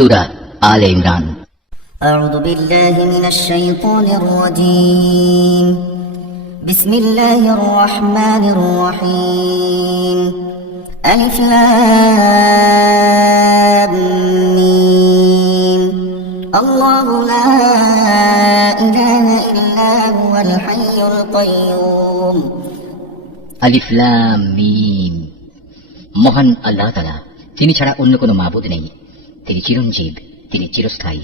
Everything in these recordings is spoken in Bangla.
সূরা আলে ইমরান। أعوذ بالله من الشيطان الرجيم بسم الله الرحمن الرحيم ألف لام ميم الله لا إله إلا هو الحي القيوم আলিফ লাম মিম। মহান আল্লাহ তাআলা, তিনি ছাড়া অন্য কোনো মাবুদ নেই। তিনি চিরঞ্জীব, তিনি চিরস্থায়ী।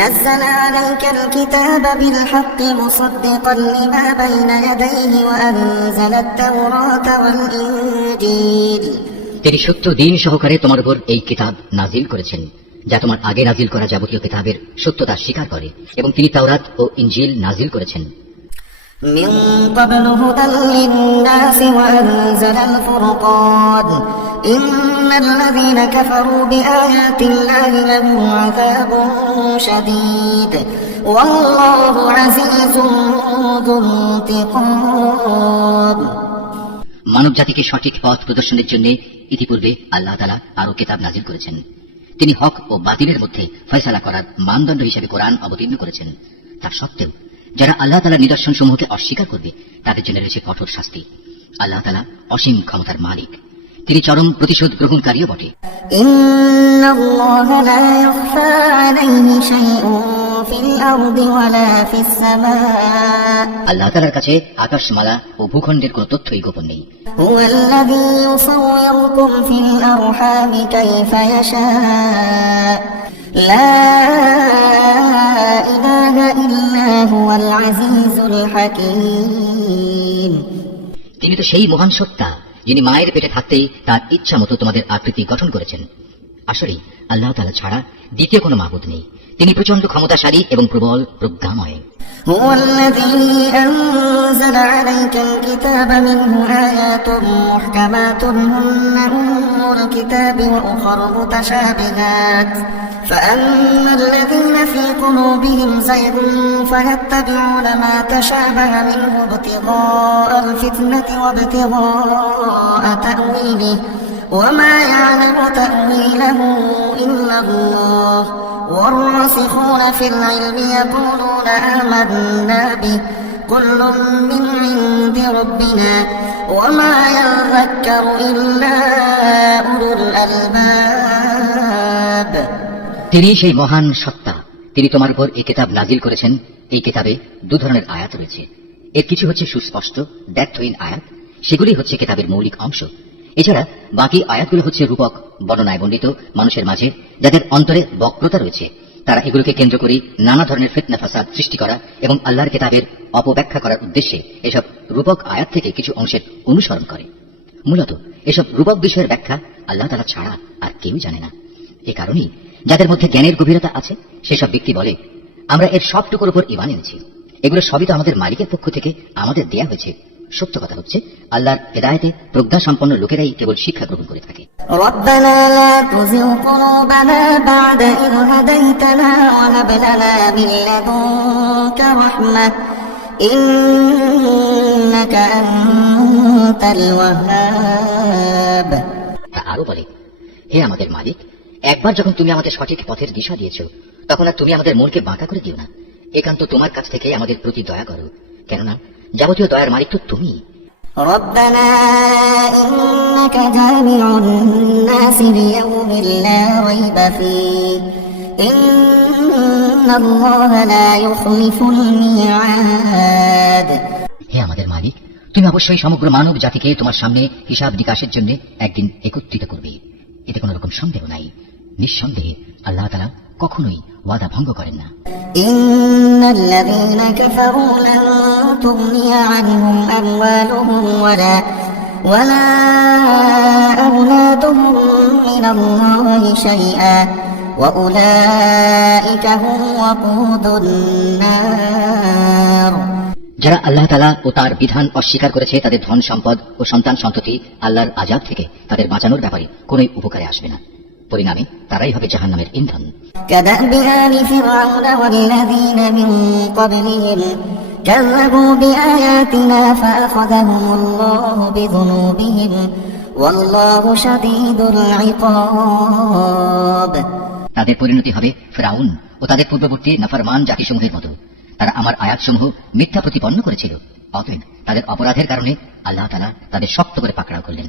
نزل عليك الكتاب بالحق مصدقا لما بين يديه وأنزل التوراة والإنجيل তিনি সত্য দিন সহকারে তোমার উপর এই কিতাব নাজিল করেছেন, যা তোমার আগে নাজিল করা যাবতীয় কিতাবের সত্যতা স্বীকার করে, এবং তিনি তাওরাত ও ইনজিল নাজিল করেছেন। من قبل هدى للناس وأنزل الفرقان إن الذين كفروا بآيات الله لهم عذاب شديد والله عزيز ذو انتقام মানব জাতিকে সঠিক পথ প্রদর্শনের জন্য ইতিপূর্বে আল্লাহ তাআলা আরো কিতাব নাজিল করেছেন। তিনি হক ও বাতিলের মধ্যে ফয়সালা করার মানদণ্ড হিসেবে কোরআন অবতীর্ণ করেছেন। তা সত্ত্বেও যারা আল্লাহ তাআলার নিদর্শন সমূহকে অস্বীকার করবে, তাদের জন্য রয়েছে কঠোর শাস্তি। আল্লাহ তাআলা অসীম ক্ষমতার মালিক, তিনি চরম প্রতিশোধ গ্রহণকারীও বটে। ইন্নাল্লাহা লা ইখফা আলাইহি শাইউন ফিল আরদি ওয়ালা ফিস সামা আল্লাহ তাআলার কাছে আকাশমালা ও ভূখণ্ডের কোনো তথ্যই গোপন নেই। হুয়াল্লাযী ইউসাউয়িরুকুম ফিল আরহামি কাইফা ইয়াশা লা ইলাহা ইল্লা হুয়াল আজিজুল হাকীম। তিনি তো সেই মহান সত্তা, যিনি মায়ের পেটে থাকতেই তার ইচ্ছা মতো তোমাদের আকৃতি গঠন করেছেন। আসলে আল্লাহ তাআলা ছাড়া দ্বিতীয় কোনো মাবুদ নেই। তিনি প্রচন্ড ক্ষমতাশালী এবং প্রবল প্রজ্ঞাময়। هو الذي أنزل عليك الكتاب منه آيات محكمات هن أم الكتاب وأخر متشابهات فأما الذين في قلوبهم زيغ فيتبعون ما تشابه منه ابتغاء الفتنة وابتغاء تأويله وما يعلم تأويله إلا الله والراسخون في العلم يقولون آمنا به كل من عند ربنا وما يذكر إلا أولو الألباب। তিনি সেই মহান সত্তা, তিনি তোমার উপর এই কিতাব নাজিল করেছেন। এই কিতাবে দু ধরনের আয়াত রয়েছে। এর কিছু হচ্ছে সুস্পষ্ট দ্ব্যর্থহীন আয়াত, সেগুলি হচ্ছে কিতাবের মৌলিক অংশ। এছাড়া বাকি আয়াতগুলো হচ্ছে রূপক বর্ণনায় বর্ণিত মানুষের মাঝে যাদের অন্তরে বক্রতা রয়েছে। তারা এগুলোকে কেন্দ্র করে নানা ধরনের ফিতনা ফাসাদ সৃষ্টি করা এবং আল্লাহর কিতাবের অপব্যাখ্যা করার উদ্দেশ্যে এসব রূপক আয়াত থেকে কিছু অংশের অনুসরণ করে। মূলত এসব রূপক বিষয়ের ব্যাখ্যা আল্লাহ তাআলা ছাড়া আর কেউ জানে না। এ কারণেই যাদের মধ্যে জ্ঞানের গভীরতা আছে সেসব ব্যক্তি বলে, আমরা এর সবটুকুর উপর ঈমান এনেছি। এগুলো সবই তো আমাদের মালিকের পক্ষ থেকে আমাদের দেয়া হয়েছে। সত্য কথা হচ্ছে আল্লাহর হেদায়েতে প্রজ্ঞা সম্পন্ন লোকেরাই কেবল শিক্ষা গ্রহণ করে থাকে। রব্বানা লা তুযিগ কুলুবানা বা'দা ইয হাদাইতানা ওয়া হাব লানা মিন লাদুনকা রাহমাহ ইন্নাকা আনতাল ওয়াহ্হাব। আরো বলে, হে আমাদের মালিক, একবার যখন তুমি আমাদের সঠিক পথের দিশা দিয়েছো, তখন আর তুমি আমাদের মনকে বাঁকা করে দিও না। একান্ত তোমার কাছ থেকে আমাদের প্রতি দয়া করো, কেননা যাবতীয় দয়ার মালিক তো তুমি। রব্বানা ইন্নাকা জামিউন নাসি লিয়াউমিন লা রাইবা ফীহি ইন্নাল্লাহা লা ইউখলিফুল মিআদ। হে আমাদের মালিক, তুমি অবশ্যই সমগ্র মানব জাতিকে তোমার সামনে হিসাব নিকাশের জন্য একদিন একত্রিত করবে, এতে কোনো রকম সন্দেহ নাই। নিঃসন্দেহে আল্লাহ তাআলা কখনোই ওয়াদা ভঙ্গ করেন না। ইন্নাল্লাযীনা কাফারু লান তুগনিয়া আনহুম আমওয়ালুহুম ওয়ালা আওলাদুহুম মিনাল্লাহি শাইআ ওয়া উলাইকা হুম ওয়াকুদুন নার। যারা আল্লাহ তাআলা ও তার বিধান অস্বীকার করেছে, তাদের ধন সম্পদ ও সন্তান সন্ততি আল্লাহর আযাব থেকে তাদের বাঁচানোর ব্যাপারে কোনোই উপকারে আসবে না। পরিণামে তারাই হবে জাহান্নামের ইন্ধন। কাযাবি আলি ফিরআউন ওয়াল্লাযীনা মিন ক্বাবলিহিম কাযাবু বিআয়াতিনা ফাআখাযাহুমুল্লাহু বিযুনুবিহিম ওয়াল্লাহু শাদীদুল ইকাব। তাদের পরিণতি হবে ফিরআউন ও তাদের পূর্ববর্তী নাফরমান জাতিসমূহের মতো। তারা আমার আয়াতসমূহ মিথ্যা প্রতিপন্ন করেছিল। অতএব তাদের অপরাধের কারণে আল্লাহ তাআলা তাদের শক্ত করে পাকড়াও করলেন।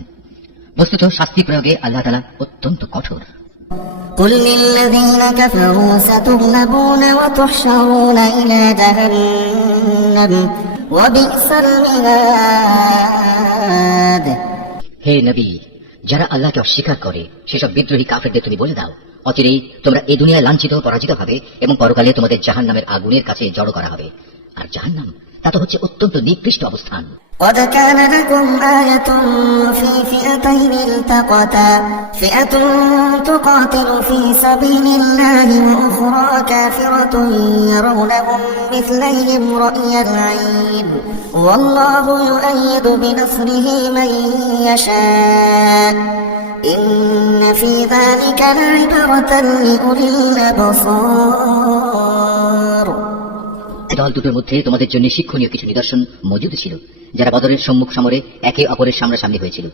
বস্তুত শাস্তি প্রয়োগে আল্লাহ তাআলা অত্যন্ত কঠোর। قل للذين كفروا ستغلبون وتحشرون إلى جهنم وبئس المهاد। হে নবী, যারা আল্লাহকে অস্বীকার করে সেসব বিদ্রোহী কাফেরদের তুমি বলে দাও, অচিরেই তোমরা এই দুনিয়ায় লাঞ্ছিত পরাজিত হবে এবং পরকালে তোমাদের জাহান্নামের আগুনের কাছে জড়ো করা হবে। আর জাহান্নাম তা তো হচ্ছে অত্যন্ত নিকৃষ্ট অবস্থান। قد كان لكم آية في فئتين التقتا فئة تقاتل في سبيل الله وأخرى كافرة يرونهم مثليهم رأي العين والله يؤيد بنصره من يشاء إن في ذلك لعبرة لأولي الأبصار। দল দুটোর মধ্যে তোমাদের জন্য শিক্ষণীয় কিছু নিদর্শন মজুদ ছিল। যারা বদরের সম্মুখ সমরে একে অপরের সামনাসামনি হয়েছিল,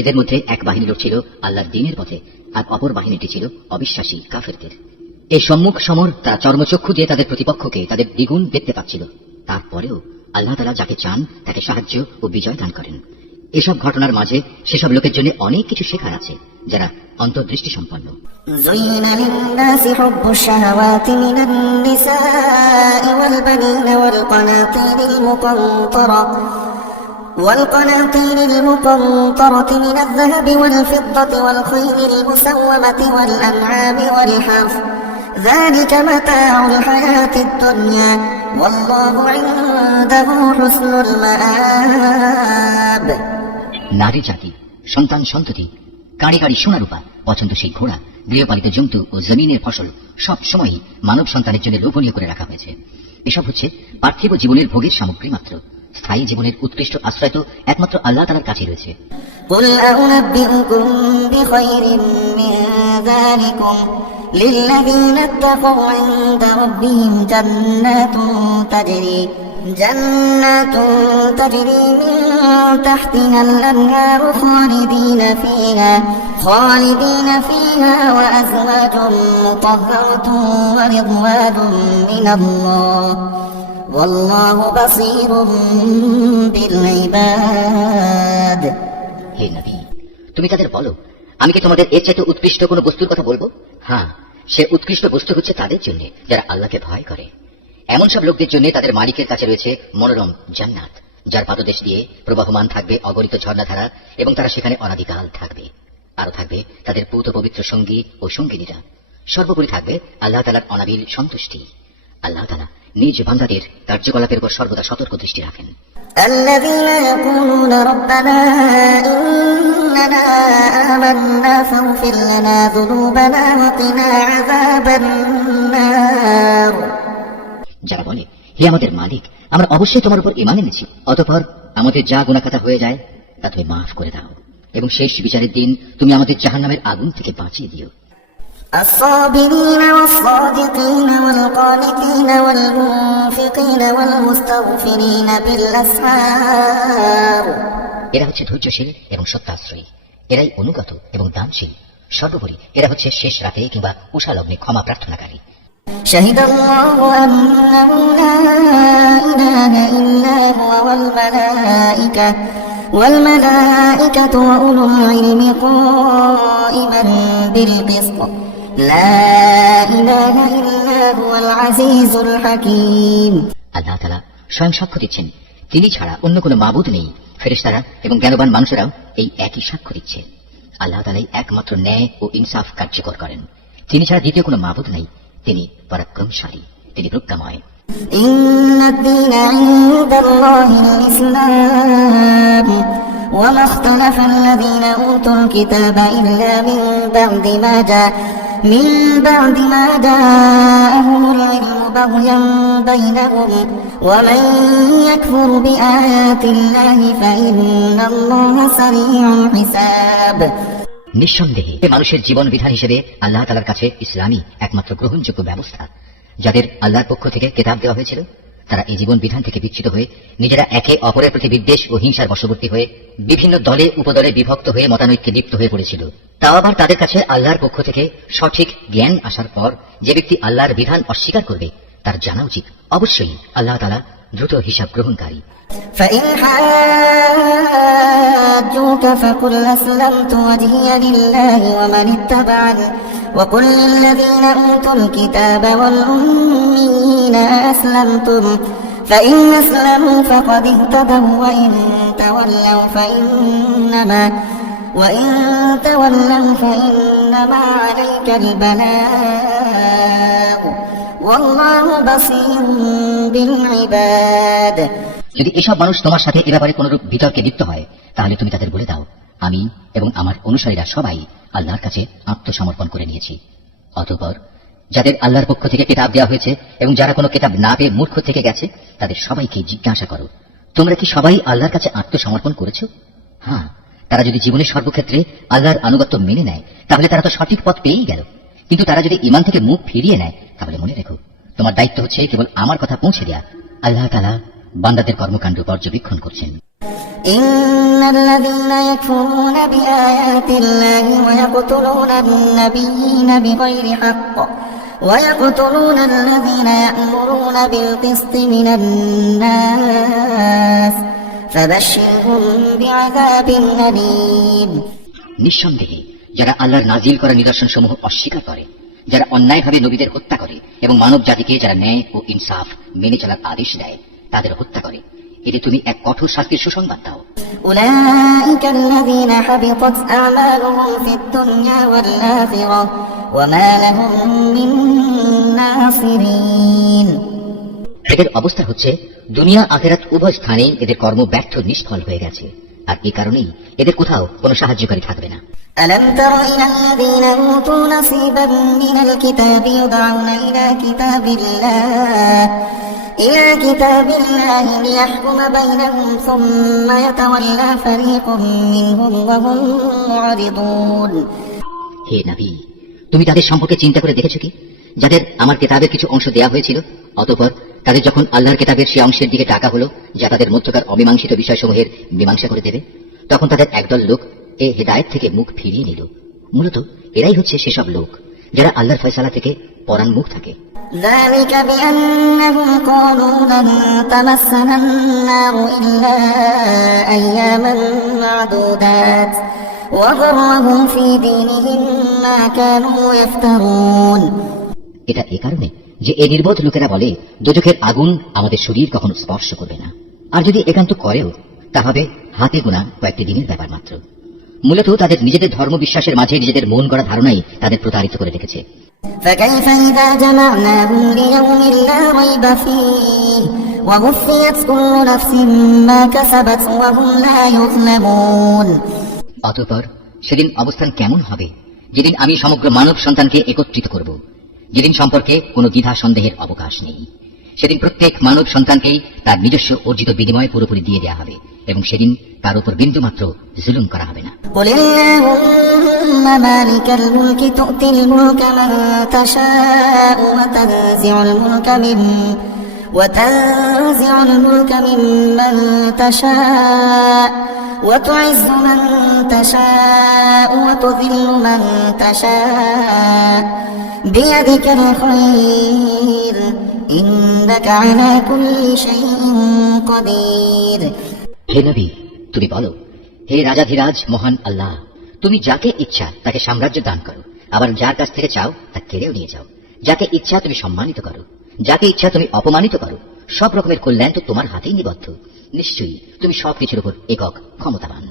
এদের মধ্যে এক বাহিনী লোক ছিল আল্লাহর দ্বীনের পথে, আর অপর বাহিনীটি ছিল অবিশ্বাসী কাফেরদের। এই সম্মুখ সমর তারা চর্মচক্ষু দিয়ে তাদের প্রতিপক্ষকে তাদের দ্বিগুণ দেখতে পাচ্ছিল। তারপরেও আল্লাহ তাআলা যাকে চান তাকে সাহায্য ও বিজয় দান করেন। এসব ঘটনার মাঝে সেসব লোকের জন্য অনেক কিছু শেখার আছে যারা অন্তর্দৃষ্টি সম্পন্ন। زين للناس حب الشهوات من النساء والبنين والقناطير المقنطرة من الذهب والفضة والخيل المسومة والأنعام والحرث ذلك متاع الحياة الدنيا والله عنده حسن المآب। নারী জাতি, সন্তান সন্ততি, কাঁড়ি কাঁড়ি সোনারূপা, পছন্দসই ঘোড়া, গৃহপালিত জন্তু ও জমিনের ফসল সব সময়ই মানব সন্তানের জন্য লোভনীয় করে রাখা হয়েছে। এসব হচ্ছে পার্থিব জীবনের ভোগের সামগ্রী মাত্র। স্থায়ী জীবনের উৎকৃষ্ট আশ্রয় তো একমাত্র আল্লাহ তাআলার কাছে রয়েছে। قل أنبئكم بخير من ذلكم للذين اتقوا عند ربهم جنات تجري من تحتها الأنهار خالدين فيها وأزواج مطهرة ورضوان من الله والله بصير بالعباد। হে নবী, তুমি তাদের বলো, আমি কি তোমাদের এর চাইতে উৎকৃষ্ট কোনো বস্তুর কথা বলবো? হ্যাঁ, সে উৎকৃষ্ট বস্তু হচ্ছে তাদের জন্য যারা আল্লাহকে ভয় করে। এমন সব লোকদের জন্য তাদের মালিকের কাছে রয়েছে মনোরম জান্নাত, যার পাদদেশ দিয়ে প্রবাহমান থাকবে অগণিত ঝর্ণাধারা এবং তারা সেখানে অনাদিকাল থাকবে। আরো থাকবে তাদের পূত পবিত্র সঙ্গী ও সঙ্গিনীরা। সর্বোপরি থাকবে আল্লাহ তাআলার অনাবিল সন্তুষ্টি। আল্লাহ তাআলা নিজ বান্দাদের কার্যকলাপের উপর সর্বদা সতর্ক দৃষ্টি রাখেন। الذين يقولون ربنا إننا آمنا فاغفر لنا ذنوبنا وقنا عذاب النار। যারা বলে, হে আমাদের মালিক, আমরা অবশ্যই তোমার উপর ঈমান এনেছি, অতঃপর আমাদের যা গুনাহখাতা হয়ে যায় তা তুমি মাফ করে দাও এবং শেষ বিচারের দিন তুমি আমাদের জাহান্নামের আগুন থেকে বাঁচিয়ে দিও। الصابرين والصادقين والقانتين والمنفقين والمستغفرين بالأسحار। এরা হচ্ছে ধৈর্যশীল এবং সত্যাশ্রয়ী, এরাই অনুগত এবং দানশীল। সর্বোপরি এরা হচ্ছে শেষ রাতে কিংবা উষা লগ্নে ক্ষমা প্রার্থনাকারী। شهد الله أنه لا إله إلا هو والملائكة وأولو العلم قائما بالقسط لا إله إلا هو العزيز الحكيم। আল্লাহ তাআলা স্বয়ং সাক্ষ্য দিচ্ছেন, তিনি ছাড়া অন্য কোনো মাবুদ নেই। ফেরেশতারা এবং জ্ঞানবান মানুষেরাও এই একই সাক্ষ্য দিচ্ছে। আল্লাহ তাআলাই একমাত্র ন্যায় ও ইনসাফ কার্যকর করেন। তিনি ছাড়া দ্বিতীয় কোনো মাবুদ নেই। তিনি পরাক্রমশালী, তিনি প্রজ্ঞাময়। إن الدين عند الله الإسلام وما اختلف الذين أوتوا الكتاب إلا من بعد ما جاءهم العلم بغيا بينهم ومن يكفر بآيات الله فإن الله سريع الحساب। নিঃসন্দেহে মানুষের জীবন বিধান হিসেবে আল্লাহ তাআলার কাছে ইসলামই একমাত্র গ্রহণযোগ্য ব্যবস্থা। যাদের আল্লাহর পক্ষ থেকে কিতাব দেওয়া হয়েছিল তারা এই জীবন বিধান থেকে বিচ্যুত হয়ে নিজেরা একে অপরের প্রতি বিদ্বেষ ও হিংসার বশবর্তী হয়ে বিভিন্ন দলে উপদলে বিভক্ত হয়ে মতানৈক্যে লিপ্ত হয়ে পড়েছিল। তাও আবার তাদের কাছে আল্লাহর পক্ষ থেকে সঠিক জ্ঞান আসার পর যে ব্যক্তি আল্লাহর বিধান অস্বীকার করবে তার জানা উচিত অবশ্যই আল্লাহ তাআলা দ্রুত হিসাব গ্রহণকারী। فإن حاجوك فقل أسلمت وجهي لله ومن اتبعني وقل للذين أوتوا الكتاب والأميين أسلمتم فإن أسلموا فقد اهتدوا وإن تولوا فإنما عليك البلاغ والله بصير بالعباد। যদি এসব মানুষ তোমার সাথে এ ব্যাপারে কোনরূপ বিতর্কে লিপ্ত হয় তাহলে তুমি তাদের বলে দাও, আমি এবং আমার অনুসারীরা সবাই আল্লাহর কাছে আত্মসমর্পণ করে নিয়েছি। অতঃপর যাদের আল্লাহর পক্ষ থেকে কিতাব দেওয়া হয়েছে এবং যারা কোনো কিতাব না পেয়ে মূর্খ থেকে গেছে তাদের সবাইকে জিজ্ঞাসা করো, তোমরা কি সবাই আল্লাহর কাছে আত্মসমর্পণ করেছো? হ্যাঁ, তারা যদি জীবনের সর্বক্ষেত্রে আল্লাহর আনুগত্য মেনে নেয় তাহলে তারা তো সঠিক পথ পেয়েই গেল। কিন্তু তারা যদি ঈমান থেকে মুখ ফিরিয়ে নেয় তাহলে মনে রেখো, তোমার দায়িত্ব হচ্ছে কেবল আমার কথা পৌঁছে দেয়া। আল্লাহ তাআলা বান্দাদের কর্মকাণ্ড পর্যবেক্ষণ করছেন। ইন্নাল্লাযীনা ইয়াকফুরুনা বিআয়াতিল্লাহি ওয়া ইয়াকতুলুনা আন-নাবিয়্যিনা বিগাইরি হাক্ক ওয়া ইয়াকতুলুনা আল্লাযীনা ইয়া'মুরুনা বিল কিসতি মিনান নাস ফাবাশশিরহুম বিআযাবিন আলীম। নিঃসন্দেহে যারা আল্লাহর নাজিল করা নিদর্শনসমূহ অস্বীকার করে, যারা অন্যায়ভাবে নবীদের হত্যা করে এবং মানব জাতিকে যারা ন্যায় ও ইনসাফ মেনে চলার আদেশ দেয় তাদের হত্যা করে, এতে তুমি এক কঠোর শাস্তির সুসংবাদ দাও। উলাইকা আল্লাযীনা হাবিতাত আমালুহুম ফিদ দুনিয়া ওয়াল আখিরাহ ওয়া মা লাহুম মিন নাসিরিন। এদের অবস্থা হচ্ছে দুনিয়া আখিরাত উভয় স্থানেই এদের কর্ম ব্যর্থ নিষ্ফল হয়ে গেছে, আর এই কারণেই এদের কোথাও কোনো সাহায্যকারী থাকবে না। ألم تر إلى الذين أوتوا نصيبا من الكتاب يدعون إلى كتاب الله ليحكم بينهم ثم يتولى فريق منهم وهم معرضون। হে নবী, তুমি তাদের সম্পর্কে চিন্তা করে দেখেছো কি, যাদের আমার কিতাবের কিছু অংশ দেয়া হয়েছিল, অতঃপর তাদের যখন আল্লাহর কিতাবের সেই অংশের দিকে ডাকা হলো যা তাদের মধ্যকার অমীমাংসিত বিষয়সমূহের মীমাংসা করে দেবে, তখন তাদের একদল লোক এ হিদায়াত থেকে মুখ ফিরিয়ে নিল। মূলত এরাই হচ্ছে সেসব লোক যারা আল্লাহর ফয়সালা থেকে পরান্মুখ থাকে। ذلك بأنهم قالوا لن تمسنا النار إلا أياما معدودات وغرهم في دينهم ما كانوا يفترون। এটা এ কারণে যে এই নির্বোধ লোকেরা বলে দোজখের আগুন আমাদের শরীর কখনো স্পর্শ করবে না, আর যদি একান্ত করেও তা হবে হাতে গোনা কয়েকটি দিনের ব্যাপার মাত্র। মূলত তাদের নিজেদের ধর্ম বিশ্বাসের মাঝে নিজেদের মন গড়া ধারণাই তাদের প্রতারিত করে রেখেছে। فكيف إذا جمعناهم ليوم لا ريب فيه ووفيت كل نفس ما كسبت وهم لا يظلمون। অতঃপর সেদিন অবস্থান কেমন হবে যেদিন আমি সমগ্র মানব সন্তানকে একত্রিত করব, যেদিন সম্পর্কে কোনো দ্বিধা সন্দেহের অবকাশ নেই। সেদিন প্রত্যেক মানব সন্তানকেই তার নিজস্ব অর্জিত বিনিময় পুরোপুরি দিয়ে দেওয়া হবে এবং সেদিন তার উপর বিন্দু মাত্র জুলুম করা হবে না। قل اللهم مالك الملك تؤتي الملك من تشاء وتنزع الملك ممن تشاء وتعز من تشاء وتذل من تشاء بيدك الخير إنك على كل شيء قدير। হে নবী, তুমি বলো, হে রাজাধিরাজ মহান আল্লাহ, তুমি যাকে ইচ্ছা তাকে সাম্রাজ্য দান করো, আবার যার কাছ থেকে চাও তা কেড়েও নিয়ে যাও। যাকে ইচ্ছা তুমি সম্মানিত করো, যাকে ইচ্ছা তুমি অপমানিত করো। সব রকমের কল্যাণ তো তোমার হাতেই নিবদ্ধ। নিশ্চয়ই তুমি সবকিছুর উপর একক ক্ষমতাবান।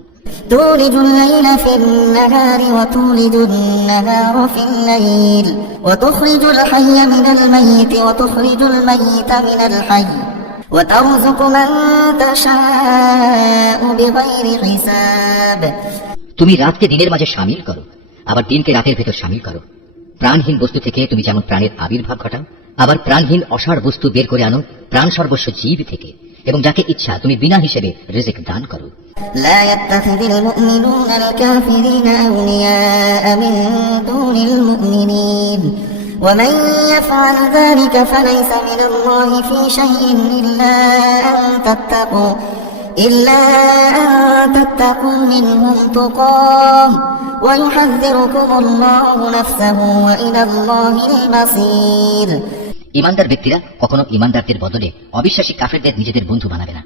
تولج الليل في النهار وتولج النهار في الليل وتخرج الحي من الميت وتخرج الميت من الحي وترزق من تشاء بغير حساب। তুমি রাতকে দিনের মাঝে শামিল করো, আবার দিনকে রাতের ভেতর শামিল করো। প্রাণহীন বস্তু থেকে তুমি যেমন প্রাণের আবির্ভাব ঘটাও, আবার প্রাণহীন অসাড় বস্তু বের করে আনো প্রাণ সর্বস্ব জীব থেকে, এবং যাকে ইচ্ছা তুমি বিনা হিসেবে রিজিক দান করো। لا يتخذ المؤمنون الكافرين أولياء من دون المؤمنين ومن يفعل ذلك فليس من الله في شيء إلا أن تتقوا منهم تقاه ويحذركم الله نفسه وإلى الله المصير। ইমানদার ব্যক্তিরা কখনো ইমানদারদের বদলে অবিশ্বাসী কাফেরদের নিজেদের বন্ধু বানাবে না।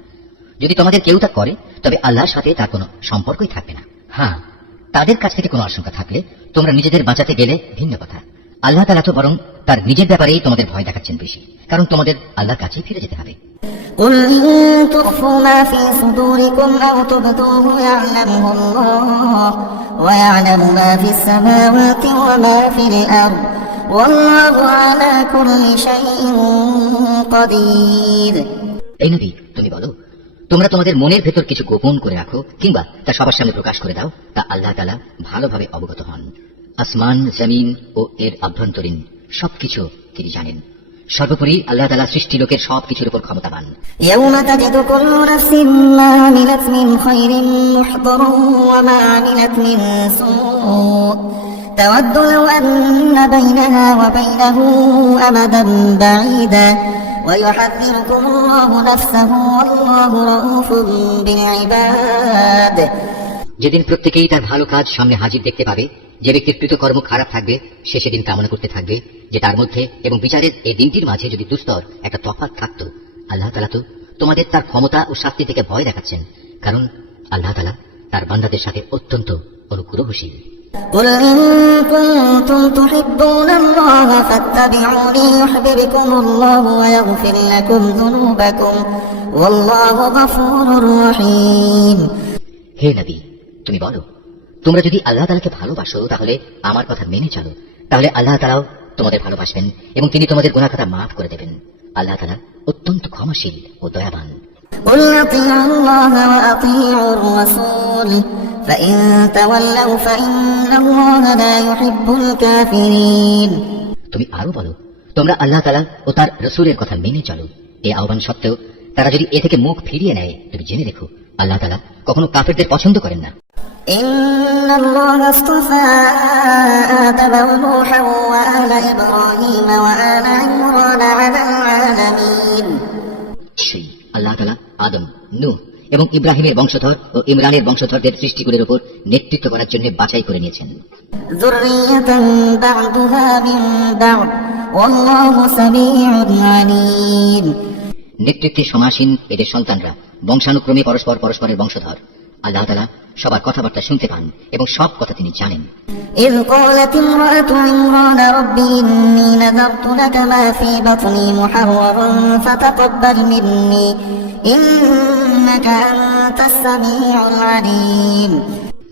যদি তোমাদের কেউ তা করে তবে আল্লাহর সাথে তার কোনো সম্পর্কই থাকবে না। হ্যাঁ, তাদের কাছ থেকে কোনো আশঙ্কা থাকলে তোমরা নিজেদের বাঁচাতে গেলে ভিন্ন কথা। আল্লাহ তাআলা তো বরং তার নিজের ব্যাপারেই তোমাদের ভয় দেখাচ্ছেন বেশি, কারণ তোমাদের আল্লাহর কাছেই ফিরে যেতে হবে। قل إن تخفوا ما في صدوركم أو تبدوه يعلمه الله ويعلم ما في السماوات وما في الأرض والله على كل شيء قدير। এই নবী, তুমি বলো, তোমরা তোমাদের মনের ভেতর কিছু গোপন করে রাখো কিংবা তা সবার সামনে প্রকাশ করে দাও, তা আল্লাহ তাআলা ভালোভাবে অবগত হন। আসমান, জমিন ও এর আভ্যন্তরীণ সবকিছু তিনি জানেন। সর্বোপরি আল্লাহ তাআলা সৃষ্টি লোকের সবকিছুর উপর ক্ষমতাবান। يوم تجد كل نفس ما عملت من خير محضرا وما عملت من سوء تود لو أن بينها وبينه أمدا بعيدا ويحذركم الله نفسه والله رؤوف بالعباد। যেদিন প্রত্যেকেই তার ভালো কাজ সামনে হাজির দেখতে পাবে, যে ব্যক্তির কৃতকর্ম খারাপ থাকবে সে সেদিন কামনা করতে থাকবে যে তার মধ্যে এবং বিচারের এই দিনটির মাঝে যদি দুস্তর একটা তফাৎ থাকতো। আল্লাহ তাআলা তো তোমাদের তার ক্ষমতা ও শাস্তি থেকে ভয় দেখাচ্ছেন, কারণ আল্লাহ তাআলা তার বান্দাদের সাথে অত্যন্ত অনুগ্রহশীল। قل إن كنتم تحبون الله فاتبعوني يحببكم الله ويغفر لكم ذنوبكم والله غفور رحيم। হে নবী, তুমি বলো, তোমরা যদি আল্লাহ তাআলাকে ভালোবাসো তাহলে আমার কথা মেনে চলো, তাহলে আল্লাহ তাআলাও তোমাদের ভালোবাসবেন এবং তিনি তোমাদের গুনাহ খাতা মাফ করে দেবেন। আল্লাহ তাআলা অত্যন্ত ক্ষমাশীল ও দয়াবান। قل أطيعوا الله وأطيعوا الرسول فإن تولوا فإن الله لا يحب الكافرين। তুমি আরো বলো, তোমরা আল্লাহ তাআলা ও তার রাসূলের কথা মেনে চলো। এই আহ্বান সত্ত্বেও তারা যদি এ থেকে মুখ ফিরিয়ে নেয়, তুমি জেনে রেখো আল্লাহ তাআলা কখনো কাফেরদের পছন্দ করেন না। إن الله اصطفى آدم ونوحا وآل إبراهيم وآل عمران على العالمين। সেই আল্লাহ তাআলা আদম, নূহ এবং ইব্রাহিমের বংশধর ও ইমরানের বংশধরদের সৃষ্টিকুলের উপর নেতৃত্ব করার জন্য বাছাই করে নিয়েছেন। ذرية بعضها من بعض والله سميع عليم। নেতৃত্বে সমাসীন এদের সন্তানরা বংশানুক্রমে পরস্পরের বংশধর। আল্লাহ তাআলা সবার কথাবার্তা শুনতে পান এবং সব কথা তিনি জানেন। إذ قالت امرأة عمران رب إني نذرت لك ما في بطني محررا فتقبل مني إنك أنت السميع العليم।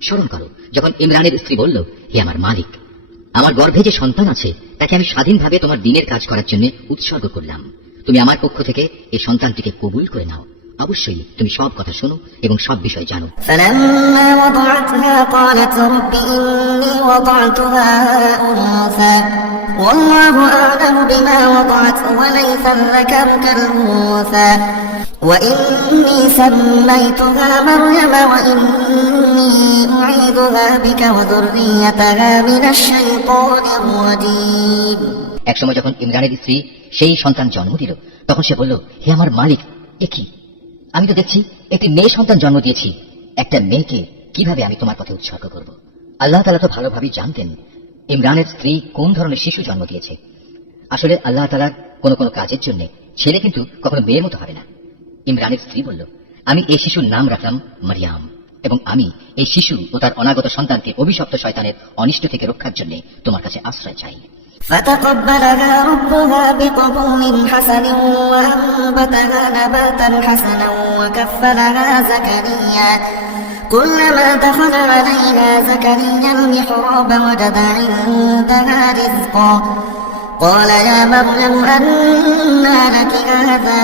স্মরণ করো, যখন ইমরানের স্ত্রী বলল, হে আমার মালিক, আমার গর্ভে যে সন্তান আছে তাকে আমি স্বাধীনভাবে তোমার দ্বীনের কাজ করার জন্য উৎসর্গ করলাম। তুমি আমার পক্ষ থেকে এই সন্তানটিকে কবুল করে নাও। অবশ্যই তুমি সব কথা শোনো এবং সব বিষয় জানো। فلما وضعتها قالت رب إني وضعتها أنثى والله أعلم بما وضعت وليس الذكر كالأنثى وإني سميتها مريم وإني أعيذها بك وذريتها من الشيطان الرجيم। এক সময় যখন ইমরানের স্ত্রী সেই সন্তান জন্ম দিল, তখন সে বলল, হে আমার মালিক, এ কি? আমি তো দেখছি একটি মেয়ে সন্তান জন্ম দিয়েছি। একটা মেয়েকে কিভাবে আমি তোমার পথে উৎসর্গ করব? আল্লাহ তাআলা তো ভালোভাবেই জানতেন ইমরানের স্ত্রী কোন ধরনের শিশু জন্ম দিয়েছে। আসলে আল্লাহ তাআলার কোন কোন কাজের জন্য ছেলে কিন্তু কখনো মেয়ের মতো হবে না। ইমরানের স্ত্রী বলল, আমি এই শিশুর নাম রাখলাম মারিয়াম এবং আমি এই শিশু ও তার অনাগত সন্তানকে অভিশপ্ত শয়তানের অনিষ্ট থেকে রক্ষার জন্য তোমার কাছে আশ্রয় চাই। فتقبلها ربها بقبول حسن وأنبتها نباتا حسنا وكفلها زكريا كلما دخل عليها زكريا المحراب وجد عندها رزقا قال يا مريم أنى لك هذا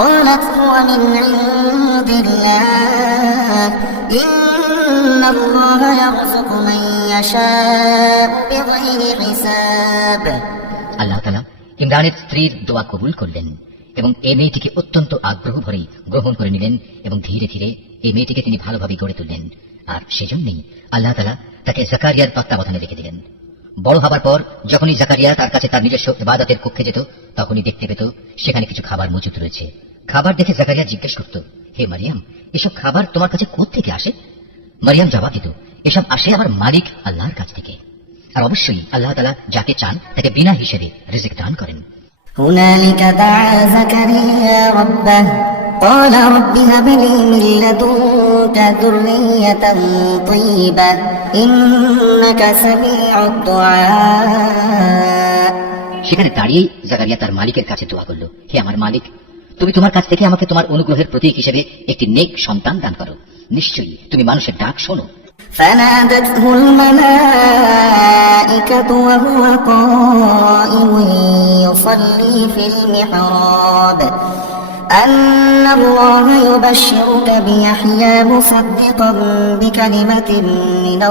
قالت هو من عند الله إن الله يرزق من يشاء بغير حساب। আল্লাহ তাআলা ইমরানের স্ত্রীর দোয়া কবুল করলেন এবং এই মেয়েটিকে অত্যন্ত আগ্রহ ভরে গ্রহণ করে নিলেন এবং ধীরে ধীরে এই মেয়েটিকে তিনি ভালোভাবে গড়ে তুললেন। আর সেজন্যই আল্লাহ তাআলা তাকে জাকারিয়ার তত্ত্বাবধানে রেখে দিলেন। বড় হবার পর যখনই জাকারিয়া তার কাছে তার নিজস্ব ইবাদতের কক্ষে যেত, তখনই দেখতে পেত সেখানে কিছু খাবার মজুদ রয়েছে। খাবার দেখে জাকারিয়া জিজ্ঞেস করত, হে মারিয়াম, এসব খাবার তোমার কাছে কোত্থেকে আসে? মারিয়াম জবাব দিত, এসব আসে আমার মালিক আল্লাহর কাছ থেকে। আর অবশ্যই আল্লাহ তাআলা যাকে চান তাকে বিনা হিসেবে রিজিক দান করেন। هنالك دعا زكريا ربه قال رب هب لي من لدنك ذرية طيبة إنك سميع الدعاء। সেখানে দাঁড়িয়ে জাকারিয়া তার মালিকের কাছে দোয়া করল, হে আমার মালিক, তুমি তোমার কাছ থেকে আমাকে তোমার অনুগ্রহের প্রতীক হিসেবে একটি নেক সন্তান দান করো। নিশ্চয়ই তুমি মানুষের ডাক শোনো। فنادته الملائكة وهو قائم يصلي في المحراب أن الله يبشرك بيحيى مصدقا بكلمة من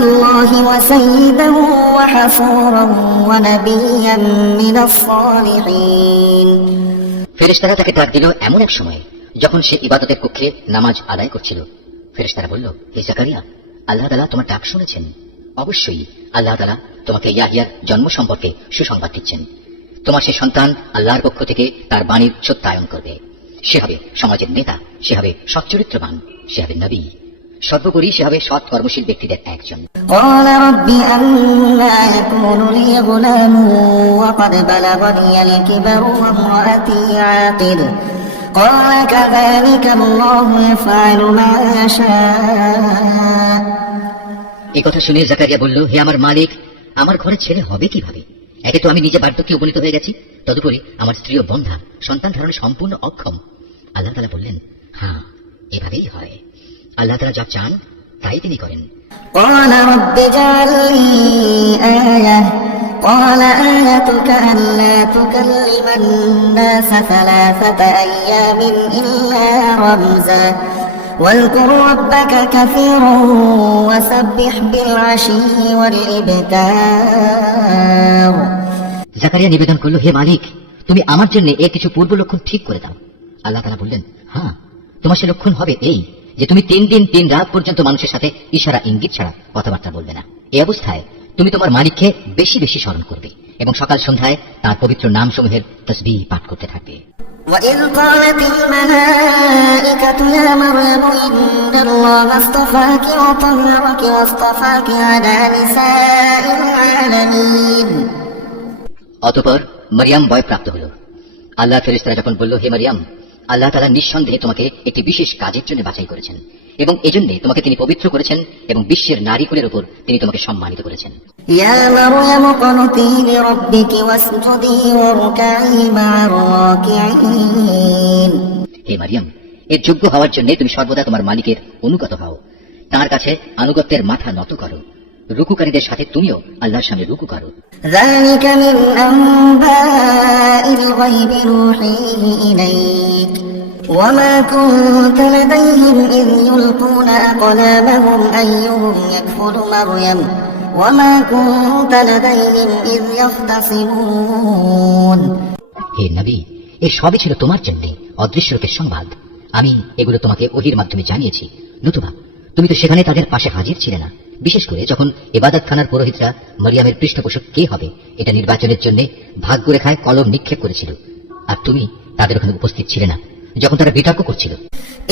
الله وسيدا وحصورا ونبيا من الصالحين। ফেরেশতারা তাকে ডাক দিল এমন এক সময় যখন সে ইবাদতের কক্ষে নামাজ আদায় করছিল। ফেরেশতারা বলল, হে জাকারিয়া, আল্লাহ তাআলা তোমার ডাক শুনেছেন। অবশ্যই আল্লাহ তাআলা তোমাকে ইয়াহিয়ার জন্ম সম্পর্কে সুসংবাদ দিচ্ছেন। তোমার সে সন্তান আল্লাহর পক্ষ থেকে তার বাণীর সত্যায়ন করবে। সে হবে সমাজের নেতা, সে হবে সচ্চরিত্রবান, সে হবে নবী, সর্বোপরি সে হবে সৎ কর্মশীল ব্যক্তিদের একজন। قال رب أنى يكون لي غلام وقد بلغني الكبر وامرأتي عاقر قال كذلك الله يفعل ما يشاء। এই কথা শুনে জাকারিয়া বলল, হে আমার মালিক, আমার ঘরে ছেলে হবে কিভাবে? একে তো আমি নিজে বার্ধক্যে উপনীত হয়ে গেছি, তদুপরি আমার স্ত্রীও বন্ধা, সন্তান ধারণে সম্পূর্ণ অক্ষম। আল্লাহ তাআলা বললেন, হ্যাঁ, এভাবেই হয়। আল্লাহ তাআলা যা চান তাই তিনি করেন। قال رب اجعل لي آية قال آيتك ألا تكلم الناس 3 أيام إلا رمزا واذكر ربك كثيرا وسبح بالعشي والإبكار। জাকারিয়া নিবেদন করল, হে মালিক, তুমি আমার জন্য এর কিছু পূর্ব লক্ষণ ঠিক করে দাও। আল্লাহ তাআলা বললেন, হ্যাঁ, তোমার সে লক্ষণ হবে এই যে তুমি 3 দিন 3 রাত পর্যন্ত মানুষের সাথে ইশারা ইঙ্গিত ছাড়া কথাবার্তা বলবে না। এই অবস্থায় তুমি তোমার মালিককে বেশি বেশি স্মরণ করবে এবং সকাল সন্ধ্যায় তার পবিত্র নামসমূহের তাসবিহ পাঠ করতে থাকবে। وإذ قالت الملائكة يا مريم إن الله اصطفاك وطهرك واصطفاك على نساء العالمين। অতঃপর মারিয়াম ভয়প্রাপ্ত হল। আল্লাহ ফেরেশতারা যখন বলল, হে মারিয়াম, আল্লাহ তাআলা নিঃসন্দেহে তোমাকে একটি বিশেষ কাজের জন্য বাছাই করেছেন এবং এজন্য তোমাকে তিনি পবিত্র করেছেন এবং বিশ্বের নারীকুলের উপর তিনি তোমাকে সম্মানিত করেছেন। يا مريم اقنتي لربك واسجدي واركعي مع الراكعين। হে মারিয়াম, এর যোগ্য হওয়ার জন্য তুমি সর্বদা তোমার মালিকের অনুগত হও, তার কাছে আনুগত্যের মাথা নত করো, রুকুকারীদের সাথে তুমিও আল্লাহর সামনে রুকু করো। ذلك من أنباء الغيب نوحيه إليك وما كنت لديهم إذ يلقون أقلامهم أيهم يكفل مريم وما كنت لديهم إذ يختصمون। হে নবী, এ সবই ছিল তোমার জন্য অদৃশ্য লোকের সংবাদ। আমি এগুলো তোমাকে ওহির মাধ্যমে জানিয়েছি, নতুবা তুমি তো সেখানে তাদের পাশে হাজির ছিলে না। বিশেষ করে যখন ইবাদতখানার পুরোহিতরা মরিয়ামের পৃষ্ঠপোষক কে হবে এটা নির্বাচনের জন্য ভাগ্যরেখায় কলম নিক্ষেপ করেছিল, আর তুমি তাদের ওখানে উপস্থিত ছিলে না যখন তারা বিতর্ক করছিল।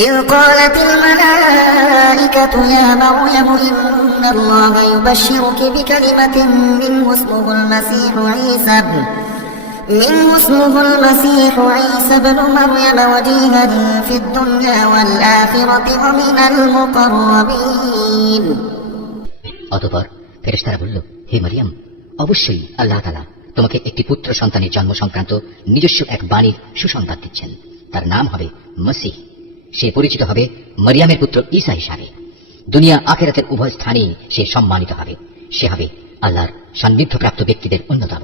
إذ قالت الملائكة يا مريم إن الله يبشرك بكلمة منه اسمه المسيح عيسى بن مريم وجيها في الدنيا والآخرة ومن المقربين। অতঃপর ফেরেশতারা বলল, হে মারিয়াম, অবশ্যই আল্লাহ তাআলা তোমাকে একটি পুত্র সন্তানের জন্ম সংক্রান্ত নিজস্ব এক বাণীর সুসংবাদ দিচ্ছেন। তার নাম হবে মসিহ। সে পরিচিত হবে মারিয়ামের পুত্র ঈসা হিসাবে। দুনিয়া আখিরাতের উভয় স্থানেই সে সম্মানিত হবে। সে হবে আল্লাহর সান্নিধ্যপ্রাপ্ত ব্যক্তিদের অন্যতম।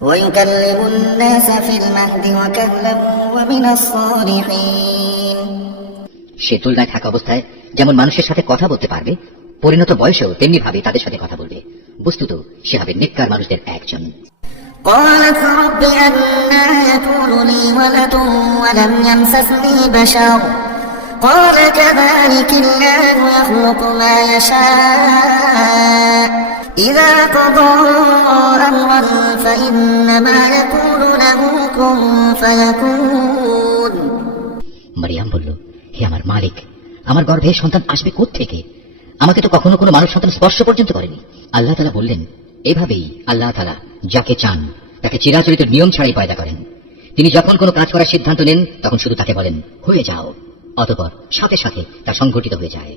ويكلم الناس في المهد وكهلا ومن الصالحين। সে তুলনায় থাকা অবস্থায় যেমন মানুষের সাথে কথা বলতে পারবে, পরিণত বয়সেও তেমনি ভাবে তাদের সাথে কথা বলবে। বস্তুত সে হবে নেককার মানুষদের একজন। قالت رب أنى يكون لي ولد ولم يمسسني بشر قال كذلك الله يخلق ما يشاء إذا قضى أمرا فإنما يقول له كن فيكون। মারিয়াম বলল, হে আমার মালিক, আমার গর্ভে সন্তান আসবে কোত্থেকে? আমাকে তো কখনো কোনো মানব সন্তান স্পর্শ পর্যন্ত করেনি। আল্লাহ তাআলা বললেন, এভাবেই আল্লাহ তাআলা যাকে চান তাকে চিরাচরিত নিয়ম ছাড়াই পয়দা করেন। তিনি যখন কোনো কাজ করার সিদ্ধান্ত নেন তখন শুধু তাকে বলেন, হয়ে যাও, অতঃপর সাথে সাথে তা সংঘটিত হয়ে যায়।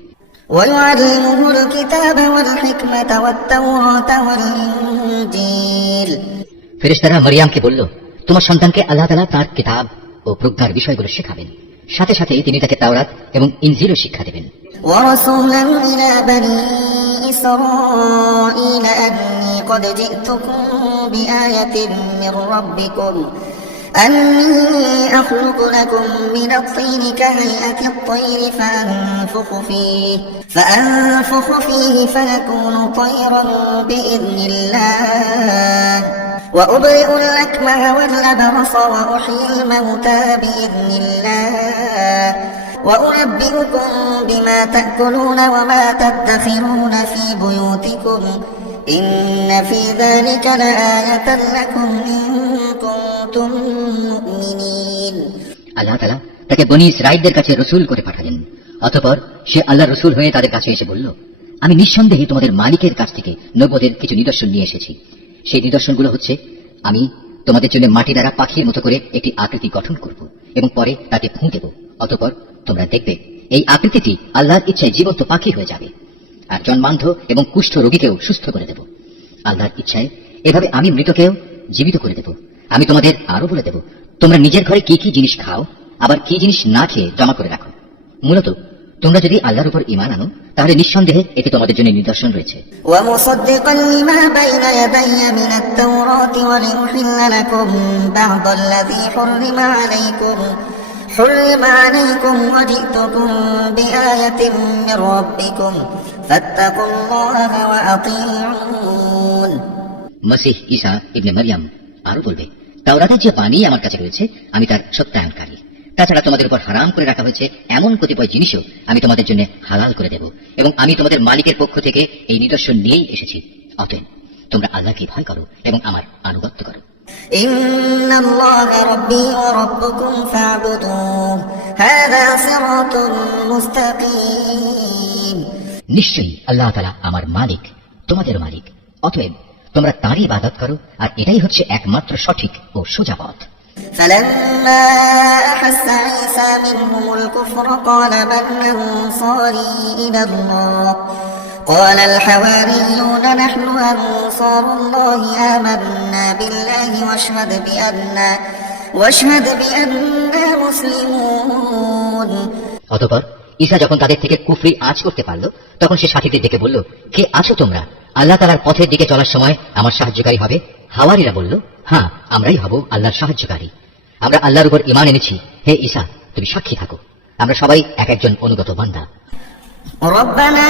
ويعلمه الكتاب والحكمة والتوراة والإنجيل। ফেরেশতারা মারিয়ামকে বলল, তোমার সন্তানকে আল্লাহ তাআলা তার কিতাব ও প্রজ্ঞার বিষয়গুলো শেখাবেন, সাথে সাথে তিনি তাকে তাওরাত এবং ইনজিলও শিক্ষা দেবেন। ورسولا إلى بني إسرائيل أني قد جئتكم بآية من ربكم أني أخلق لكم من الطين كهيئة الطير فأنفخ فيه فيكون طيرا بإذن الله وأبرئ الأكمه والأبرص وأحيي الموتى بإذن الله وأنبئكم بما تأكلون وما تدخرون في بيوتكم إن في ذلك لآية لكم إن كنتم مؤمنين। আল্লাহ তাআলা তাকে বনী ইসরাঈলদের কাছে রসূল করে পাঠালেন। অতঃপর সে আল্লাহর রসূল হয়ে তাদের কাছে এসে বলল, আমি নিঃসন্দেহে তোমাদের মালিকের কাছ থেকে নবুয়তের কিছু নিদর্শন নিয়ে এসেছি। সেই নিদর্শনগুলো হচ্ছে, আমি তোমাদের জন্য মাটি দ্বারা পাখির মতো করে একটি আকৃতি গঠন করব এবং পরে তাকে ফুঁ দেব। অতঃপর তোমরা দেখবে এই আকৃতিটি আল্লাহর ইচ্ছায় জীবন্ত পাখি হয়ে যাবে, আর জন্মান্ধ এবং কুষ্ঠ রোগীকেও সুস্থ করে দেব। আল্লাহর ইচ্ছায় এভাবে আমি মৃতকেও জীবিত করে দেব। আমি তোমাদের আরো বলে দেব, তোমরা নিজের ঘরে কি কি জিনিস খাও, আবার কি জিনিস না খেয়ে জমা করে রাখো। মূলত তোমরা যদি আল্লাহর উপর ঈমান আনো, তাহলে নিঃসন্দেহে এতে তোমাদের জন্য নিদর্শন রয়েছে। ومصدقا لما بين يدي من التوراة ولأحل لكم بعض الذي حرم عليكم وجئتكم بآية من ربكم فاتقوا الله وأطيعون। মসিহ ঈসা ইবনে মারইয়াম আরো বলবে, তাওরাতের যে বাণী আমার কাছে রয়েছে আমি তার সত্যায়নকারী। তাছাড়া তোমাদের উপর হারাম করে রাখা হয়েছে এমন কতিপয় জিনিসও আমি তোমাদের জন্য হালাল করে দেব, এবং আমি তোমাদের মালিকের পক্ষ থেকে এই নিদর্শন নিয়েই এসেছি। অতএব তোমরা আল্লাহকে ভয় করো এবং আমার আনুগত্য করো। إن الله ربي وربكم فاعبدوه هذا صراط مستقيم। নিশ্চয়ই আল্লাহ তাআলা আমার মালিক, তোমাদের মালিক, অতএব তোমরা তাঁরই ইবাদত করো, আর এটাই হচ্ছে একমাত্র সঠিক ও সোজা পথ। فلما أحس عيسى منهم الكفر قال من أنصاري إلى الله قال الحواريون نحن أنصار الله آمنا بالله واشهد بأننا مسلمون। অতঃপর ঈসা যখন তাদের থেকে কুফরি আঁচ করতে পারল, তখন সে সাথীদের ডেকে বলল, কে আছো তোমরা? আল্লাহ তাআলার পথের দিকে চলার সময় আমার সাহায্যকারী হবে। হাওয়ারীরা বলল, হ্যাঁ, আমরাই হব আল্লাহর সাহায্যকারী। আমরা আল্লাহর উপর ঈমান এনেছি। হে ঈসা, তুমি সাক্ষী থাকো, আমরা সবাই এক একজন অনুগত বান্দা। ربنا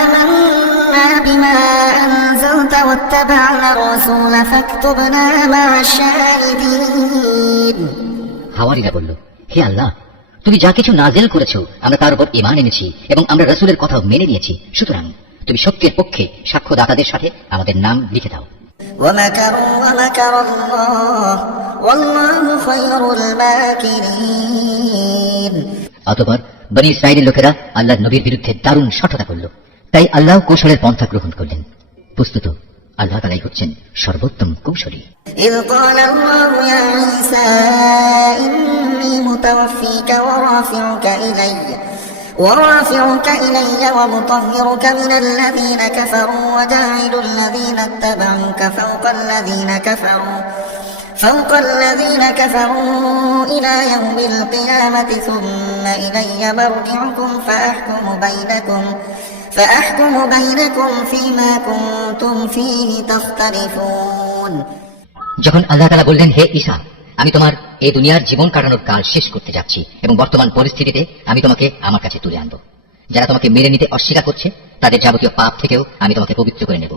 آمنا بما أنزلت واتبعنا الرسول فاكتبنا مع الشاهدين। হাওয়ারীরা বলল, হে আল্লাহ, তুমি যা কিছু নাজিল করেছো আমরা তার উপর ঈমান এনেছি এবং আমরা রাসূলের কথা মেনে নিয়েছি, সুতরাং তুমি সত্যের পক্ষে সাক্ষ্যদাতাদের সাথে আমাদের নাম লিখে দাও। ومكروا ومكر الله والله خير الماكرين। অতঃপর বনী ইসরাঈলের লোকেরা আল্লাহর নবীর বিরুদ্ধে দারুণ শঠতা করল, তাই আল্লাহ কৌশলের পন্থা গ্রহণ করলেন। বস্তুত আল্লাহ তাআলাই হচ্ছেন সর্বোত্তম কৌশলী। إذ قال الله يا عيسى إني متوفيك ورافعك إلي ومطهرك من الذين كفروا وجاعل الذين اتبعوك فوق الذين كفروا إلى يوم القيامة ثم إلي مرجعكم فأحكم بينكم فيما كنتم فيه تختلفون। যখন আল্লাহ তাআলা বললেন, হে ঈসা, আমি তোমার এই দুনিয়ার জীবন কাটানোর কাল শেষ করতে যাচ্ছি এবং বর্তমান পরিস্থিতিতে আমি তোমাকে আমার কাছে তুলে আনবো। যারা তোমাকে মেনে নিতে অস্বীকার করছে তাদের যাবতীয় পাপ থেকেও আমি তোমাকে পবিত্র করে নেব,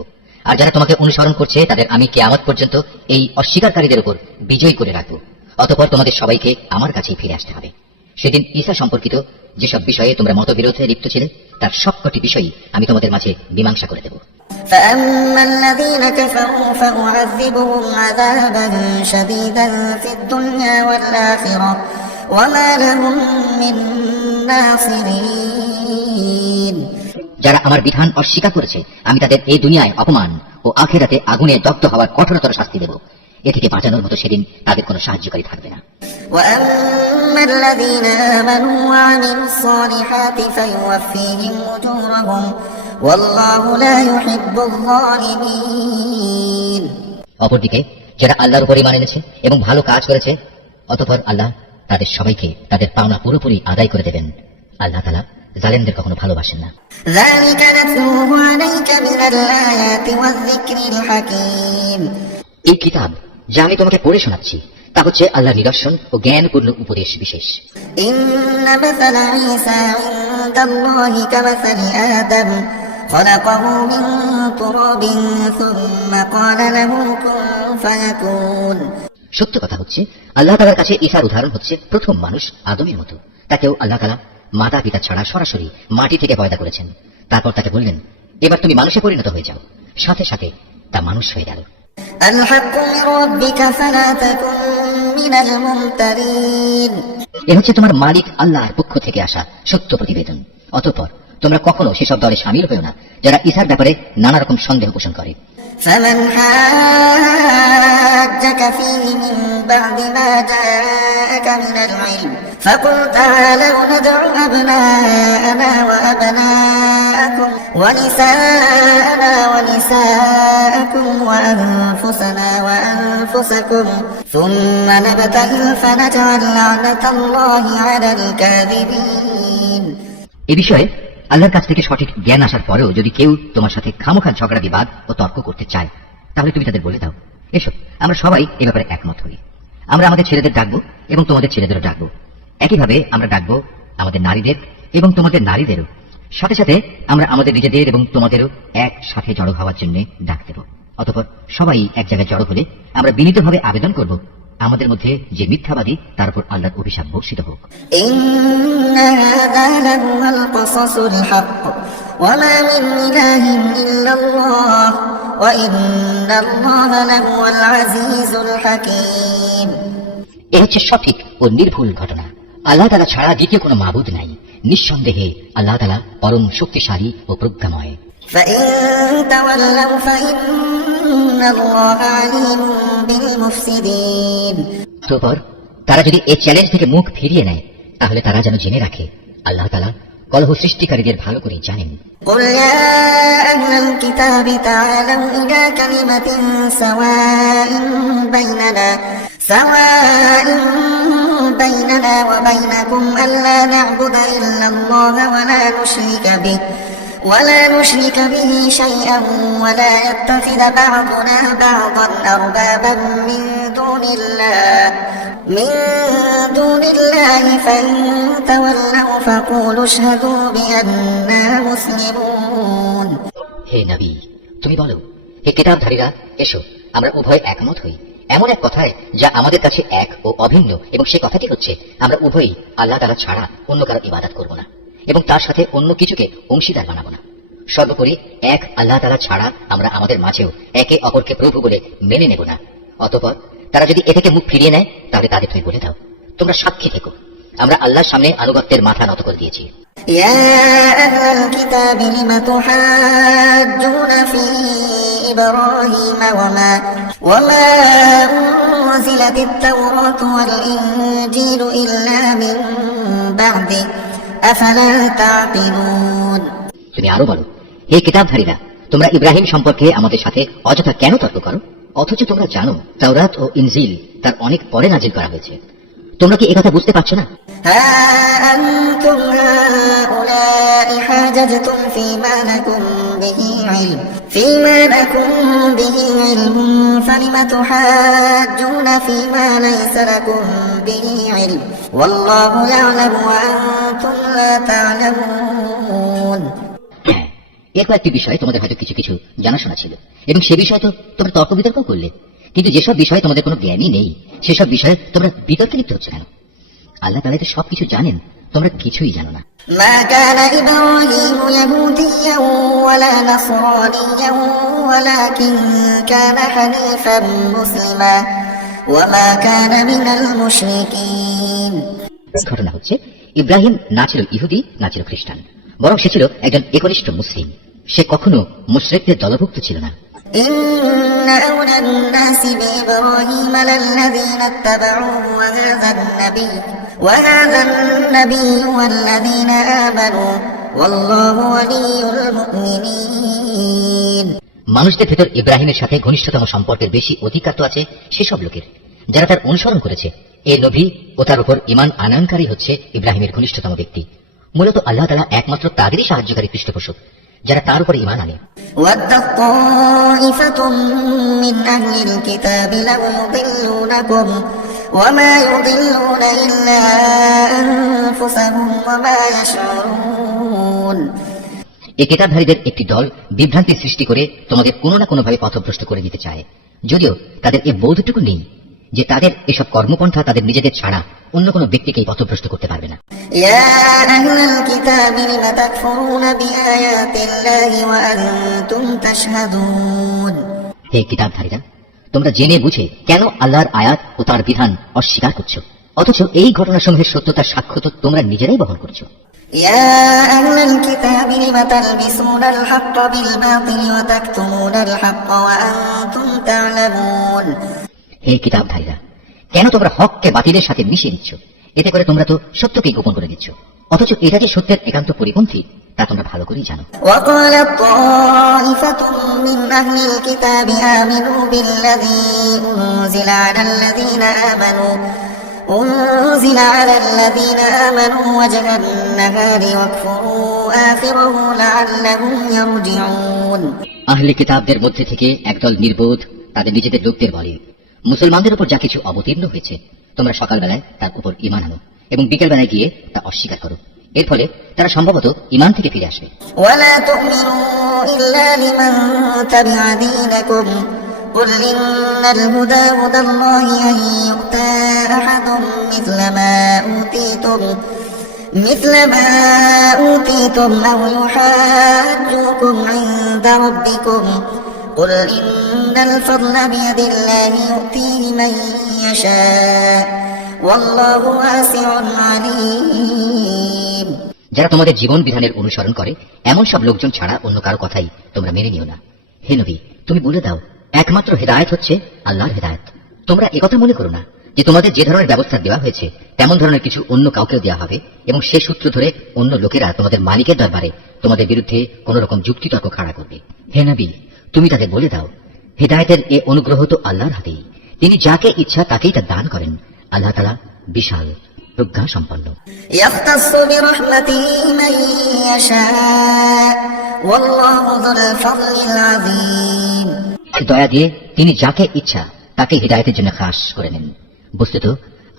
আর যারা তোমাকে অনুসরণ করছে তাদের আমি কিয়ামত পর্যন্ত এই অস্বীকারীদের উপর বিজয়ী করে রাখবো। অতঃপর তোমাদের সবাইকে আমার কাছেই ফিরে আসতে হবে। সেদিন ঈসা সম্পর্কিত যেসব বিষয়ে তোমরা মতবিরোধে লিপ্ত ছিলে তার সবকটি বিষয়ই আমি তোমাদের মাঝে মীমাংসা করে দেব। فأما الذين كفروا فأعذبهم عذابا شديدا في الدنيا والآخرة وما لهم من ناصرين। যারা আমার বিধান অস্বীকার করেছে আমি তাদের এই দুনিয়ায় অপমান ও আখিরাতে আগুনে দগ্ধ হওয়ার কঠোরতর শাস্তি দেব। এ থেকে বাঁচানোর মতো সেদিন তাদের কোনো সাহায্যকারী থাকবে না। وأما الذين آمنوا وعملوا الصالحات فيوفيهم أجورهم والله لا يحب الظالمين। অপরদিকে যারা আল্লাহর উপর ঈমান এনেছে এবং ভালো কাজ করেছে অতঃপর আল্লাহ তাদের সবাইকে তাদের পাওনা পুরোপুরি আদায় করে দেবেন। আল্লাহ তাআলা জালেমদের কখনো ভালোবাসেন না। ذلك نتلوه عليك من الآيات والذكر الحكيم। এই কিতাব যা আমি তোমাকে পড়ে শোনাচ্ছি তা হচ্ছে আল্লাহর নিদর্শন ও জ্ঞানপূর্ণ উপদেশ বিশেষ। إن مثل عيسى عند الله كمثل آدم خلقه من تراب ثم قال له كن فيكون। সত্য কথা হচ্ছে আল্লাহ তাআলার কাছে ঈসার উদাহরণ হচ্ছে প্রথম মানুষ আদমের মতো। তাকেও আল্লাহ তাআলা মাতা পিতা ছাড়া সরাসরি মাটি থেকে পয়দা করেছেন। তারপর তাকে বললেন এবার তুমি মানুষে পরিণত হয়ে যাও। সাথে সাথে তা মানুষ হয়ে গেল। الحق من ربك فلا تكن من الممترين। এ হচ্ছে তোমার মালিক আল্লাহর পক্ষ থেকে আসা সত্য প্রতিবেদন। অতঃপর তোমরা কখনো সেসব দলে শামিল হয়েও না যারা ঈসার ব্যাপারে নানা রকম সন্দেহ পোষণ করে। فمن حاجك فيه من بعد ما جاءك من العلم فقل تعالوا ندع أبناءنا وأبناءكم ونساءنا ونساءكم وأنفسنا وأنفسكم ثم نبتهل فنجعل لعنة الله على الكاذبين। এ বিষয়ে আল্লাহর কাছ থেকে সঠিক জ্ঞান আসার পরেও যদি কেউ তোমার সাথে খামোখা ঝগড়া বিবাদ ও তর্ক করতে চায় তাহলে তুমি তাদের বলে দাও এসো আমরা সবাই এ ব্যাপারে একমত হই। আমরা আমাদের ছেলেদের ডাকবো এবং তোমাদের ছেলেদেরও ডাকবো। একইভাবে আমরা ডাকবো আমাদের নারীদের এবং তোমাদের নারীদেরও। সাথে সাথে আমরা আমাদের নিজেদের এবং তোমাদেরও একসাথে জড়ো হওয়ার জন্য ডাক দেব। অতঃপর সবাই এক জায়গায় জড়ো হলে আমরা বিনীতভাবে আবেদন করব আমাদের মধ্যে যে মিথ্যাবাদী তার উপর আল্লাহর অভিশাপ বর্ষিত হোক। إن هذا لهو القصص الحق وما من إله إلا الله وإن الله لهو العزيز الحكيم। এ হচ্ছে সঠিক ও নির্ভুল ঘটনা। আল্লাহ তাআলা ছাড়া দ্বিতীয় কোনো মাবুদ নাই। নিঃসন্দেহে আল্লাহ তাআলা পরম শক্তিশালী ও প্রজ্ঞাময়। فإن تولوا فإن الله عليم بالمفسدين। অতঃপর তারা যদি এই চ্যালেঞ্জ থেকে মুখ ফিরিয়ে নেয় তাহলে তারা যেন জেনে রাখে আল্লাহ তাআলা কলহ সৃষ্টিকারীদের ভালো করেই জানেন। قل يا أهل الكتاب تعالوا إلى كلمة سواء بيننا وبينكم ألا نعبد إلا الله ولا نشرك به شيئا ولا يتخذ بعضنا بعضا أربابا من دون الله فإن تولوا فقولوا اشهدوا بأننا مسلمون। হে নবী তুমি বলো হে কিতাবধারীরা এসো আমরা উভয় একমত হই এমন এক কথায় যা আমাদের কাছে এক ও অভিন্ন এবং সে কথাটি হচ্ছে আমরা উভয়ই আল্লাহ তাআলা ছাড়া অন্য কারো ইবাদত করব না এবং তার সাথে অন্য কিছুকে অংশীদার বানাবো না। সর্বোপরি এক আল্লাহ তাআলা ছাড়া আমরা আমাদের মাঝেও একে অপরকে প্রভু বলে মেনে নেব না। অতঃপর তারা যদি এ থেকে মুখ ফিরিয়ে নেয় তাহলে তাদের তুমি বলে দাও তোমরা সাক্ষী থেকো আমরা আল্লাহর সামনে আনুগত্যের মাথা নত করে দিয়েছি। يا أهل الكتاب لم تحاجون في إبراهيم وما أنزلت التوراة والإنجيل إلا من بعده أفلا تعقلون। তুমি আরো বলো হে কিতাবধারীরা তোমরা ইব্রাহিম সম্পর্কে আমাদের সাথে অযথা কেন তর্ক করো অথচ তোমরা জানো তাওরাত ও ইনজিল তার অনেক পরে নাজিল করা হয়েছে। তোমরা কি একথা বুঝতে পারছো না? ها أنتم هؤلاء حاججتم فيما لكم به علم فلم تحاجون فيما ليس لكم به علم والله يعلم وأنتم لا تعلمون। এর কয়েকটি বিষয় তোমাদের হয়তো কিছু কিছু জানাশোনা ছিল এবং সে বিষয়ে তো তোমরা তর্ক বিতর্ক করলে, কিন্তু যেসব বিষয়ে তোমাদের কোনো জ্ঞানই নেই সেসব বিষয়ে তোমরা বিতর্কে লিপ্ত হচ্ছে কেন? আল্লাহ তাআলা তো সবকিছু জানেন, তোমরা কিছুই জানো না। ما كان إبراهيم يهوديا ولا نصرانيا ولكن كان حنيفا مسلما وما كان من المشركين। ঘটনা হচ্ছে, ইব্রাহিম না ছিল ইহুদি না ছিল খ্রিস্টান, বরং সে ছিল একজন একনিষ্ঠ মুসলিম। সে কখনো মুশরিকদের দলভুক্ত ছিল না। إن أولى الناس بإبراهيم للذين اتبعوه وهذا النبي والذين آمنوا والله ولي المؤمنين। মানুষদের ভেতর ইব্রাহিমের সাথে ঘনিষ্ঠতম সম্পর্কের বেশি অধিকার তো আছে সেসব লোকের যারা তার অনুসরণ করেছে। এ নবী ও তার উপর ঈমান আনয়নকারী হচ্ছে ইব্রাহিমের ঘনিষ্ঠতম ব্যক্তি। মূলত আল্লাহ তাআলা একমাত্র তাদেরই সাহায্যকারী পৃষ্ঠপোষক যারা তার উপর ঈমান আনে। وَدَّتْ طَائِفَةٌ مِّنْ أَهْلِ الْكِتَابِ لَوْ يُضِلُّونَكُمْ وَمَا يُضِلُّونَ إِلَّا أَنفُسَهُمْ وَمَا يَشْعُرُونَ। এই কিতাবধারীদের একটি দল বিভ্রান্তি সৃষ্টি করে তোমাদের কোনো না কোনোভাবে পথভ্রষ্ট করে দিতে চায়, যদিও তাদের এ বোধটুকু নেই যে তাদের এসব কর্মপন্থা তাদের নিজেদের ছাড়া অন্য কোনো ব্যক্তিকেই পথভ্রষ্ট করতে পারবে না। يا أهل الكتاب لم تكفرون بآيات الله وأنتم تشهدون। হে কিতাবধারীরা, তোমরা জেনে বুঝে কেন আল্লাহর আয়াত ও তার বিধান অস্বীকার করছো, অথচ এই ঘটনাসমূহের সত্যতার সাক্ষ্য তো তোমরা নিজেরাই বহন করছো। يا أهل الكتاب لم تلبسون الحق بالباطل وتكتمون الحق وأنتم تعلمون। হে কিতাবধারীরা, কেন তোমরা হককে বাতিলের সাথে মিশিয়ে দিচ্ছ? এতে করে তোমরা তো সত্যকেই গোপন করে দিচ্ছ, অথচ এটা যে সত্যের একান্ত পরিপন্থী তা তোমরা ভালো করেই জানো। وقالت طائفة من أهل الكتاب آمنوا بالذي أنزل على الذين آمنوا وجه النهار واكفروا آخره لعلهم يرجعون। আহলে কিতাবদের মধ্যে থেকে একদল নির্বোধ তাদের নিজেদের লোকদের বলে, মুসলমানদের উপর যা কিছু অবতীর্ণ হয়েছে তোমরা সকালবেলায় তার উপর ঈমান আনো এবং বিকেলবেলায় গিয়ে তা অস্বীকার করো। এর ফলে তারা সম্ভবত ঈমান থেকে ফিরে আসবে। ولا تؤمنوا إلا لمن تبع دينكم قل إن الهدى هدى الله أن يؤتى أحد مثل ما أوتيتم أو يحاجوكم عند ربكم قل إن الفضل بيد الله يؤتيه من يشاء والله واسع عليم। যারা তোমাদের জীবন বিধানের অনুসরণ করে এমন সব লোকজন ছাড়া অন্য কারো কথাই তোমরা মেনে নিও না। হে নবী, তুমি বলে দাও, একমাত্র হেদায়েত হচ্ছে আল্লাহর হেদায়েত। তোমরা একথা মনে করো না যে তোমাদের যে ধরনের ব্যবস্থা দেওয়া হয়েছে তেমন ধরনের কিছু অন্য কাউকেও দেওয়া হবে এবং সে সূত্র ধরে অন্য লোকেরা তোমাদের মালিকের দরবারে তোমাদের বিরুদ্ধে কোন রকম যুক্তিতর্ক খাড়া করবে। হে নবী, তুমি তাদের বলে দাও, হেদায়েতের এ অনুগ্রহ তো আল্লাহর হাতেই, তিনি যাকে ইচ্ছা তাকেই তা দান করেন। আল্লাহ তাআলা বিশাল প্রজ্ঞা সম্পন্ন। يختص برحمته من يشاء والله ذو الفضل العظيم। দয়া দিয়ে তিনি যাকে ইচ্ছা তাকে হিদায়াতের জন্য খাস করে নেন। বস্তুত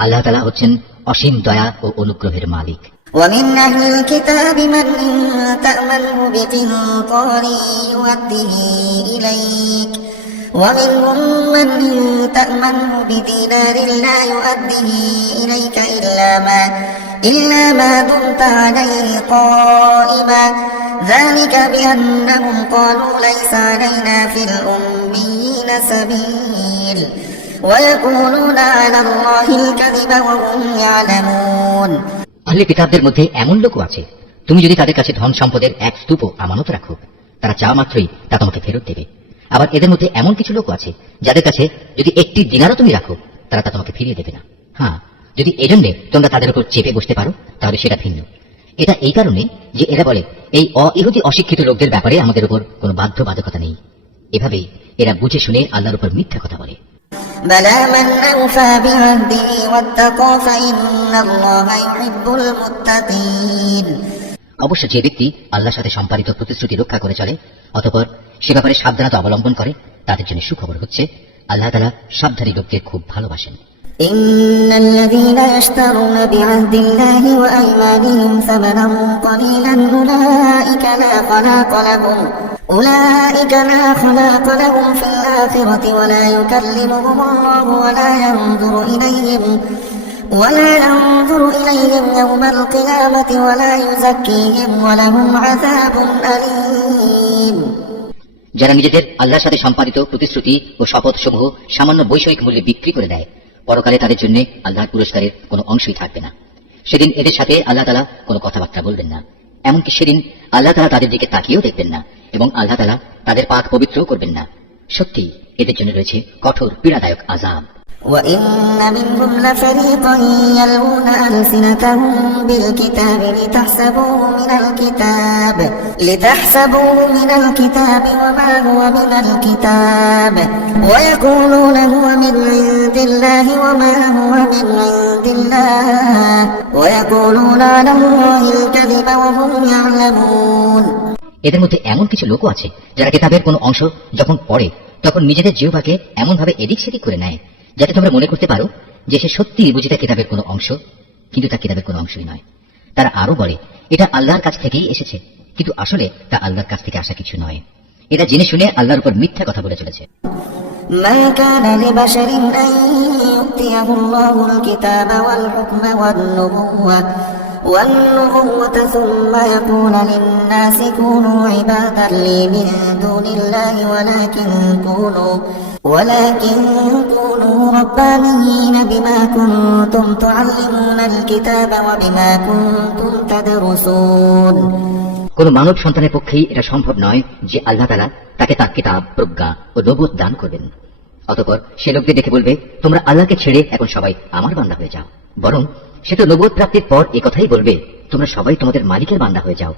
আল্লাহ তাআলা হচ্ছেন অসীম দয়া ও অনুগ্রহের মালিক। ومن أهل الكتاب من تأمنه بقنطار يؤديه إليك ومنهم من تأمنه بدينار لا يؤديه إليك إلا ما دمت عليه قائما ذلك بأنهم قالوا ليس علينا في الأميين سبيل ويقولون على الله الكذب وهم يعلمون। আহলে কিতাবদের মধ্যে এমন লোকও আছে, তুমি যদি তাদের কাছে ধন সম্পদের এক স্তূপ আমানত রাখো তারা চাওয়া মাত্রই তা তোমাকে ফেরত দেবে। আবার এদের মধ্যে এমন কিছু লোক আছে যাদের কাছে যদি একটি দিনারও তুমি রাখো তারা তা তোমাকে ফিরিয়ে দেবে না। হ্যাঁ, যদি এজন্যে তোমরা তাদের উপর চেপে বসতে পারো তাহলে সেটা ভিন্ন। এটা এই কারণে যে এরা বলে এই ইহুদি অশিক্ষিত লোকদের ব্যাপারে আমাদের উপর কোনো বাধ্যবাধকতা নেই। এভাবেই এরা বুঝে শুনে আল্লাহর উপর মিথ্যা কথা বলে। بلى من أوفى بعهده واتقى فإن الله يحب المتقين। অবশ্য যে ব্যক্তি আল্লাহর সাথে সম্পাদিত প্রতিশ্রুতি রক্ষা করে চলে অতঃপর সে ব্যাপারে সাবধানতা অবলম্বন করে তাদের জন্য সুখবর হচ্ছে আল্লাহ তাআলা সাবধানী লোকদের খুব ভালোবাসেন। إن الذين يشترون بعهد الله وأيمانهم ثمنا قليلا أولئك لا خلاق لهم في الآخرة ولا يكلمهم الله ولا ينظر إليهم يوم القيامة ولا يزكيهم ولهم عذاب أليم। যারা নিজেদের আল্লাহর সাথে সম্পাদিত প্রতিশ্রুতি ও শপথ সমূহ সামান্য বৈষয়িক মূল্যে বিক্রি করে দেয়, পরকালে তাদের জন্য আল্লাহর পুরস্কারের কোনো অংশই থাকবে না। সেদিন এদের সাথে আল্লাহ তাআলা কোনো কথাবার্তা বলবেন না, এমনকি সেদিন আল্লাহ তাআলা তাদের দিকে তাকিয়েও দেখবেন না এবং আল্লাহ তাআলা তাদের পাক পবিত্র করবেন না। সত্যি এদের জন্য রয়েছে কঠোর পীড়াদায়ক আযাব। وإن منهم لفريقا يلوون ألسنتهم بالكتاب لتحسبوه من الكتاب وما هو من الكتاب ويقولون هو من عند الله وما هو من عند الله ويقولون على الله الكذب وهم يعلمون। এদের মধ্যে এমন কিছু লোকও আছে যারা কিতাবের কোনো অংশ যখন পড়ে তখন নিজেদের জিহ্বাকে এমনভাবে এদিক সেদিক করে নেয় যাতে তোমরা মনে করতে পারো যে সে সত্যি বুঝি তা কিতাবের কোনো অংশ, কিন্তু তা কিতাবের কোনো অংশই নয়। তারা আরো বলে এটা আল্লাহর কাছ থেকেই এসেছে, কিন্তু আসলে তা আল্লাহর কাছ থেকে আসা কিছু নয়। এটা জেনে শুনে আল্লাহর উপর মিথ্যা কথা বলে চলেছে। ما كان لبشر أن يؤتيه الله الكتاب والحكم والنبوة ثم يقول للناس كونوا عبادا لي من دون الله ولكن كونوا ربانيين بما كنتم تعلمون الكتاب وبما كنتم تدرسون। কোন মানব সন্তানের পক্ষেই এটা সম্ভব নয় যে আল্লাহ তাআলা তাকে তার কিতাব, প্রজ্ঞা ও নবুয়ত দান করবেন। অতঃপর সে লোককে দেখে বলবে তোমরা আল্লাহকে ছেড়ে এখন সবাই আমার বান্দা হয়ে যাও। বরং সে তো নবুয়ত প্রাপ্তির পর এই কথাই বলবে তোমরা সবাই তোমাদের মালিকের বান্দা হয়ে যাও।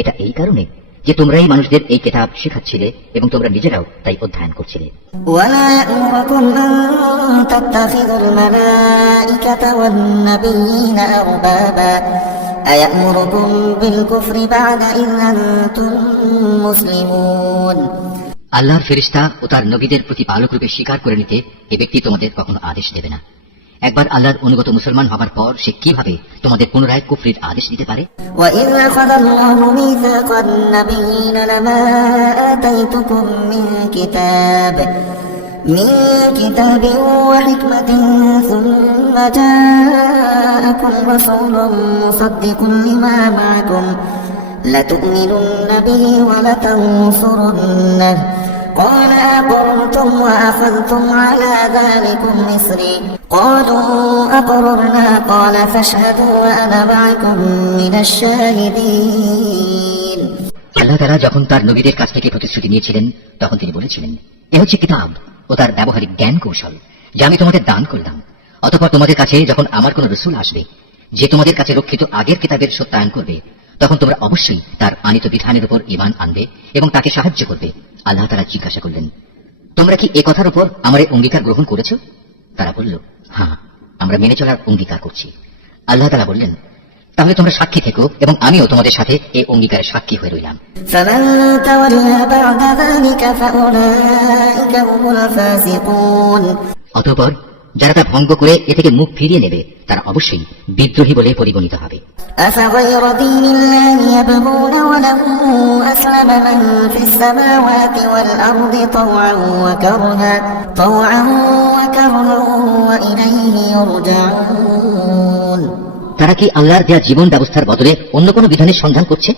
এটা এই কারণে যে তোমরাই মানুষদের এই কিতাব শেখাচ্ছিলে এবং তোমরা নিজেরাও তাই অধ্যয়ন করছিলে। ولا يأمركم أن تتخذوا الملائكة والنبيين أربابا أيأمركم بالكفر بعد إذ أنتم مسلمون। আল্লাহর ফেরেশতা ও তার নবীদের প্রতিপালক রূপে স্বীকার করে নিতে এ ব্যক্তি তোমাদের কখনো আদেশ দেবে না। একবার আল্লাহর অনুগত মুসলমান হবার পর সে কিভাবে তোমাদের পুনরায় কুফরির আদেশ দিতে পারে? وَإِذْ أَخَذَ اللَّهُ مِيثَاقَ النَّبِيِّينَ لَمَا آتَيْتُكُم مِّن كِتَابٍ وَحِكْمَةٍ ثُمَّ جَاءَكُمْ رَسُولٌ مُصَدِّقٌ لِّمَا مَعَكُمْ لَتُؤْمِنُنَّ بِهِ وَلَتَنصُرُنَّهُ قال أقررتم وأخذتم على ذلكم مصري قالوا أقررنا قال فاشهدوا وأنا معكم من الشاهدين। আল্লাহ তাআলা যখন তার নবীদের কাছ থেকে প্রতিশ্রুতি নিয়েছিলেন তখন তিনি বলেছিলেন এ হচ্ছে কিতাব ও তার ব্যবহারিক জ্ঞান কৌশল যা আমি তোমাদের দান করলাম। অতঃপর তোমাদের কাছে যখন আমার কোন রসূল আসবে যে তোমাদের কাছে রক্ষিত আগের কিতাবের সত্যায়ন করবে তখন তোমরা অবশ্যই তার আনিত বিধানের উপর ঈমান আনবে এবং তাকে সাহায্য করবে। আল্লাহ তাআলা জিজ্ঞাসা করলেন তোমরা কি এ কথার উপর আমার এই অঙ্গীকার গ্রহণ করেছো? তারা বলল হ্যাঁ, আমরা মেনে চলার অঙ্গীকার করছি। আল্লাহ তাআলা বললেন তাহলে তোমরা সাক্ষী থেকো এবং আমিও তোমাদের সাথে এই অঙ্গীকারের সাক্ষী হয়ে রইলাম। فمن تولى بعد ذلك فأولئك هم الفاسقون। অতঃপর যারা তা ভঙ্গ করে এ থেকে মুখ ফিরিয়ে নেবে তারা অবশ্যই বিদ্রোহী বলে পরিগণিত হবে। أفغير دين الله يبغون وله أسلم من في السماوات والأرض طوعا وكرها وإليه يرجعون। তারা কি আল্লাহর দেয়া জীবন ব্যবস্থার বদলে অন্য কোন বিধানের সন্ধান করছে?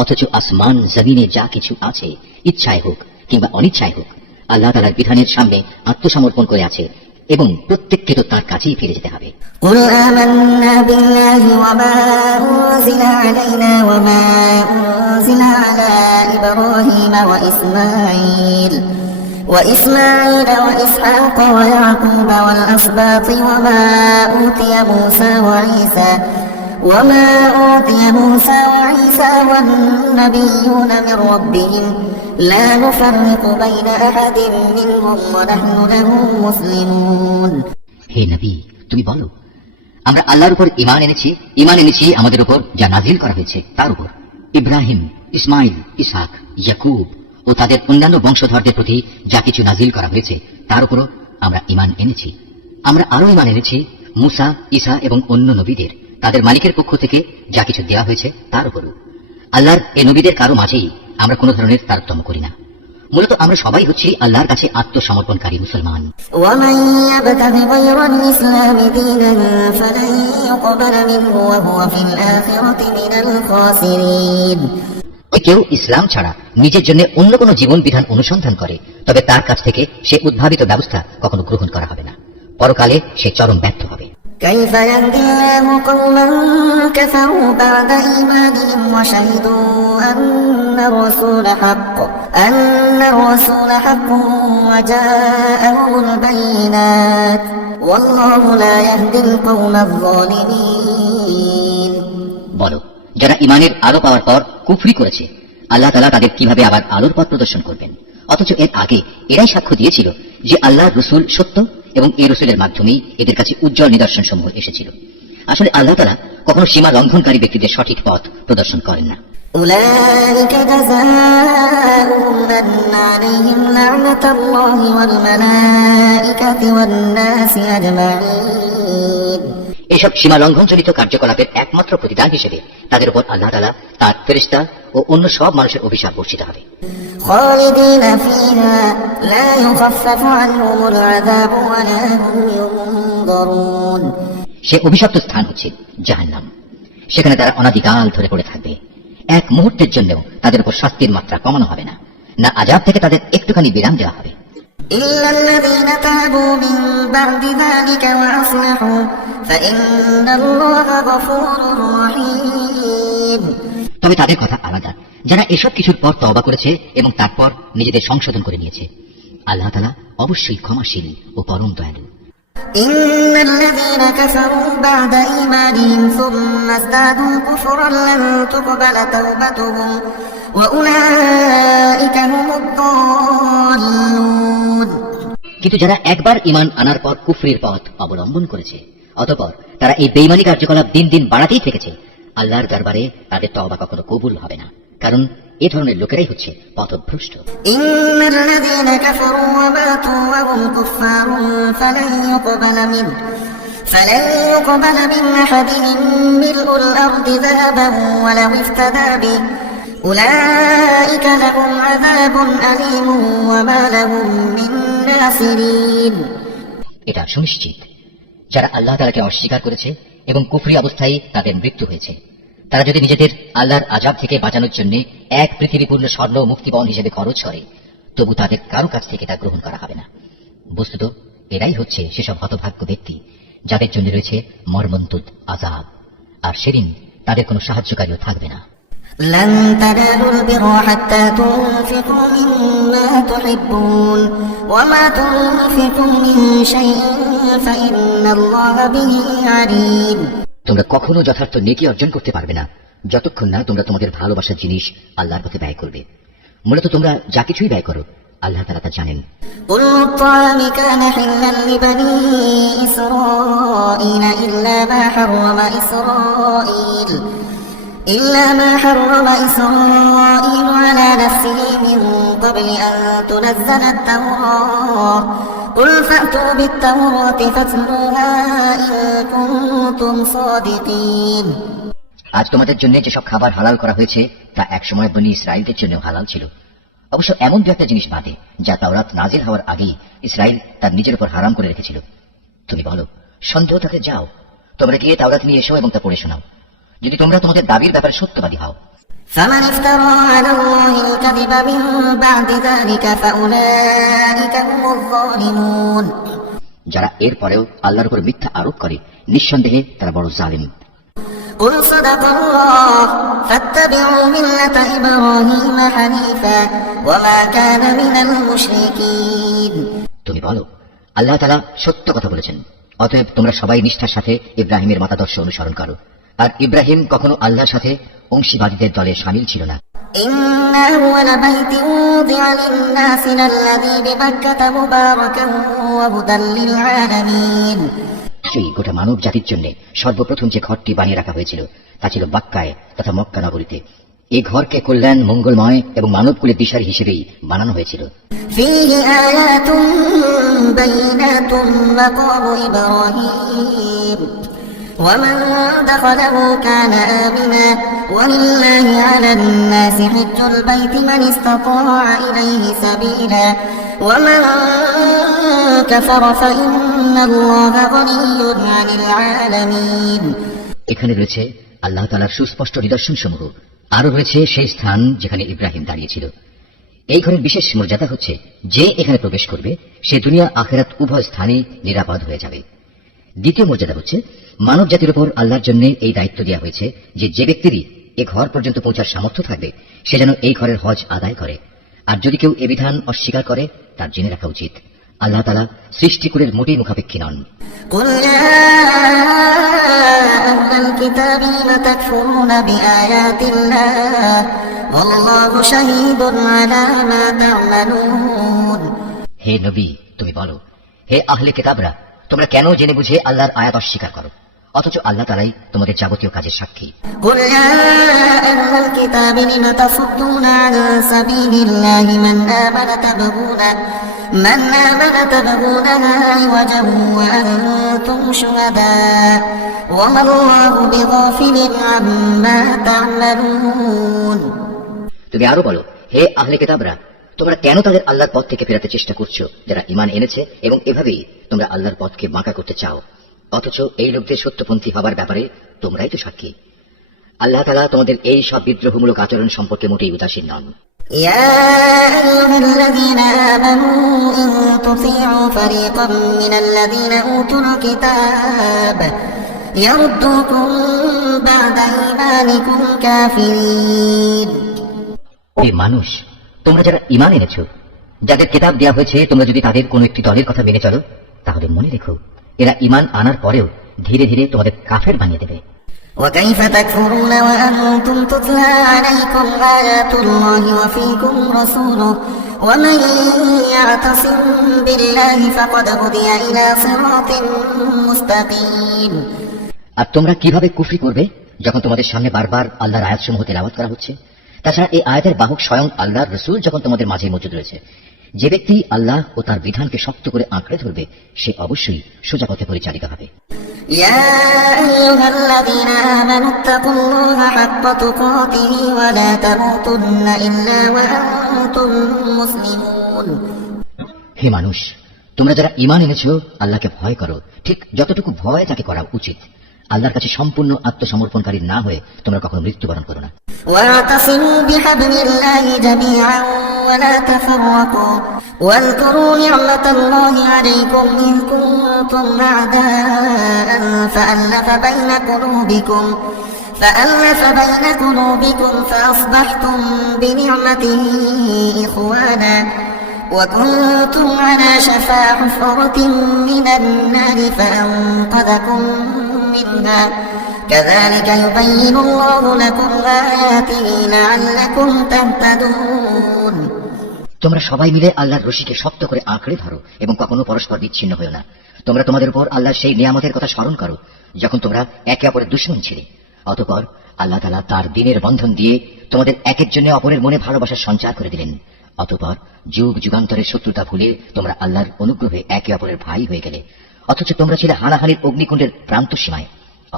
অথচ আসমান জমিনে যা কিছু আছে ইচ্ছায় হোক কিংবা অনিচ্ছায় হোক আল্লাহ তাআলার বিধানের সামনে আত্মসমর্পণ করে আছে এবং প্রত্যেককে তো তার কাছেই ফিরে যেতে হবে। قل آمنا بالله وما أنزل علينا وما أنزل على إبراهيم وإسماعيل وإسحاق ويعقوب والأسباط وما أوتي موسى وعيسى والنبيون من ربهم لا نفرق بين أحد منهم ونحن له مسلمون। হে নবী, তুমি বলো আমরা আল্লাহর উপর ঈমান এনেছি আমাদের উপর যা নাজিল করা হয়েছে তার উপর, ইব্রাহিম, ইসমাইল, ইসহাক, ইয়াকুব ও তাদের অন্যান্য বংশধরদের প্রতি যা কিছু নাজিল করা হয়েছে তার উপরও আমরা ঈমান এনেছি। আমরা আরো ঈমান এনেছি মুসা, ঈসা এবং অন্য নবীদের তাদের মালিকের পক্ষ থেকে যা কিছু দেওয়া হয়েছে তার উপরও। আল্লাহর এই নবীদের কারো মাঝেই আমরা কোনো ধরনের তারতম্য করি না। মূলত আমরা সবাই হচ্ছি আল্লাহর কাছে আত্মসমর্পণকারী মুসলমান। ومن يبتغ غير الإسلام دينا فلن يقبل منه وهو في الآخرة من الخاسرين। কেউ ইসলাম ছাড়া নিজের জন্য অন্য কোনো জীবন বিধান অনুসন্ধান করে, তবে তার কাছ থেকে সে উদ্ভাবিত ব্যবস্থা কখনো গ্রহণ করা হবে না, পরকালে সে চরম ব্যর্থ হবে। كيف يهدي الله قوما كفروا بعد إيمانهم وشهدوا أن الرسول حق وجاءهم البينات والله لا يهدي القوم الظالمين। বলো, যারা ইমানের আলো পাওয়ার পর কুফরি করেছে, আল্লাহ তাআলা তাদের কিভাবে আবার আলোর পথ প্রদর্শন করবেন? অথচ এর আগে এরাই সাক্ষ্য দিয়েছিল যে আল্লাহর রাসূল সত্য এবং এই রাসূলের মাধ্যমেই এদের কাছে উজ্জ্বল নিদর্শন সমূহ এসেছিল। আসলে আল্লাহ তাআলা কখনো সীমা লঙ্ঘনকারী ব্যক্তিদের সঠিক পথ প্রদর্শন করেন না। أولئك جزاؤهم أن عليهم لعنة الله والملائكة والناس أجمعين। এসব সীমা লঙ্ঘনজনিত কার্যকলাপের একমাত্র প্রতিদান হিসেবে তাদের উপর আল্লাহ তাআলা তার ফেরেশতা ও অন্য সব মানুষের অভিশাপ বর্ষিত হবে। خالدين فيها لا يخفف عنهم العذاب ولا هم ينظرون। সে অভিশপ্ত স্থান হচ্ছে জাহান্নাম, সেখানে তারা অনাদিকাল ধরে পড়ে থাকবে। এক মুহূর্তের জন্যও তাদের উপর শাস্তির মাত্রা কমানো হবে না, না আযাব থেকে তাদের একটুখানি বিরাম দেওয়া হবে। إلا الذين تابوا من بعد ذلك وأصلحوا فإن الله غفور رحيم। তবে তাদের কথা আলাদা, যারা এসব কিছুর পর তওবা করেছে এবং তারপর নিজেদের সংশোধন করে নিয়েছে। আল্লাহ তাআলা অবশ্যই ক্ষমাশীল ও পরম দয়ালু। إن الذين كفروا بعد إيمانهم ثم ازدادوا كفرا لن تقبل توبتهم وأولئك هم الضالون। কিন্তু যারা একবার ঈমান আনার পর কুফরির পথ অবলম্বন করেছে, অতঃপর তারা এই বেঈমানি কার্যকলাপ দিন দিন বাড়াতেই থেকেছে, আল্লাহর দরবারে তাদের তওবা কখনো কবুল হবে না, কারণ এ ধরনের লোকেরাই হচ্ছে পথভ্রষ্ট। إن الذين كفروا وماتوا وهم كفار فلن يقبل من أحدهم ملء الأرض ذهبا ولو افتدى به أولئك لهم عذاب أليم وما لهم من ناصرين। এটা সুনিশ্চিত, যারা আল্লাহ তাআলাকে অস্বীকার করেছে এবং কুফরি অবস্থায় তাদের মৃত্যু হয়েছে, তারা যদি নিজেদের আল্লাহর আযাব থেকে বাঁচানোর জন্য এক পৃথিবীপূর্ণ স্বর্ণ মুক্তিপণ হিসেবে খরচ করে, তবু তাদের কারো কাছ থেকে তা গ্রহণ করা হবে না। বস্তুত এরাই হচ্ছে সেসব হতভাগ্য ব্যক্তি যাদের জন্য রয়েছে মর্মন্তুদ আযাব, আর সেদিন তাদের কোনো সাহায্যকারীও থাকবে না। لن تنالوا البر حتى تنفقوا مما تحبون وما تنفقوا من شيء فإن الله به عليم। তোমরা কখনো যথার্থ নেকি অর্জন করতে পারবে না যতক্ষণ না তোমরা তোমাদের ভালোবাসার জিনিস আল্লাহর পথে ব্যয় করবে। মূলত তোমরা যা কিছুই ব্যয় করো, আল্লাহ তাআলা তা জানেন। قل الطعام كان حلا لبني إسرائيل إلا ما حرم إسرائيل على نفسه من قبل أن تنزل التوراة قل فأتوا بالتوراة فاتلوها إن كنتم صادقين। আজ তোমাদের জন্য যেসব খাবার হালাল করা হয়েছে তা একসময় বনী ইসরাইলদের জন্য হালাল ছিল, অবশ্য এমন দু একটা জিনিস বাদে যা তাওরাত নাজিল হওয়ার আগেই ইসরাইল তার নিজের উপর হারাম করে রেখেছিল। তুমি বলো, সন্দেহ থাকে যাও, তোমরা গিয়ে তাওরাত নিয়ে এসো এবং তা পড়ে শোনাও, যদি তোমরা তোমাদের দাবির ব্যাপারে সত্যবাদী হও। فمن افترى على الله الكذب من بعد ذلك فأولئك هم الظالمون। যারা এর পরেও আল্লাহর উপর মিথ্যা আরোপ করে, নিঃসন্দেহে তারা বড় জালিম। قل صدق الله فاتبعوا ملة إبراهيم حنيفا وما كان من المشركين। তুমি বলো, আল্লাহ তাআলা সত্য কথা বলেছেন, অতএব তোমরা সবাই নিষ্ঠার সাথে ইব্রাহিমের মতাদর্শ অনুসরণ করো, আর ইব্রাহিম কখনো আল্লাহর সাথে অংশীবাদীদের দলে শামিল ছিল না। إن أول بيت وضع للناس الذي بمكة مباركا وهدى للعالمين। সেই গোটা মানব জাতির জন্য সর্বপ্রথম যে ঘরটি বানিয়ে রাখা হয়েছিল তা ছিল বাক্কায় তথা মক্কা নগরীতে। এই ঘরকে কল্যাণ, মঙ্গলময় এবং মানবকুলের দিশারি হিসেবেই বানানো হয়েছিল। فيه آيات بينات مقام إبراهيم ومن دخله كان آمنا ولله على الناس حج البيت من استطاع إليه سبيلا ومن كفر فإن الله غني عن العالمين। এখানে রয়েছে আল্লাহ তাআলার সুস্পষ্ট নিদর্শন সমূহ। আরো রয়েছে সেই স্থান যেখানে ইব্রাহিম দাঁড়িয়েছিল। এই ঘরের বিশেষ মর্যাদা হচ্ছে যে এখানে প্রবেশ করবে সে দুনিয়া আখিরাত উভয় স্থানে নিরাপদ হয়ে যাবে। দ্বিতীয় মর্যাদা হচ্ছে মানব জাতির উপর আল্লাহর জন্য এই দায়িত্ব দেওয়া হয়েছে যে যে ব্যক্তিরই এ ঘর পর্যন্ত পৌঁছার সামর্থ্য থাকবে সে যেন এই ঘরের হজ আদায় করে। আর যদি কেউ এ বিধান অস্বীকার করে তার জেনে রাখা উচিত আল্লাহ তাআলা সৃষ্টিকুলের মোটেই মুখাপেক্ষী নন। قل يا أهل الكتاب لم تكفرون بآيات الله والله شهيد على ما تعملون। হে নবী, তুমি বলো, হে আহলে কিতাবরা, তোমরা কেন জেনে বুঝে আল্লাহর আয়াত অস্বীকার করো অথচ আল্লাহ তাআলাই তোমাদের যাবতীয় কাজের সাক্ষী। قل يا أهل الكتاب لم تصدون عن سبيل الله من آمن تبغونها عوجا وأنتم شهداء وما الله بغافل عما تعملون। তুমি আরো বলো, হে আহলে কিতাবরা, তোমরা কেন তাদের আল্লাহর পথ থেকে ফেরাতে চেষ্টা করছো যারা ঈমান এনেছে এবং এভাবেই তোমরা আল্লাহর পথকে বাঁকা করতে চাও অথচ এই লোকদের সত্যপন্থী হবার ব্যাপারে তোমরাই তো সাক্ষী। আল্লাহ তাআলা তোমাদের এই সব বিদ্রোহমূলক আচরণ সম্পর্কে মোটেই উদাসীন নন। يا أيها الذين آمنوا إن تطيعوا فريقا من الذين أوتوا الكتاب يردوكم بعد إيمانكم كافرين। হে মানুষ, তোমরা যারা ঈমান এনেছো, যাদের কিতাব দেওয়া হয়েছে, তোমরা যদি তাদের কোন একটি দলের কথা মেনে চলো তাহলে মনে রেখো এরা ঈমান আনার পরেও ধীরে ধীরে তোমাদের কাফের বানিয়ে দেবে। وكيف تكفرون وأنتم تتلى عليكم آيات الله وفيكم رسوله ومن يعتصم بالله فقد هدي إلى صراط مستقيم। আর তোমরা কিভাবে কুফরি করবে যখন তোমাদের সামনে বারবার আল্লাহর আয়াতসমূহ তেলাওয়াত করা হচ্ছে? তাছাড়া এই আয়াতের বাহক স্বয়ং আল্লাহর রাসূল যখন তোমাদের মাঝে মজুদ রয়েছে। যে ব্যক্তি আল্লাহ ও তার বিধানকে শক্ত করে আঁকড়ে ধরবে সে অবশ্যই সোজা পথে পরিচালিত হবে। يا أيها الذين آمنوا اتقوا الله حق تقاته ولا تموتن إلا وأنتم مسلمون। হে মানুষ, তোমরা যারা ঈমান এনেছো আল্লাহকে ভয় করো ঠিক যতটুকু ভয় তাকে করা উচিত। আল্লাহর কাছে সম্পূর্ণ আত্মসমর্পণকারী না হয়ে তোমরা কখনো মৃত্যুবরণ করো না। واعتصموا بحبل الله جميعا ولا تفرقوا واذكروا نعمة الله عليكم إذ كنتم أعداء فألف بين قلوبكم فأصبحتم بنعمته إخوانا وكنتم على شفا حفرة من النار فأنقذكم منها كذلك يبين الله لكم آياته لعلكم تهتدون। তোমরা সবাই মিলে আল্লাহর রশিকে শক্ত করে আঁকড়ে ধরো এবং কখনো পরস্পর বিচ্ছিন্ন হও না। তোমরা তোমাদের উপর আল্লাহর সেই নিয়ামতের কথা স্মরণ করো যখন তোমরা একে অপরের দুশমন ছিলে। অতঃপর আল্লাহ তাআলা তার দ্বীনের বন্ধন দিয়ে তোমাদের একের জন্য অপরের মনে ভালোবাসার সঞ্চার করে দিলেন। অতঃপর যুগ যুগান্তরের শত্রুতা ভুলে তোমরা আল্লাহর অনুগ্রহে একে অপরের ভাই হয়ে গেলে অথচ তোমরা ছিলে হানাহানির অগ্নিকুণ্ডের প্রান্ত সীমায়।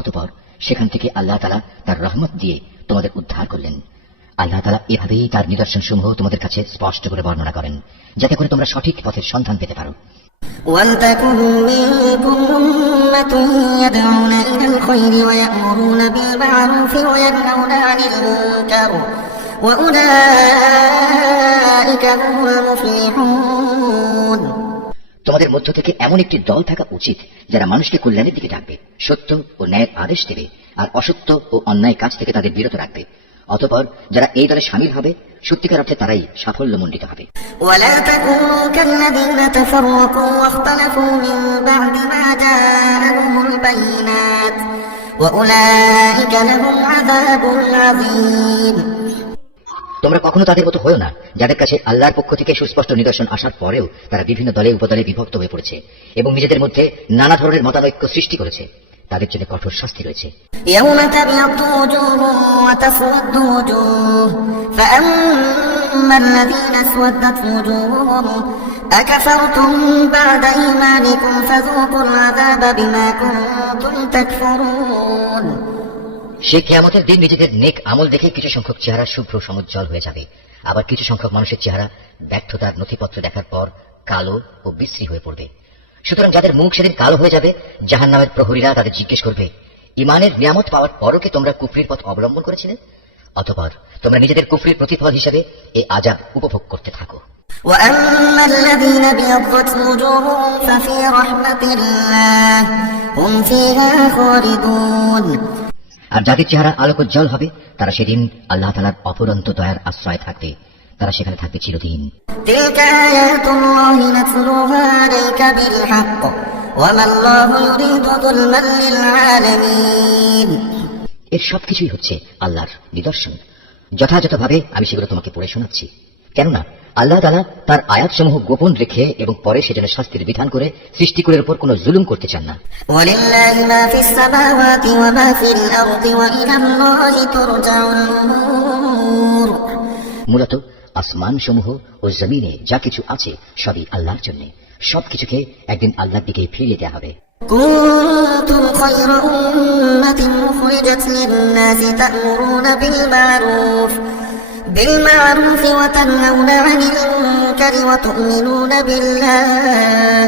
অতঃপর সেখান থেকে আল্লাহ তাআলা তার রহমত দিয়ে তোমাদের উদ্ধার করলেন। আল্লাহ তাআলা এভাবেই তার নিদর্শন সমূহ তোমাদের কাছে স্পষ্ট করে বর্ণনা করেন যাতে করে তোমরা সঠিক পথের সন্ধান পেতে পারো। وَلْتَكُنْ مِنكُمْ أُمَّةٌ يَدْعُونَ إِلَى الْخَيْرِ وَيَأْمُرُونَ بِالْمَعْرُوفِ وَيَنْهَوْنَ عَنِ الْمُنكَرِ وَأُولَئِكَ هُمُ الْمُفْلِحُونَ। তোমাদের মধ্য থেকে এমন একটি দল থাকা উচিত যারা মানুষকে কল্যাণের দিকে ডাকবে, সত্য ও ন্যায়ের আদেশ দেবে আর অসত্য ও অন্যায় কাজ থেকে তাদের বিরত রাখবে। অতঃপর যারা এই দলে শামিল হবে সত্যিকার অর্থে তারাই সাফল্যমণ্ডিত হবে। ولا تكونوا كالذين تفرقوا واختلفوا من بعد ما جاءهم البينات وأولئك لهم عذاب عظيم। তোমরা কখনো তাদের মতো হয়ো না যাদের কাছে আল্লাহর পক্ষ থেকে সুস্পষ্ট নিদর্শন আসার পরেও তারা বিভিন্ন দলে উপদলে বিভক্ত হয়ে পড়েছে এবং নিজেদের মধ্যে নানা ধরনের মতানৈক্য সৃষ্টি করেছে। তাদের জন্য কঠোর শাস্তি রয়েছে। يوم تبيض وجوه وتسود وجوه فأما الذين اسودت وجوههم أكفرتم بعد إيمانكم فذوقوا العذاب بما كنتم تكفرون। সে কিয়ামতের দিন নিজেদের নেক আমল দেখে কিছু সংখ্যক চেহারা শুভ্র সমুজ্জ্বল হয়ে যাবে, আবার কিছু সংখ্যক মানুষের চেহারা ব্যর্থতার নথিপত্র দেখার পর কালো ও বিশ্রী হয়ে পড়বে। সুতরাং যাদের মুখ সেদিন কালো হয়ে যাবে, জাহান্নামের প্রহরীরা তাদের জিজ্ঞেস করবে, ইমানের নিয়ামত পাওয়ার পরও কি তোমরা কুফরির পথ অবলম্বন করেছিলে? অতঃপর তোমরা নিজেদের কুফরির প্রতিফল হিসেবে এই আযাব উপভোগ করতে থাকো। وأما الذين ابيضت وجوههم ففي رحمة الله هم فيها خالدون। আর যাদের চেহারা আলোকোজ্জ্বল হবে তারা সেদিন আল্লাহ তাআলার অফুরন্ত দয়ার আশ্রয় থাকবে, তারা সেখানে থাকবে চিরদিন। تلك آيات الله نتلوها عليك بالحق وما الله يريد ظلما للعالمين। এর সবকিছুই হচ্ছে আল্লাহর নিদর্শন, যথাযথভাবে আমি সেগুলো তোমাকে পড়ে শোনাচ্ছি। কেননা আল্লাহ তাআলা তার আয়াতসমূহ গোপন রেখে এবং পরে সেজন্য শাস্তির বিধান করে সৃষ্টিকুলের উপর কোনো জুলুম করতে চান না। ولله ما في السماوات وما في الأرض وإلى الله ترجع الأمور। মূলত আসমান সমূহ ও জমিনে যা কিছু আছে সবই আল্লাহর জন্য, সবকিছুকে একদিন আল্লাহর দিকে ফিরিয়ে দেওয়া হবে। كنتم خير أمة أخرجت للناس تأمرون بالمعروف وتنهون عن المنكر وتؤمنون بالله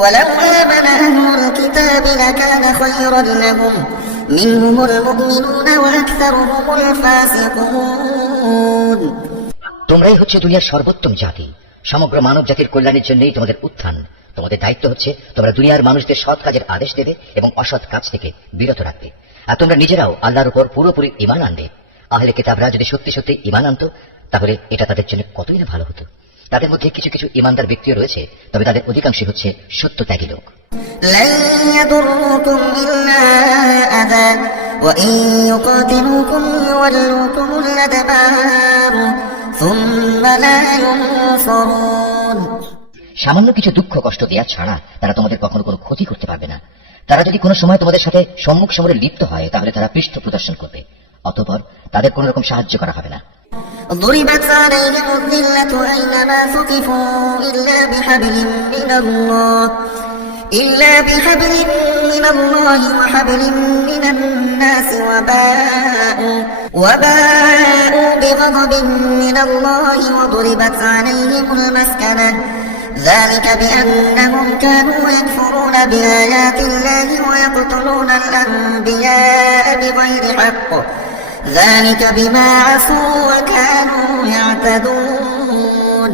ولو آمن أهل الكتاب لكان خيرا لهم منهم المؤمنون وأكثرهم الفاسقون। তোমরাই হচ্ছে দুনিয়ার সর্বোত্তম জাতি, সমগ্র মানব জাতির কল্যাণের জন্যই তোমাদের উত্থান। তোমাদের দায়িত্ব হচ্ছে তোমরা দুনিয়ার মানুষদের সৎ কাজের আদেশ দেবে এবং অসৎ কাজ থেকে বিরত রাখবে, আর তোমরা নিজেরাও আল্লাহর উপর পুরোপুরি ঈমান আনবে। আহলে কিতাবরা যদি সত্যি সত্যি ঈমান আনতো তাহলে এটা তাদের জন্য কতই না ভালো হতো। তাদের মধ্যে কিছু কিছু ঈমানদার ব্যক্তিও রয়েছে, তবে তাদের অধিকাংশই হচ্ছে সত্যত্যাগী লোক। لن يضروكم إلا أذى وإن يقاتلوكم يولوكم الأدبار ثم لا ينصرون। সামান্য কিছু দুঃখ কষ্ট দেওয়া ছাড়া তারা তোমাদের কখনো কোনো ক্ষতি করতে পারবে না। তারা যদি কোনো সময় তোমাদের সাথে সম্মুখ সমরে লিপ্ত হয় তাহলে তারা পৃষ্ঠ প্রদর্শন করবে, অতঃপর তাদের কোন রকম সাহায্য করা হবে না। ضربت عليهم الذلة أينما ثقفوا إلا بحبل من الله وحبل من الناس وباءوا بغضب من الله وضربت عليهم المسكنة ذلك بأنهم كانوا يكفرون بآيات الله ويقتلون الأنبياء بغير حق ذلك بما عصوا وكانوا يعتدون।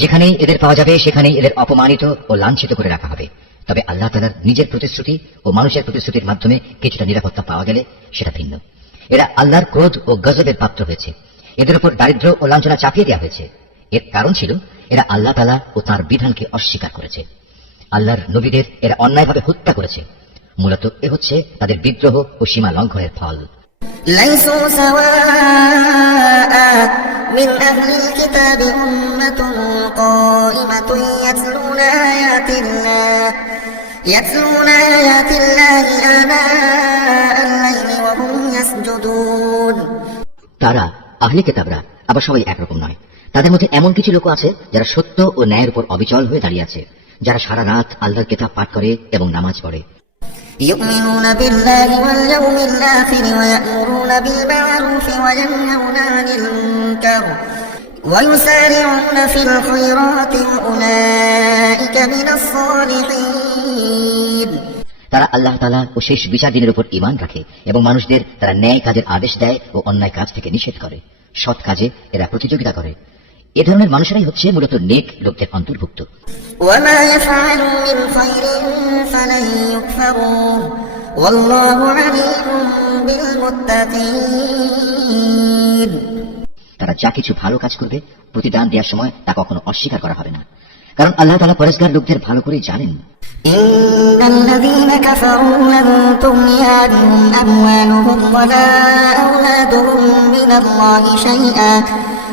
যেখানেই এদের পাওয়া যাবে সেখানেই এদের অপমানিত ও লাঞ্ছিত করে রাখা হবে। তবে আল্লাহ তাআলার নিজের প্রতিশ্রুতি ও মানুষের প্রতিশ্রুতির মাধ্যমে কিছুটা নিরাপত্তা পাওয়া গেলে সেটা ভিন্ন। এরা আল্লাহর ক্রোধ ও গজবের পাত্র হয়েছে, এদের উপর দারিদ্র্য ও লাঞ্ছনা চাপিয়ে দেওয়া হয়েছে। এর কারণ ছিল এরা আল্লাহ তাআলা ও তাঁর বিধানকে অস্বীকার করেছে। আল্লাহর নবীদের এরা অন্যায়ভাবে হত্যা করেছে। মূলত এ হচ্ছে তাদের বিদ্রোহ ও সীমা লঙ্ঘনের ফল। ليسوا سواء من أهل الكتاب أمة قائمة يتلون آيات الله آناء الليل وهم يسجدون। তারা আহলে কিতাবরা আবার সবাই একরকম নয়। তাদের মধ্যে এমন কিছু লোক আছে যারা সত্য ও ন্যায়ের উপর অবিচল হয়ে দাঁড়িয়ে আছে, যারা সারা রাত আল্লাহর কিতাব পাঠ করে এবং নামাজ পড়ে। يؤمنون بالله واليوم الآخر ويأمرون بالمعروف وينهون عن المنكر ويسارعون في الخيرات وأولئك من الصالحين। তারা আল্লাহ তাআলা ও শেষ বিচার দিনের উপর ঈমান রাখে এবং মানুষদের তারা ন্যায় কাজের আদেশ দেয় ও অন্যায় কাজ থেকে নিষেধ করে, সৎ কাজে এরা প্রতিযোগিতা করে। এ ধরনের মানুষেরাই হচ্ছে মূলত নেক লোকদের অন্তর্ভুক্ত। وما يفعلوا من خير فلن يكفروه والله عليم بالمتقين। তারা যা কিছু ভালো কাজ করবে প্রতিদান দেওয়ার সময় তা কখনো অস্বীকার করা হবে না, কারণ আল্লাহ তাআলা পরেজগার লোকদের ভালো করেই জানেন। إن الذين كفروا لن تغني عنهم أموالهم ولا أولادهم من الله شيئا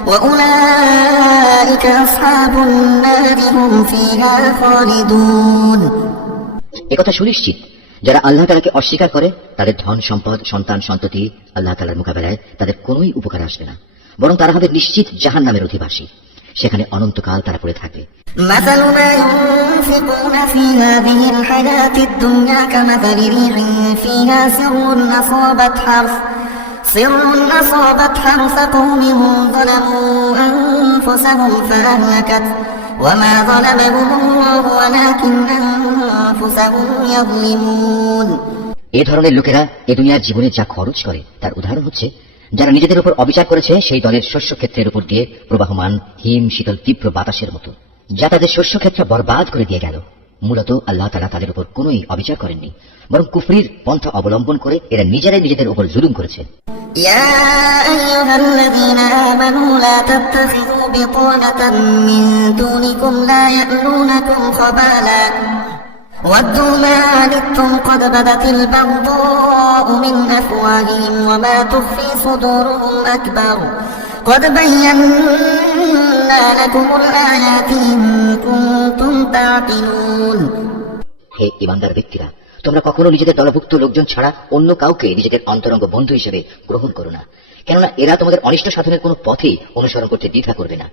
وأولئك أصحاب النار هم فيها خالدون। একথা সুনিশ্চিত, যারা আল্লাহ তাআলাকে অস্বীকার করে তাদের ধন সম্পদ সন্তান সন্ততি আল্লাহ তাআলার মোকাবেলায় তাদের কোনোই উপকার আসবে না, বরং তারা হবে নিশ্চিত জাহান্নামের অধিবাসী। সেখানে অনন্তকাল তারা পড়ে থাকবে। مثل ما ينفقون في هذه الحياة الدنيا كمثل ريح فيها سر أصابت حرث قوم ظلموا أنفسهم فأهلكت وما ظلمهم الله ولكن أنفسهم يظلمون। এ ধরনের লোকেরা এ দুনিয়ার জীবনে যা খরচ করে তার উদাহরণ হচ্ছে যারা নিজেদের উপর অবিচার করেছে সেই দলের শস্যক্ষেত্রের উপর দিয়ে প্রবাহমান হিম শীতল তীব্র বাতাসের মতো, যা তাদের শস্যক্ষেত্র বরবাদ করে দিয়ে গেল। মূলত আল্লাহ তাআলা তাদের উপর কোনোই অবিচার করেননি, বরং কুফরির পন্থা অবলম্বন করে এরা নিজেরাই নিজেদের উপর জুলুম করেছে। يا أيها الذين آمنوا لا تتخذوا بطانة من دونكم لا يألونكم خبالا ودوا ما عنتم قد بدت البغضاء من أفواههم وما تخفي صدورهم أكبر قد بينا لكم الآيات إن كنتم تعقلون। হে ঈমানদার ব্যক্তিরা, তোমরা কখনো নিজেদের দলভুক্ত লোকজন ছাড়া অন্য কাউকে নিজেদের অন্তরঙ্গ বন্ধু হিসেবে গ্রহণ করো না, কেননা এরা তোমাদের অনিষ্ট সাধনের কোনো পথেই অনুসরণ করতে দ্বিধা করবে না।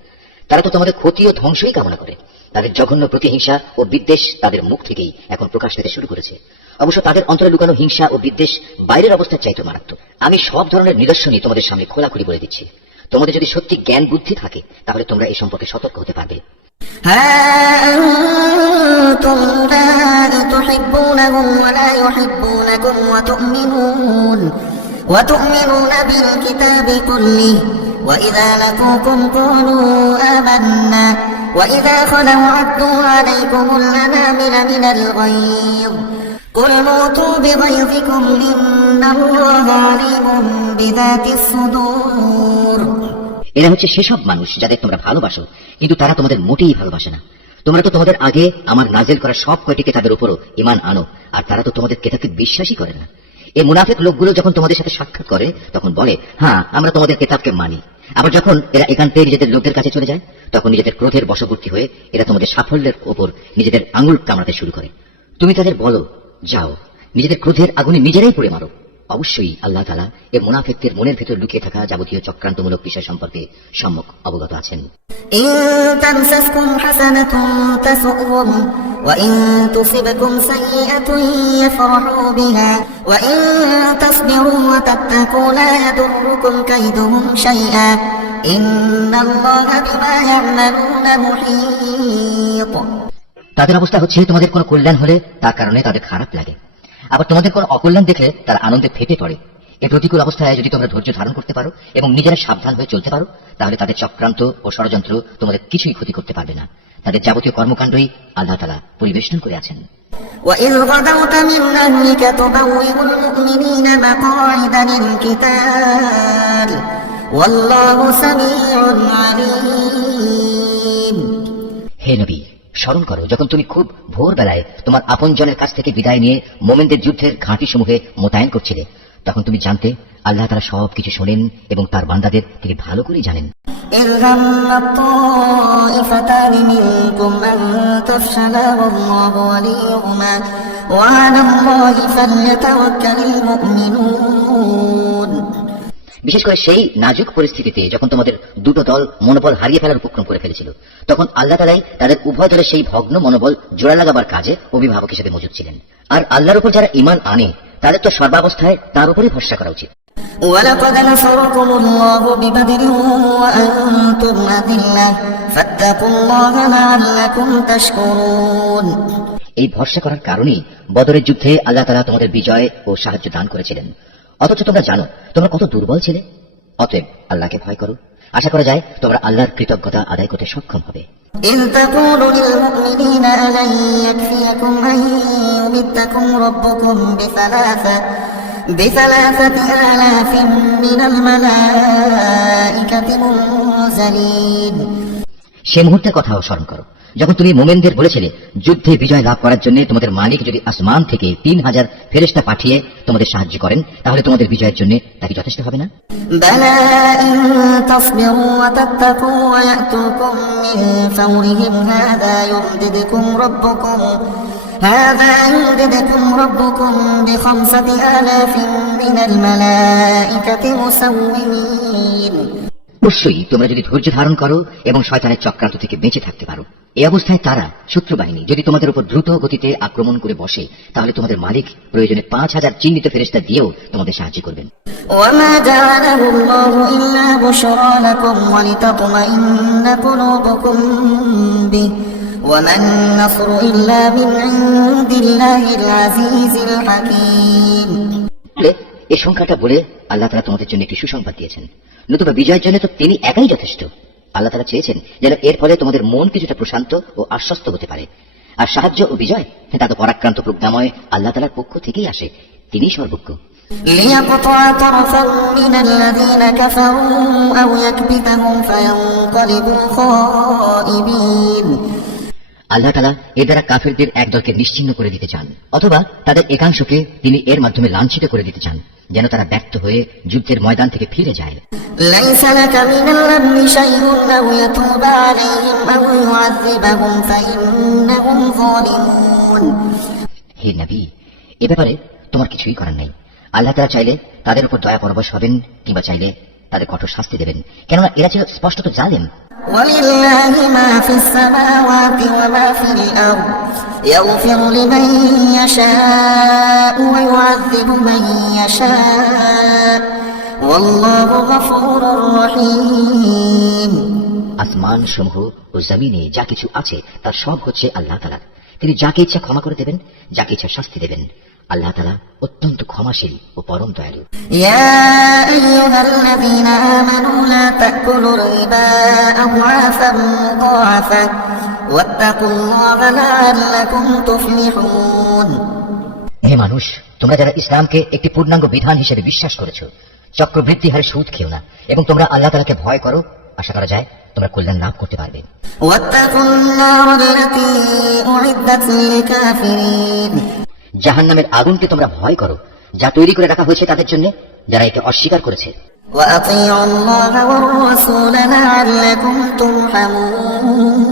তারা তো তোমাদের ক্ষতি ও ধ্বংসই কামনা করে। তাদের জঘন্য প্রতিহিংসা ও বিদ্বেষ তাদের মুখ থেকেই এখন প্রকাশ পেতে শুরু করেছে। অবশ্য তাদের অন্তরে লুকানো হিংসা ও বিদ্বেষ বাইরের অবস্থার চাইতে মারাত্মক। আমি সব ধরনের নিদর্শনই তোমাদের সামনে খোলাখুলি বলে দিচ্ছি। তোমাদের যদি সত্যি জ্ঞান বুদ্ধি থাকে তাহলে তোমরা এই সম্পর্কে সতর্ক হতে পারবে। ها أنتم أولئك تحبونهم ولا يحبونكم وتؤمنون بالكتاب كله وإذا لقوكم قالوا آمنا وإذا خلوا عضوا عليكم الأنامل من الغيظ قل موتوا بغيظكم إن الله عليم بذات الصدور। এরা হচ্ছে সেসব মানুষ যাদের তোমরা ভালোবাসো, কিন্তু তারা তোমাদের মোটেই ভালোবাসে না। তোমরা তো তোমাদের আগে আমার নাজেল করা সব কয়টি কিতাবের উপরও ঈমান আনো, আর তারা তো তোমাদের কিতাবকে বিশ্বাসই করে না। এই মুনাফিক লোকগুলো যখন তোমাদের সাথে সাক্ষাৎ করে তখন বলে, হ্যাঁ আমরা তোমাদের কিতাবকে মানি। আবার যখন এরা একান্তে নিজেদের লোকদের কাছে চলে যায় তখন নিজেদের ক্রোধের বশবর্তী হয়ে এরা তোমাদের সাফল্যের উপর নিজেদের আঙুল কামড়াতে শুরু করে। তুমি তাদের বলো, যাও নিজেদের ক্রোধের আগুনে নিজেরাই পুড়ে মারো। অবশ্যই আল্লাহ তাআলা এই মুনাফিকদের মনের ভেতর লুকিয়ে থাকা যাবতীয় চক্রান্তমূলক বিষয় সম্পর্কে সম্যক অবগত আছেন। إن تمسسكم حسنة تسؤهم وإن تصبكم سيئة يفرحوا بها وإن تصبروا وتتقوا لا يضركم كيدهم شيئا إن الله بما يعملون محيط। তাদের অবস্থা হচ্ছে তোমাদের কোনো কল্যাণ হলে তার কারণে তাদের খারাপ লাগে, আবার তোমাদের কোনো অকল্যাণ দেখলে তারা আনন্দে ফেটে পড়ে। এই প্রতিকূল অবস্থায় যদি তোমরা ধৈর্য ধারণ করতে পারো এবং নিজেরা সাবধান হয়ে চলতে পারো তাহলে তাদের চক্রান্ত ও ষড়যন্ত্র তোমাদের কিছুই ক্ষতি করতে পারবে না। তাদের যাবতীয় কর্মকাণ্ডই আল্লাহ তাআলা পরিবেষ্টন করে আছেন। وَإِذْ غَدَوْتَ مِنْ أَهْلِكَ تُبَوِّئُ الْمُؤْمِنِينَ مَقَاعِدَ لِلْقِتَالِ وَاللَّهُ سَمِيعٌ عَلِيمٌ। হে নবী, স্মরণ করো যখন তুমি খুব ভোরবেলায় তোমার আপনজনের কাছ থেকে বিদায় নিয়ে মোমেনদের যুদ্ধের ঘাঁটি সমূহে মোতায়েন করছিলে, তখন তুমি জানতে আল্লাহ তাআলা সবকিছু শোনেন এবং তার বান্দাদের তিনি ভালো করেই জানেন। إِذْ هَمَّ الطَّائِفَتَانِ مِنكُمْ أَن تَفْشَلَا وَاللَّهُ وَلِيُّهُمَا وَعَلَى اللَّهِ فَلْيَتَوَكَّلِ الْمُؤْمِنُونَ। বিশেষ করে সেই নাজুক পরিস্থিতিতে যখন তোমাদের দুটো দল মনোবল হারিয়ে ফেলার উপক্রম করে ফেলেছিল, তখন আল্লাহ তাআলাই তাদের উভয় দলের সেই ভগ্ন মনোবল জোড়া লাগাবার কাজে অভিভাবক হিসেবে মজুদ ছিলেন। আর আল্লাহর উপর যারা ঈমান আনে তাদের তো সর্বাবস্থায় তার উপরই ভরসা করা উচিত। وَلَقَدْ نَصَرَكُمُ اللَّهُ بِبَدْرٍ وَأَنْتُمْ أَذِلَّةٌ فَاتَّقُوا اللَّهَ لَعَلَّكُمْ تَشْكُرُونَ। এই ভরসা করার কারণেই বদরের যুদ্ধে আল্লাহ তাআলা তোমাদের বিজয় ও সাহায্য দান করেছিলেন, অথচ তোমরা জানো তোমরা কত দুর্বল ছিলে। অতএব আল্লাহকে ভয় করো, আশা করা যায় তোমরা আল্লাহর কৃতজ্ঞতা আদায় করতে সক্ষম হবে। إِذْ تَقُولُ لِلْمُؤْمِنِينَ أَلَنْ يَكْفِيَكُمْ أَنْ يُمِدَّكُمْ رَبُّكُمْ بِثَلَاثَةِ آلَافٍ مِّنَ الْمَلَائِكَةِ مُنزَلِينَ। সে মুহূর্তের কথাও স্মরণ করো যখন তুমি মোমেনদের বলেছিলে যুদ্ধে বিজয় লাভ করার জন্য তোমাদের মালিক যদি আসমান থেকে 3000 ফেরেশতা পাঠিয়ে তোমাদের সাহায্য করেন তাহলে তোমাদের বিজয়ের জন্য তা কি যথেষ্ট হবে না? بَلَى إِن تَصْبِرُوا وَتَتَّقُوا وَيَأْتُوكُم مِّن فَوْرِهِمْ هَٰذَا يُمْدِدْكُمْ رَبُّكُم ب5,000 مِّنَ الْمَلَائِكَةِ مُسَوِّمِينَ। অবশ্যই তোমরা যদি ধৈর্য ধারণ করো এবং শয়তানের চক্রান্ত থেকে বেঁচে থাকতে পারো। এই অবস্থায় তারা শত্রু বাহিনী যদি তোমাদের উপর দ্রুত গতিতে আক্রমণ করে বসে, তাহলে তোমাদের মালিক প্রয়োজনে 5000 চিহ্নিত ফেরেশতা দিয়েও তোমাদের সাহায্য করবেন। وما جعله الله إلا بشرى لكم ولتطمئن قلوبكم به وما النصر إلا من عند الله العزيز الحكيم। এই সংখ্যাটা বলে আল্লাহ তাআলা তোমাদের জন্য একটি সুসংবাদ দিয়েছেন, নতুবা বিজয়ের জন্য তো তিনি একাই যথেষ্ট। আল্লাহ তাআলা চেয়েছেন যেন এর ফলে তোমাদের মন কিছুটা প্রশান্ত ও আশ্বস্ত হতে পারে। আর সাহায্য ও বিজয় তা তো পরাক্রান্ত প্রজ্ঞাময় আল্লাহ তাআলার পক্ষ থেকেই আসে, তিনিই সর্বজ্ঞ। ليقطع طرفا من الذين كفروا أو يكبتهم فينقلبوا خائبين। আল্লাহ তাআলা এর দ্বারা কাফেরদের একদলকে নিশ্চিহ্ন করে দিতে চান, অথবা তাদের একাংশকে তিনি এর মাধ্যমে লাঞ্ছিত করে দিতে চান, যেন তারা ব্যর্থ হয়ে যুদ্ধের ময়দান থেকে ফিরে যায়। ليس لك من الأمر شيء أو يتوب عليهم أو يعذبهم فإنهم ظالمون। হে নবী, এ ব্যাপারে তোমার কিছুই করার নাই। আল্লাহ তাআলা চাইলে তাদের উপর দয়া পরবশ হবেন, কিংবা চাইলে তাদের কঠোর শাস্তি দেবেন, কেননা এরা ছিল স্পষ্টত জালেম। ولله ما في السماوات وما في الأرض يغفر لمن يشاء ويعذب من يشاء والله غفور رحيم। আসমান সমূহ ও জমিনে যা কিছু আছে তার সব হচ্ছে আল্লাহ তাআলার। তিনি যাকে ইচ্ছা ক্ষমা করে দেবেন, যাকে ইচ্ছা শাস্তি দেবেন। আল্লাহ তাআলা অত্যন্ত ক্ষমাশীল ও পরম দয়ালু। يا أيها الذين آمنوا لا تأكلوا الربا أضعافا مضاعفة واتقوا الله لعلكم تفلحون। হে মানুষ, তোমরা যারা ইসলামকে একটি পূর্ণাঙ্গ বিধান হিসেবে বিশ্বাস করেছ, চক্রবৃদ্ধি হারে সুদ খেও না, এবং তোমরা আল্লাহ তাআলাকে ভয় করো, আশা করা যায় তোমরা কল্যাণ লাভ করতে পারবে। واتقوا النار التي أعدت للكافرين। জাহান্নামের আগুনকে তোমরা ভয় করো, যা তৈরি করে রাখা হয়েছে তাদের জন্য যারা একে অস্বীকার করেছে। وأطيعوا الله والرسول لعلكم ترحمون।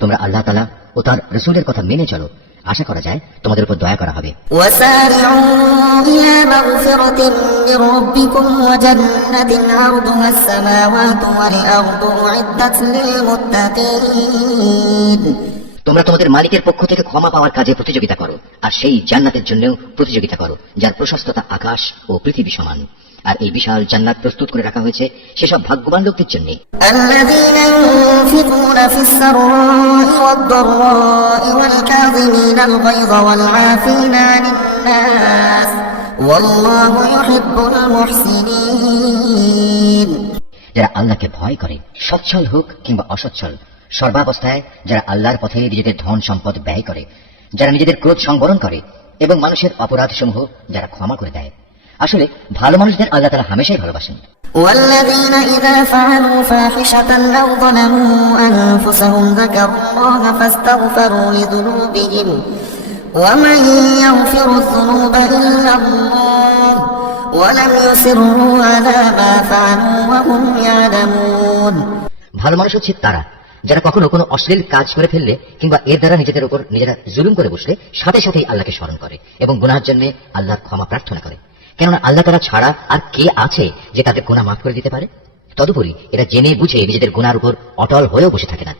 তোমরা আল্লাহ তাআলা ও তার রাসূলের কথা মেনে চলো, আশা করা যায় তোমাদের উপর দয়া করা হবে। وسارعوا إلى مغفرة من ربكم وجنة عرضها السماوات والأرض أعدت للمتقين। তোমরা তোমাদের মালিকের পক্ষ থেকে ক্ষমা পাওয়ার কাজে প্রতিযোগিতা করো, আর সেই জান্নাতের জন্যও প্রতিযোগিতা করো যার প্রশস্ততা আকাশ ও পৃথিবী সমান। আর এই বিশাল জান্নাত প্রস্তুত করে রাখা হয়েছে সেসব ভাগ্যবান লোকদের জন্য। الذين ينفقون في السراء والضراء والكاظمين الغيظ والعافين عن الناس والله يحب المحسنين। যারা আল্লাহকে ভয় করে, সচ্ছল হোক কিংবা অসচ্ছল, সর্বাবস্থায় যারা আল্লাহর পথে নিজেদের ধন সম্পদ ব্যয় করে, যারা নিজেদের ক্রোধ সংবরণ করে এবং মানুষের অপরাধ সমূহ যারা ক্ষমা করে দেয়, আসলে ভালো মানুষদের আল্লাহ তাআলা হামেশাই ভালোবাসেন। والذين إذا فعلوا فاحشة أو ظلموا أنفسهم ذكروا الله فاستغفروا لذنوبهم ومن يغفر الذنوب إلا الله ولم يصروا على ما فعلوا وهم يعلمون। ভালো মানুষ হচ্ছে তারা যারা কখনো কোনো অশ্লীল কাজ করে ফেললে কিংবা এর দ্বারা নিজেদের উপর নিজেরা জুলুম করে বসলে সাথে সাথেই আল্লাহকে স্মরণ করে এবং গুনাহের জন্য আল্লাহর ক্ষমা প্রার্থনা করে, কেননা আল্লাহ তাআলা ছাড়া আর কে আছে যে তাদের গুনাহ মাফ করে দিতে পারে। তদুপরি এরা জেনে বুঝে নিজেদের গুনার উপর অটল হয়েও বসে থাকে না।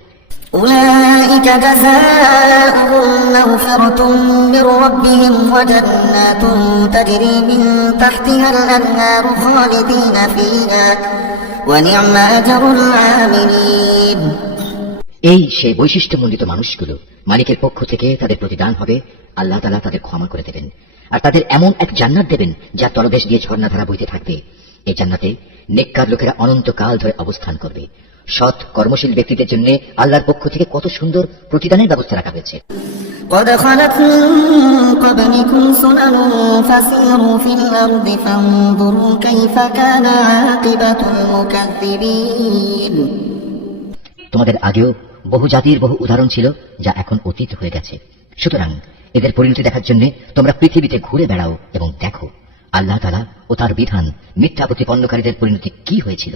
أولئك جزاؤهم مغفرة من ربهم وجنات تجري من تحتها الأنهار خالدين فيها ونعم أجر العاملين। এই সেই বৈশিষ্ট্যমণ্ডিত মানুষগুলো, মালিকের পক্ষ থেকে তাদের প্রতিদান হবে আল্লাহ তাআলা তাদের ক্ষমা করে দেবেন, আর তাদের এমন এক জান্নাত দেবেন যা তলদেশ দিয়ে ঝর্ণাধারা বইতে থাকবে। এই জান্নাতে নেককার লোকেরা অনন্তকাল ধরে অবস্থান করবে। সৎ কর্মশীল ব্যক্তিদের জন্য আল্লাহর পক্ষ থেকে কত সুন্দর প্রতিদানের ব্যবস্থা রাখা হয়েছে। قد خلت من قبلكم سنن فسيروا في الأرض فانظروا كيف كان عاقبة المكذبين। তোমাদের আগেও বহু জাতির বহু উদাহরণ ছিল যা এখন অতীত হয়ে গেছে। সুতরাং এদের পরিণতি দেখার জন্য তোমরা পৃথিবীতে ঘুরে বেড়াও এবং দেখো আল্লাহ তাআলা ও তার বিধান মিথ্যা প্রতিপন্নকারীদের পরিণতি কি হয়েছিল।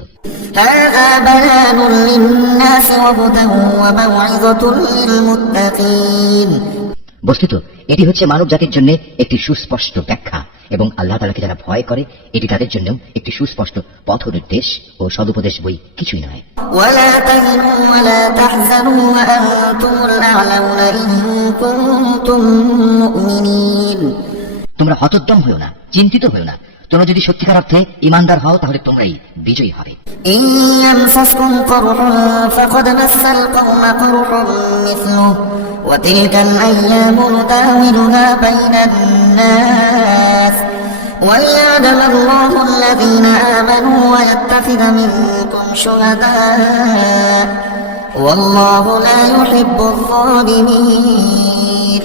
هذا بيان للناس وهدى وموعظة للمتقين। বস্তুত এটি হচ্ছে মানব জাতির জন্য একটি সুস্পষ্ট ব্যাখ্যা এবং আল্লাহ তাআলাকে যারা ভয় করে এটি তাদের জন্য একটি সুস্পষ্ট পথ নির্দেশ ও সদুপদেশ বই কিছুই নয়। ولا تهنوا ولا تحزنوا وأنتم الأعلون إن كنتم مؤمنين। তোমরা হতোদ্যম হও না, চিন্তিত হও না। তোমরা যদি সত্যিকার অর্থে ঈমানদার হও তাহলে তোমরাই বিজয়ী হবে। إن يمسسكم قرح فقد مس القوم قرح مثله وتلك الأيام نداولها بين الناس وليعلم الله الذين آمنوا ويتخذ منكم شهداء والله لا يحب الظالمين।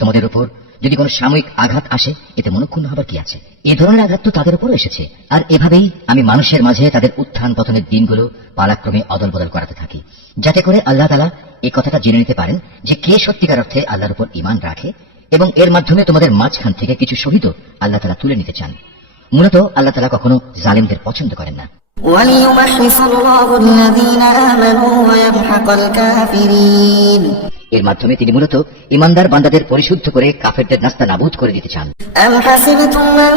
তোমাদের উপর যদি কোনো সাময়িক আঘাত আসে এতে মনক্ষুণ্ণ হবার কি আছে? এ ধরনের আঘাত তো তাদের উপরও এসেছে। আর এভাবেই আমি মানুষের মাঝে তাদের উত্থান পতনের দিনগুলো পালাক্রমে অদল বদল করাতে থাকি, যাতে করে আল্লাহ তাআলা এই কথাটা জেনে নিতে পারেন যে কে সত্যিকার অর্থে আল্লাহর উপর ঈমান রাখে, এবং এর মাধ্যমে তোমাদের মাঝখান থেকে কিছু শহীদও আল্লাহ তাআলা তুলে নিতে চান। মূলত আল্লাহ তাআলা কখনো জালিমদের পছন্দ করেন না। وليمحص الله الذين آمنوا ويمحق الكافرين। এর মাধ্যমে তিনি মূলত ঈমানদার বান্দাদের পরিশুদ্ধ করে কাফেরদের নাস্তা নাবুদ করে দিতে চান। أم حسبتم أن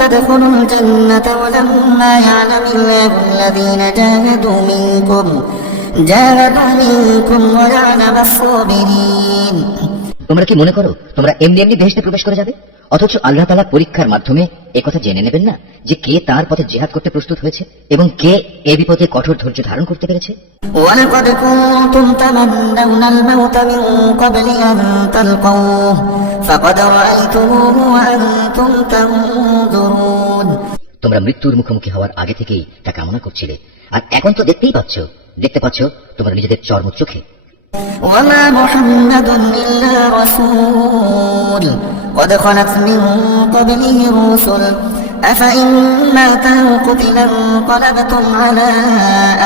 تدخلوا الجنة ولما يعلم الله الذين جاهدوا منكم ويعلم الصابرين। তোমরা কি মনে করো তোমরা এমনি এমনি বেহেশতে প্রবেশ করে যাবে, অথচ আল্লাহ তাআলা পরীক্ষার মাধ্যমে একথা জেনে নেবেন না যে কে তার পথে জিহাদ করতে প্রস্তুত হয়েছে এবং কে এ বিপদে কঠোর ধৈর্য ধারণ করতে পেরেছে। ولقد كنتم تمنون الموت من قبل أن تلقوه فقد رأيتموه وأنتم تنظرون। তোমরা মৃত্যুর মুখোমুখি হওয়ার আগে থেকেই তা কামনা করছিলে, আর এখন তো দেখতে পাচ্ছ তোমরা নিজেদের চর্ম চোখে। وما محمد إلا رسول قد خلت من قبله الرسل أفإن مات أو قتل انقلبتم على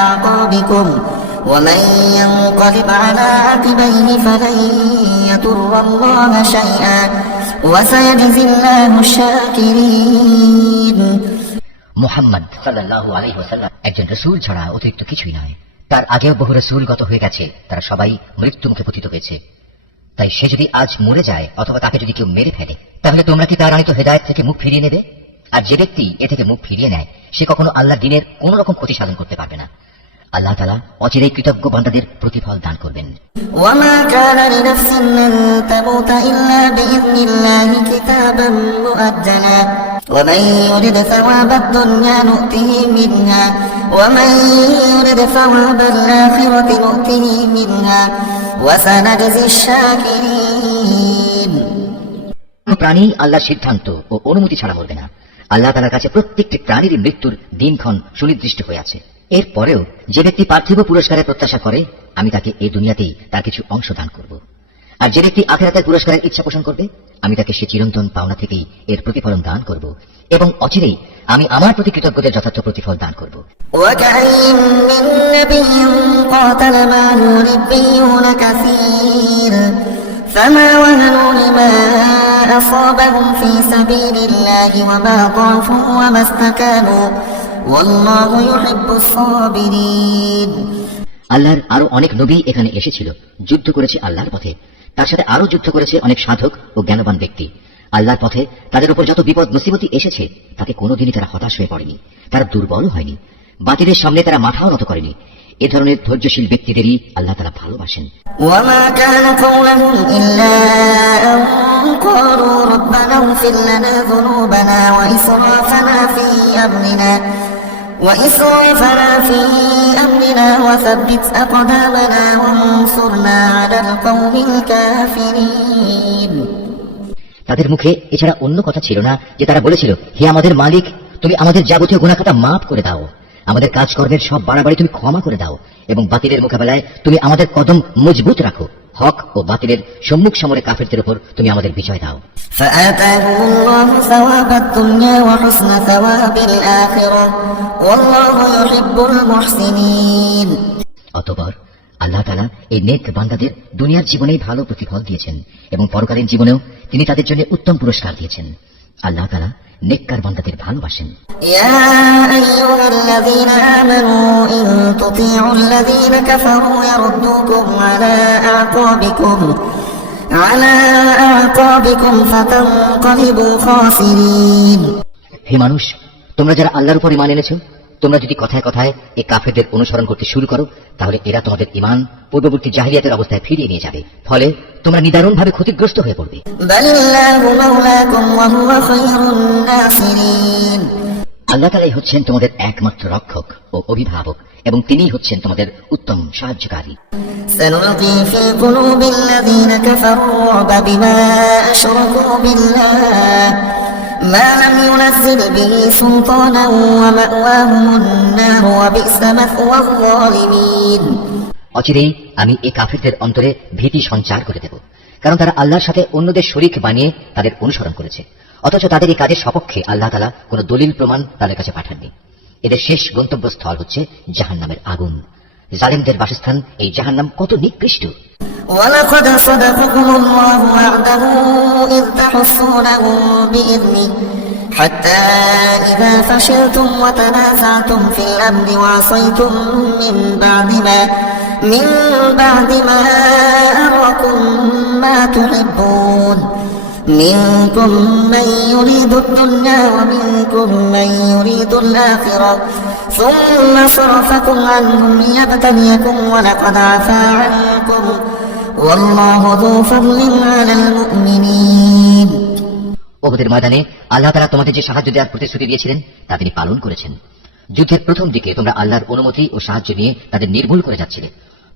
أعقابكم ومن ينقلب على عقبيه فلن يضر الله شيئا وسيجزي الله الشاكرين। মুহাম্মদ সাল্লাল্লাহু আলাইহি ওয়াসাল্লাম একজন রাসূল ছাড়া অতিরিক্ত কিছুই নয়। তার আগেও বহু রাসূল গত হয়ে গেছে, তারা সবাই মৃত্যু মুখে পতিত হয়েছে। তাই সে যদি আজ মরে যায় অথবা তাকে যদি কেউ মেরে ফেলে, তাহলে তোমরা কি তার আনিত হেদায়েত থেকে মুখ ফিরিয়ে নেবে? আর যে ব্যক্তি এ থেকে মুখ ফিরিয়ে নেয় সে কখনো আল্লাহর দ্বীনের কোন রকম ক্ষতি সাধন করতে পারবে না। আল্লাহ তাআলা অচিরেই কৃতজ্ঞ বান্দাদের প্রতিফল দান করবেন। وما كان لنفس أن تموت إلا بإذن الله كتابا مؤجلا ومن يرد ثواب الدنيا نؤته منها ومن يرد ثواب الآخرة نؤته منها وسنجزي الشاكرين। প্রাণী আল্লাহর সিদ্ধান্ত ও অনুমতি ছাড়া মরবে না। আল্লাহ তাআলার কাছে প্রত্যেকটি প্রাণীর মৃত্যুর দিনক্ষণ সুনির্দিষ্ট হয়ে আছে। এরপরেও যে ব্যক্তি পার্থিব পুরস্কারের প্রত্যাশা করে আমি তাকে এই দুনিয়াতেই তার কিছু অংশ দান করব, আর যে ব্যক্তি আখিরাতের পুরস্কারের ইচ্ছা পোষণ করবে আমি তাকে সে চিরন্তন পাওনা থেকেই এর প্রতিফলন দান করব, এবং অচিরেই আমি আমার প্রতি কৃতজ্ঞদের যথার্থ প্রতিফল দান করব। وكأين من نبي قاتل معه ربيون كثير فما وهنوا لما أصابهم في سبيل الله وما ضعفوا وما استكانوا والله يحب الصابرين। আল্লাহর আরো অনেক নবী এখানে এসেছিল, যুদ্ধ করেছে আল্লাহর পথে, তার সাথে আরো যুদ্ধ করেছে অনেক সাধক ও জ্ঞানবান ব্যক্তি। আল্লাহর পথে তাদের উপর যত বিপদ মুসিবতি এসেছে তাতে কোনোদিনই তারা হতাশ হয়ে পড়েনি, তারা দুর্বল হয়নি, বাতিলের সামনে তারা মাথাও নত করেনি। এ ধরনের ধৈর্যশীল ব্যক্তিদেরই আল্লাহ তাআলা ভালোবাসেন। وما كان قولهم إلا أن قالوا ربنا اغفر لنا ذنوبنا وإسرافنا في أمرنا وثبت أقدامنا وانصرنا على القوم الكافرين। তাদের মুখে এছাড়া অন্য কথা ছিল না যে তারা বলেছিল, হে আমাদের মালিক, তুমি আমাদের যাবতীয় গুনাহ খাতা মাফ করে দাও, আমাদের কাজকর্মের সব বাড়াবাড়ি তুমি ক্ষমা করে দাও, এবং বাতিলের মোকাবেলায় তুমি আমাদের কদম মজবুত রাখো, হক ও বাতিলের সম্মুখ সমরে কাফেরদের উপর তুমি আমাদের বিজয় দাও। فآتاهم الله ثواب الدنيا وحسن ثواب الآخرة والله يحب المحسنين। অতঃপর আল্লাহ তাআলা এই নেক বান্দাদের দুনিয়ার জীবনেই ভালো প্রতিফল দিয়েছেন এবং পরকালীন জীবনেও তিনি তাদের জন্য উত্তম পুরস্কার দিয়েছেন। আল্লাহ তাআলা নেককার বান্দাদের ভালোবাসেন। يا أيها الذين آمنوا إن تطيعوا الذين كفروا يردوكم على أعقابكم بكم فتنقلبوا خاسرين হে মানুষ, তোমরা যারা আল্লাহর উপর ঈমান এনেছো, তোমরা যদি কথায় কথায় এই কাফেরদের অনুসরণ করতে শুরু করো, তাহলে এরা তোমাদের ঈমান পূর্ববর্তী জাহিলিয়াতের অবস্থায় ফিরিয়ে নিয়ে যাবে। ফলে তোমরা নিদারুণভাবে ক্ষতিগ্রস্ত হয়ে পড়বে। بل الله مولاكم وهو خير الناصرين আল্লাহ তাআলাই হচ্ছেন তোমাদের একমাত্র রক্ষক ও অভিভাবক, এবং তিনিই হচ্ছেন তোমাদের উত্তম সাহায্যকারী। سنلقي في قلوب الذين كفروا الرعب بما أشركوا بالله ما لم ينزل به سلطانا ومأواهم النار وبئس مثوى الظالمين অচিরেই আমি এই কাফেরদের অন্তরে ভীতি সঞ্চার করে দেব, কারণ তারা আল্লাহর সাথে অন্যদের শরীক বানিয়ে তাদের অনুসরণ করেছে, অথচ তাদের এই কাজের সপক্ষে আল্লাহ তাআলা কোনো দলিল প্রমাণ তাদের কাছে পাঠাননি। এদের শেষ গন্তব্যস্থল হচ্ছে জাহান্নামের আগুন। জালিমদের বাসস্থান এই জাহান্নাম কত নিকৃষ্ট! ولقد صدقكم الله وعده إذ تحصونهم بإذنه حتى إذا فشلتم وتنازعتم في الأمر وعصيتم من بعد ما أراكم ما تحبون منكم من يريد الدنيا ومنكم من يريد الآخرة ثم صرفكم عنهم ليبتليكم ولقد عفا عنكم والله ذو فضل على المؤمنين উহুদের ময়দানে আল্লাহ তাআলা তোমাদের যে সাহায্য দেওয়ার প্রতিশ্রুতি দিয়েছিলেন তা তিনি পালন করেছেন। যুদ্ধের প্রথম দিকে তোমরা আল্লাহর অনুমতি ও সাহায্য নিয়ে তাদের নির্মূল করে যাচ্ছিলে।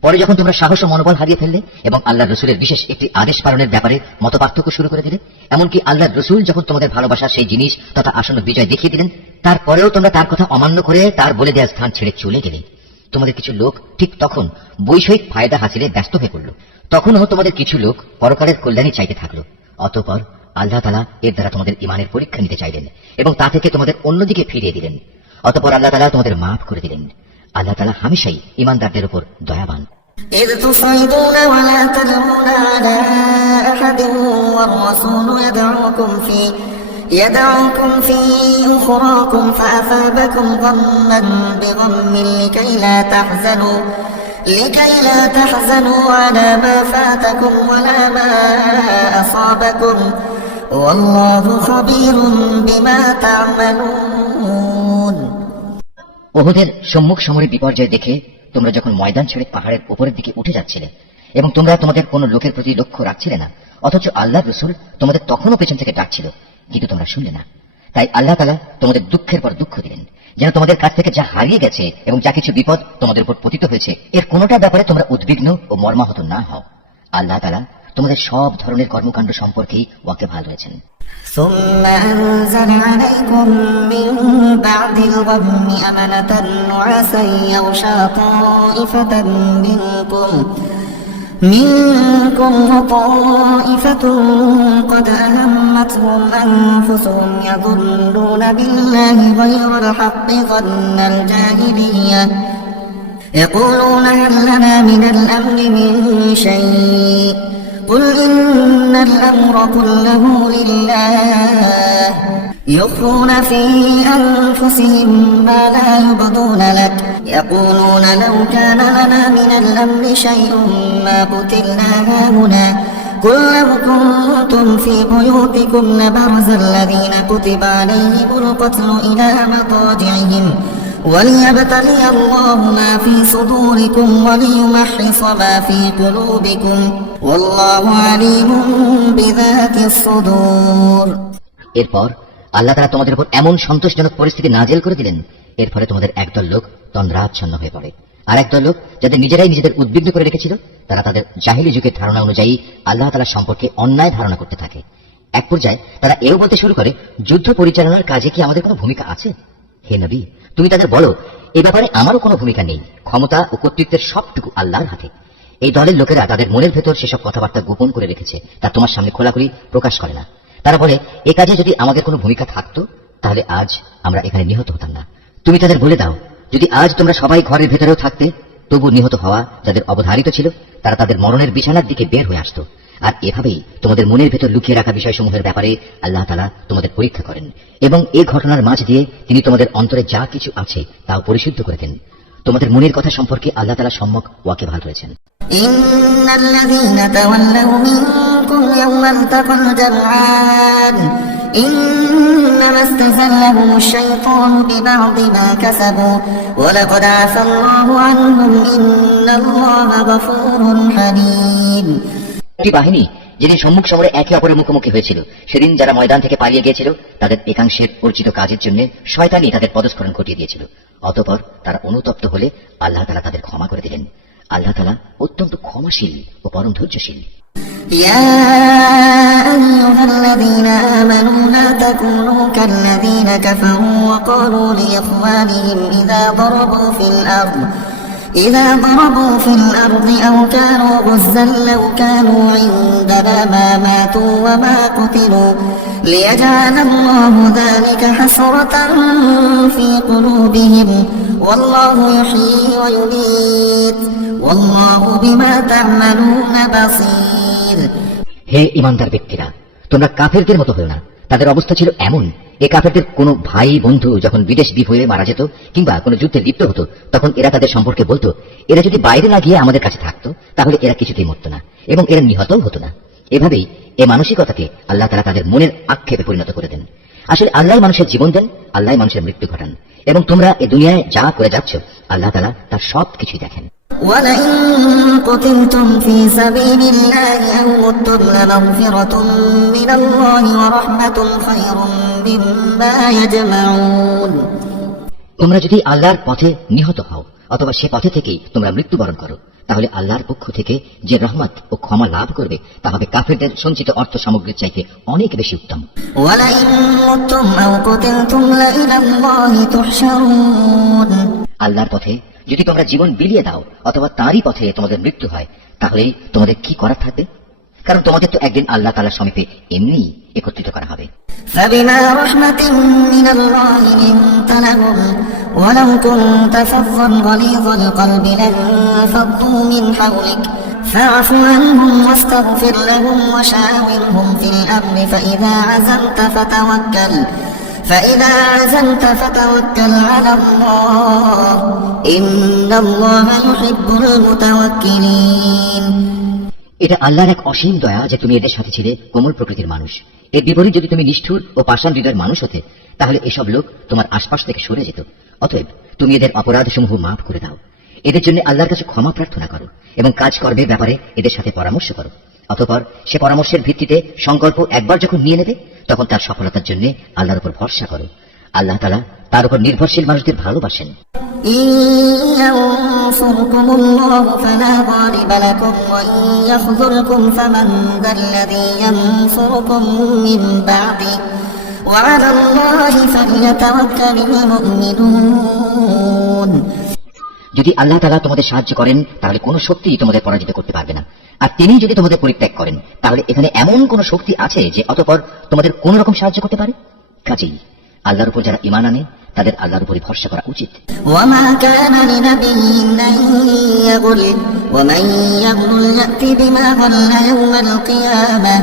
পরে যখন তোমরা সাহস ও মনোবল হারিয়ে ফেললে এবং আল্লাহর রসুলের বিশেষ একটি আদেশ পালনের ব্যাপারে মতপার্থক্য শুরু করে দিলে, এমনকি আল্লাহর রসুল যখন তোমাদের ভালোবাসার সেই জিনিস তথা আসন্ন বিজয় দেখিয়ে দিলেন, তারপরেও তোমরা তার কথা অমান্য করে তার বলে দেওয়ার স্থান ছেড়ে চলে গেলে। তোমাদের কিছু লোক ঠিক তখন বৈষয়িক ফায়দা হাসিলে ব্যস্ত হয়ে পড়ল। তখনও তোমাদের কিছু লোক পরকালের কল্যাণী চাইতে থাকলো। অতঃপর আল্লাহ তাআলা এর দ্বারা তোমাদের ঈমানের পরীক্ষা নিতে চাইলেন এবং তা থেকে তোমাদের অন্যদিকে ফিরিয়ে দিলেন। অতঃপর আল্লাহ তাআলা তোমাদের মাফ করে দিলেন। আল্লাহ তাআলা হামেশাই ঈমানদারদের উপর দয়াবান। إذ تصعدون ولا تلوون على أحد والرسول يدعوكم في أخراكم فأثابكم غما بغم لكي لا تحزنوا على ما فاتكم ولا ما أصابكم والله خبير بما تعملون উহুদের সম্মুখ সমরের বিপর্যয় দেখে তোমরা যখন ময়দান ছেড়ে পাহাড়ের উপরের দিকে উঠে যাচ্ছিলে এবং তোমরা তোমাদের কোন লোকের প্রতি লক্ষ্য রাখছিলে না, অথচ আল্লাহর রাসূল তোমাদের তখনও পেছন থেকে ডাকছিল, কিন্তু তোমরা শুনলে না। তাই আল্লাহ তাআলা তোমাদের দুঃখের পর দুঃখ দিলেন, যেন তোমাদের কাছ থেকে যা হারিয়ে গেছে এবং যা কিছু বিপদ তোমাদের উপর পতিত হয়েছে এর কোনোটার ব্যাপারে তোমরা উদ্বিগ্ন ও মর্মাহত না হও। আল্লাহ তাআলা তোমাদের সব ধরনের কর্মকাণ্ড সম্পর্কেই ওয়াকিবহাল রয়েছেন। ثم أنزل عليكم من بعد الغم أمنة نعاسا يغشى طائفة منكم وطائفة قد أهمتهم أنفسهم يظنون بالله غير الحق ظن الجاهلية يقولون هل لنا من الأمر من شيء قل إن الأمر كله لله يخفون في أنفسهم ما لا يبدون لك يقولون لو كان لنا من الأمر شيء ما قتلنا هاهنا قل لو كنتم في بيوتكم لبرز الذين كتب عليهم القتل إلى مضاجعهم وليبتلي الله ما في صدوركم وليمحص ما في قلوبكم والله عليم بذات الصدور এরপর আল্লাহ তাআলা তোমাদের উপর এমন সন্তোষজনক পরিস্থিতি নাজিল করে দিলেন, এর ফলে তোমাদের একদল লোক তন্দ্রাচ্ছন্ন হয়ে পড়ে, আর একদল লোক যাদের নিজেরাই নিজেদের উদ্বিগ্ন করে রেখেছিল তারা তাদের জাহিলি যুগের ধারণা অনুযায়ী আল্লাহ তাআলা সম্পর্কে অন্যায় ধারণা করতে থাকে। এক পর্যায়ে তারা এও বলতে শুরু করে, যুদ্ধ পরিচালনার কাজে কি আমাদের কোনো ভূমিকা আছে? হে নবী, তুমি তাদের বলো, এ ব্যাপারে আমারও কোনো ভূমিকা নেই, ক্ষমতা ও কর্তৃত্বের সবটুকু আল্লাহর হাতে। এই দলের লোকেরা তাদের মনের ভেতর সেসব কথাবার্তা গোপন করে রেখেছে, তা তোমার সামনে খোলাখুলি প্রকাশ করে না। তারা বলে, এ কাজে যদি আমাদের কোনো ভূমিকা থাকতো তাহলে আজ আমরা এখানে নিহত হতাম না। তুমি তাদের বলে দাও, যদি আজ তোমরা সবাই ঘরের ভেতরেও থাকতে, তবু নিহত হওয়া যাদের অবধারিত ছিল তারা তাদের মরণের বিছানার দিকে বের হয়ে আসতো। আর এভাবেই তোমাদের মনের ভেতর লুকিয়ে রাখা বিষয়সমূহের ব্যাপারে আল্লাহ তাআলা তোমাদের পরীক্ষা করেন এবং এই ঘটনার মাঝ দিয়ে তিনি তোমাদের অন্তরে যা কিছু আছে তাও পরিশুদ্ধ করে দেন। তোমাদের মনের কথা সম্পর্কে আল্লাহ তাআলা সম্যক ওয়াকিবহাল রয়েছেন। إن الذين تولوا منكم يوم التقى الجمعان إنما استزلهم الشيطان ببعض ما كسبوا ولقد عفا الله عنهم إن الله غفور حليم। একটি বাহিনী যেদিন সম্মুখ সমরে একে অপরের মুখোমুখি হয়েছিল, সেদিন যারা ময়দান থেকে পালিয়ে গিয়েছিল তাদের একাংশের অর্জিত কাজের জন্য শয়তানই তাদের পদস্খলন ঘটিয়ে দিয়েছিল। অতঃপর তারা অনুতপ্ত হলে আল্লাহ তাআলা তাদের ক্ষমা করে দিলেন। আল্লাহ তাআলা অত্যন্ত ক্ষমাশীল ও পরম ধৈর্যশীল। يا أيها الذين آمنوا لا تكونوا كالذين كفروا وقالوا لإخوانهم إذا ضربوا في الأرض أو كانوا غزا لو كانوا عندنا ما ماتوا وما قتلوا ليجعل الله ذلك حسرة في قلوبهم والله يحيي ويميت والله بما تعملون بصير। হে ঈমানদার ব্যক্তিরা, তোমরা কাফেরদের মতো হও না। তাদের অবস্থা ছিল এমন, এই কাফেরদের কোনো ভাই বন্ধু যখন বিদেশ বিভয়ে মারা যেত কিংবা কোনো যুদ্ধে লিপ্ত হতো, তখন এরা তাদের সম্পর্কে বলতো, এরা যদি বাইরে না গিয়ে আমাদের কাছে থাকতো তাহলে এরা কিছুতেই মরত না এবং এরা নিহতও হতো না। এভাবেই এ মানসিকতাকে আল্লাহ তাআলা তাদের মনের আক্ষেপে পরিণত করে দেন। আসলে আল্লাহ মানুষের জীবন দেন, আল্লাহ মানুষের মৃত্যু ঘটান, এবং তোমরা এই দুনিয়ায় যা করে যাচ্ছ আল্লাহ তাআলা তার সব কিছুই দেখেন। ولئن قتلتم في سبيل الله أو متم لمغفرة من الله ورحمة خير مما يجمعون। তোমরা যদি আল্লাহর পথে নিহত হও অথবা সে পথে থেকেই তোমরা মৃত্যুবরণ করো, তাহলে আল্লাহর পক্ষ থেকে যে রহমত ও ক্ষমা লাভ করবে তা হবে কাফেরদের সঞ্চিত অর্থ সামগ্রীর চাইতে অনেক বেশি উত্তম। ولئن متم أو قتلتم لإلى الله تحشرون। আল্লাহর পথে যদি তোমরা জীবন বিলিয়ে দাও অথবা তারই পথে তোমাদের মৃত্যু হয়, তাহলে তোমাদের কি করার থাকবে? কারণ তোমাদের তো একদিন আল্লাহ তাআলার সমীপে এমনি একত্রিত করা হবে। فبما رحمة من الله لنت لهم ولو كنت فظا غليظ القلب لانفضوا من حولك فاعف عنهم واستغفر لهم وشاورهم في الأمر فإذا عزمت فتوكل على الله إن الله يحب المتوكلين। এটা আল্লাহর এক অসীম দয়া যে তুমি এদের সাথে ছিলে কোমল প্রকৃতির মানুষ। এর বিপরীত যদি তুমি নিষ্ঠুর ও পাষাণ হৃদয়ের মানুষ হতে, তাহলে এসব লোক তোমার আশপাশ থেকে সরে যেত। অতএব তুমি এদের অপরাধসমূহ মাফ করে দাও, এদের জন্য আল্লাহর কাছে ক্ষমা প্রার্থনা করো এবং কাজ করবে ব্যাপারে এদের সাথে পরামর্শ করো। অতঃপর সে পরামর্শের ভিত্তিতে সংকল্প একবার যখন নিয়ে নেবে, তখন তার সফলতার জন্য আল্লাহর উপর ভরসা করো। আল্লাহ তাআলা তার উপর নির্ভরশীল মানুষদের ভালোবাসেন। إن ينصركم الله فلا غالب لكم وإن يخذلكم فمن ذا الذي ينصركم من بعده وعلى الله فليتوكل المؤمنون। যদি আল্লাহ তাআলা তোমাদের সাহায্য করেন তাহলে কোনো শক্তি তোমাদের পরাজিত করতে পারবে না, আর তিনি যদি তোমাদের পরিত্যাগ করেন তাহলে এখানে এমন কোন শক্তি আছে যে অতঃপর তোমাদের কোন রকম সাহায্য করতে পারে? কাজেই আল্লাহর উপর যারা ঈমান আনে তাদের আল্লাহর উপরই ভরসা করা উচিত। ওয়ামা কানা লিনাবিয়্যিন আন ইয়াগুল ওয়ামান ইয়াগুল ইয়াতি বিমা গাল্লা ইয়াওমাল কিয়ামাহ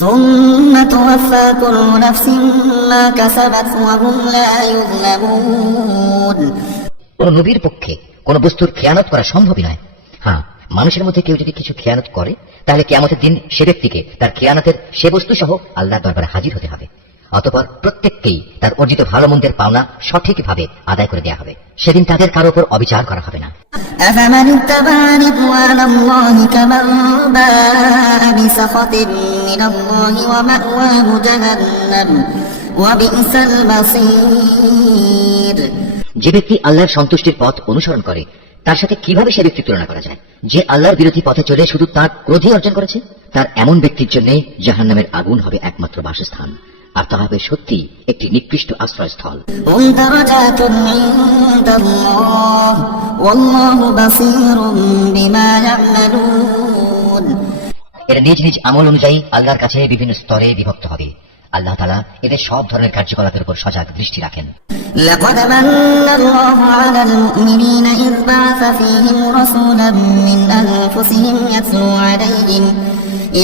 সুম্মা তুওয়াফা কুল্লু নাফসিন মা কাসাবাত ওয়া হুম লা ইউযলামুন। কোন নবীর পক্ষে কোন বস্তুর খেয়ানত করা সম্ভবই নয়। হ্যাঁ, মানুষের মধ্যে কেউ যদি কিছু খেয়ানত করে তাহলে কিয়ামতের দিন সে ব্যক্তিকে তার খেয়ানতের সে বস্তু সহ আল্লাহর দরবারে হাজির হতে হবে। অতঃপর প্রত্যেককেই তার অর্জিত ভালো মন্দের পাওনা সঠিকভাবে আদায় করে দেওয়া হবে। সেদিন তাদের কারো উপর অবিচার করা হবে না। أفمن اتبع رضوان الله كمن باء بسخط من الله ومأواه جهنم وبئس المصير। যে ব্যক্তি আল্লাহর সন্তুষ্টির পথ অনুসরণ করে তার সাথে কিভাবে সে ব্যক্তির তুলনা করা যায়? যে আল্লাহর বিরোধী পথে চলে শুধু তার ক্রোধই অর্জন করেছে, তার এমন ব্যক্তির জন্য জাহান্নামের আগুন হবে একমাত্র বাসস্থান, আর তা হবে সত্যি একটি নিকৃষ্ট আশ্রয়স্থল। এরা নিজ নিজ আমল অনুযায়ী আল্লাহর কাছে বিভিন্ন স্তরে বিভক্ত হবে। আল্লাহ তাআলা এদের সব ধরনের কার্যকলাপের উপর সজাগ দৃষ্টি রাখেন। لقد من الله على المؤمنين إذ بعث فيهم رسولا من أنفسهم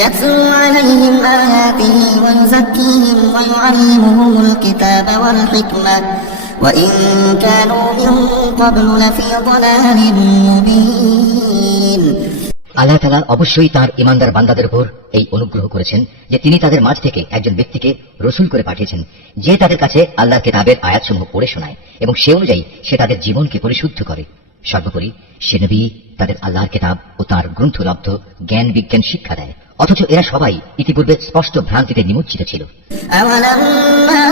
يتلو عليهم آياته ويزكيهم ويعلمهم الكتاب وإن كانوا من قبل لفي ضلال مبين আল্লাহ তাআলা অবশ্যই তার ইমানদার বান্দাদের উপর এই অনুগ্রহ করেছেন যে তিনি তাদের মাঝ থেকে একজন ব্যক্তিকে রসুল করে পাঠিয়েছেন, যে তাদের কাছে আল্লাহর কিতাবের আয়াতসমূহ পড়ে শোনায় এবং সে অনুযায়ী সে তাদের জীবনকে পরিশুদ্ধ করে। সর্বোপরি সে নবী তাদের আল্লাহর কিতাব ও তার গ্রন্থলব্ধ জ্ঞান বিজ্ঞান শিক্ষা দেয়, অথচ এরা সবাই ইতিপূর্বে স্পষ্ট ভ্রান্তিতে নিমজ্জিত ছিল। أولما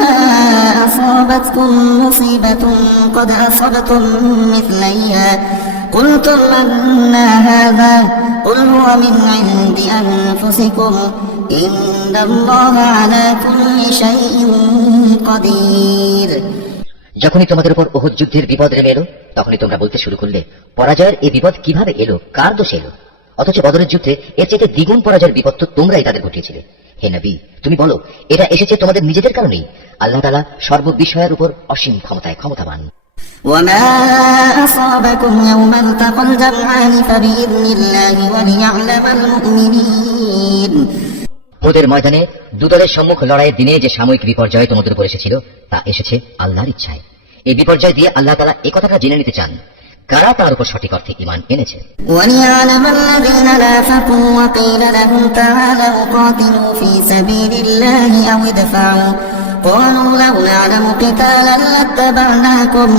أصابتكم مصيبة قد أصبتم مثليها قلتم أنى هذا قل هو من عند أنفسكم إن الله على كل شيء قدير যখনই তোমাদের উপর উহুদ যুদ্ধের বিপদ নেমে এলো, তখনই তোমরা বলতে শুরু করলে, পরাজয়ের এই বিপদ কিভাবে এলো, কার দোষে এলো? অথচ বদরের যুদ্ধে এর চাইতে দ্বিগুণ পরাজয়ের বিপদ তো তোমরাই তাদের ঘটিয়েছিলে। হে নবী, তুমি বলো, এটা এসেছে তোমাদের নিজেদের কারণেই। আল্লাহ তাআলা সর্ববিষয়ের উপর অসীম ক্ষমতায় ক্ষমতাবান। وما أصابكم يوم التقى الجمعان فبإذن الله وليعلم المؤمنين ওদের ময়দানে দুদলের সম্মুখ লড়াইয়ের দিনে যে সাময়িক বিপর্যয় তোমাদের উপর এসেছিল তা এসেছে আল্লাহর ইচ্ছায়। এই বিপর্যয় দিয়ে আল্লাহ তাআলা এই কথাটা জেনে নিতে চান কারা তার উপর সঠিক অর্থে ঈমান এনেছে। وليعلم الذين نافقوا وقيل لهم تعالوا قاتلوا في سبيل الله أو ادفعوا قالوا لو نعلم قتالا لاتبعناكم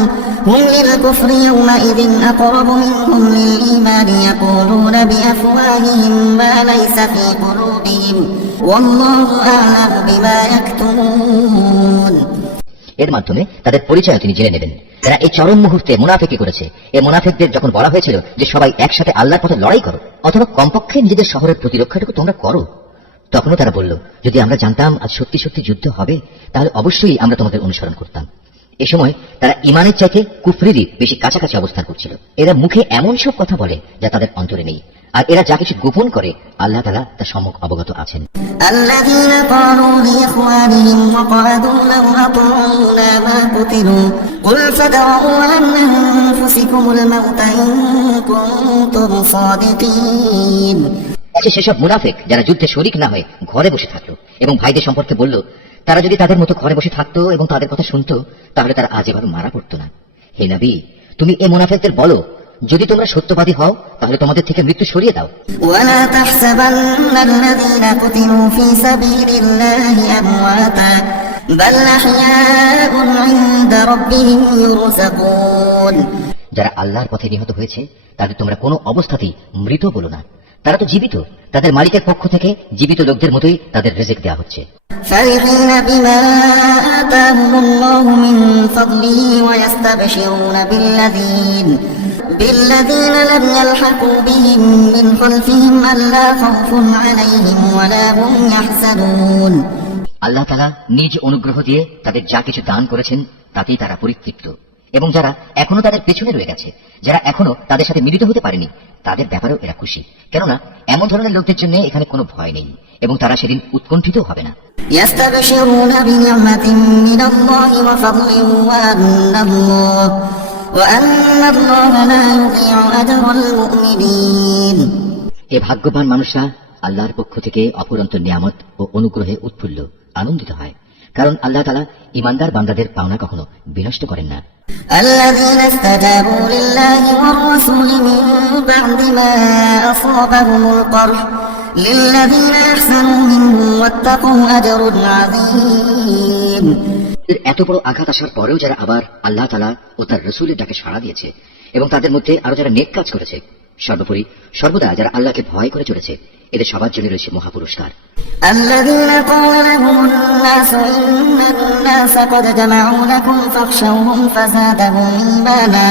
هم للكفر يومئذ أقرب منهم للإيمان يقولون بأفواههم ما ليس في قلوبهم والله أعلم بما يكتمون এর মাধ্যমে তাদের পরিচয় তিনি জেনে নেবেন। তারা এই চরম মুহূর্তে মুনাফিকি করেছে। এই মুনাফিকদের যখন বলা হয়েছিল যে সবাই একসাথে আল্লাহর পথে লড়াই করো অথবা কমপক্ষে নিজেদের শহরের প্রতিরক্ষাটুকু তোমরা করো, তখনও তারা বলল, যদি আমরা জানতাম আজ সত্যি সত্যি যুদ্ধ হবে তাহলে অবশ্যই আমরা তোমাদের অনুসরণ করতাম। এ সময় তারা ইমানের চাইতে কুফরিরই বেশি কাছাকাছি অবস্থান করছিল। এরা মুখে এমন সব কথা বলে যা তাদের অন্তরে নেই, আর এরা যা কিছু গোপন করে আল্লাহ তাআলা তা সম্যক অবগত আছেন। الذين قالوا لإخوانهم وقعدوا لو أطعونا ما قتلوا قل فادرءوا عن أنفسكم الموت إن كنتم صادقين আছে সেসব মুনাফিক যারা যুদ্ধে শরিক না হয়ে ঘরে বসে থাকলো এবং ভাইদের সম্পর্কে বলল, তারা যদি তাদের মতো ঘরে বসে থাকতো এবং তাদের কথা শুনতো তাহলে তারা আজ এবার মারা পড়তো না। হে নবী, তুমি এই মুনাফিকদের বলো, যদি তোমরা সত্যবাদী হও তাহলে তোমাদের থেকে মৃত্যু সরিয়ে দাও। ولا تحسبن الذين قتلوا في سبيل الله أمواتا بل أحياء عند ربهم يرزقون যারা আল্লাহর পথে নিহত হয়েছে তাদের তোমরা কোনো অবস্থাতেই মৃত বলো না, তারা তো জীবিত। তাদের মালিকের পক্ষ থেকে জীবিত লোকদের মতোই তাদের রিজিক দেওয়া হচ্ছে। فرحين بما آتاهم الله من فضله ويستبشرون بالذين لم يلحقوا بهم من خلفهم ألا خوف عليهم ولا هم يحزنون আল্লাহ তাআলা নিজ অনুগ্রহ দিয়ে তাদের যা কিছু দান করেছেন তাতেই তারা পরিতৃপ্ত, এবং যারা এখনো তাদের পেছনে রয়ে গেছে, যারা এখনো তাদের সাথে মিলিত হতে পারেনি, তাদের ব্যাপারেও এরা খুশি, কেননা এমন ধরনের লোকদের জন্য এখানে কোনো ভয় নেই এবং তারা সেদিন উৎকণ্ঠিত হবে না। يستبشرون بنعمة من الله وفضل وأن الله لا يضيع أجر المؤمنين এ ভাগ্যবান মানুষরা আল্লাহর পক্ষ থেকে অফুরন্ত নিয়ামত ও অনুগ্রহে উৎফুল্ল আনন্দিত হয়, কারণ আল্লাহ তাআলা ঈমানদার বান্দাদের পাওনা কখনো বিনষ্ট করেন না। الذين استجابوا لله والرسول من بعد ما أصابهم القرح للذين أحسنوا منهم واتقوا أجر عظيم এত বড় আঘাত আসার পরেও যারা আবার আল্লাহ তাআলা ও তার রাসূলের ডাকে সাড়া দিয়েছে এবং তাদের মধ্যে আরো যারা নেক কাজ করেছে, সর্বোপরি সর্বদা যারা আল্লাহকে ভয় করে চলেছে, এদের সবার জন্য রয়েছে মহাপুরস্কার। الذين قال لهم الناس إن الناس قد جمعوا لكم فاخشوهم فزادهم إيمانا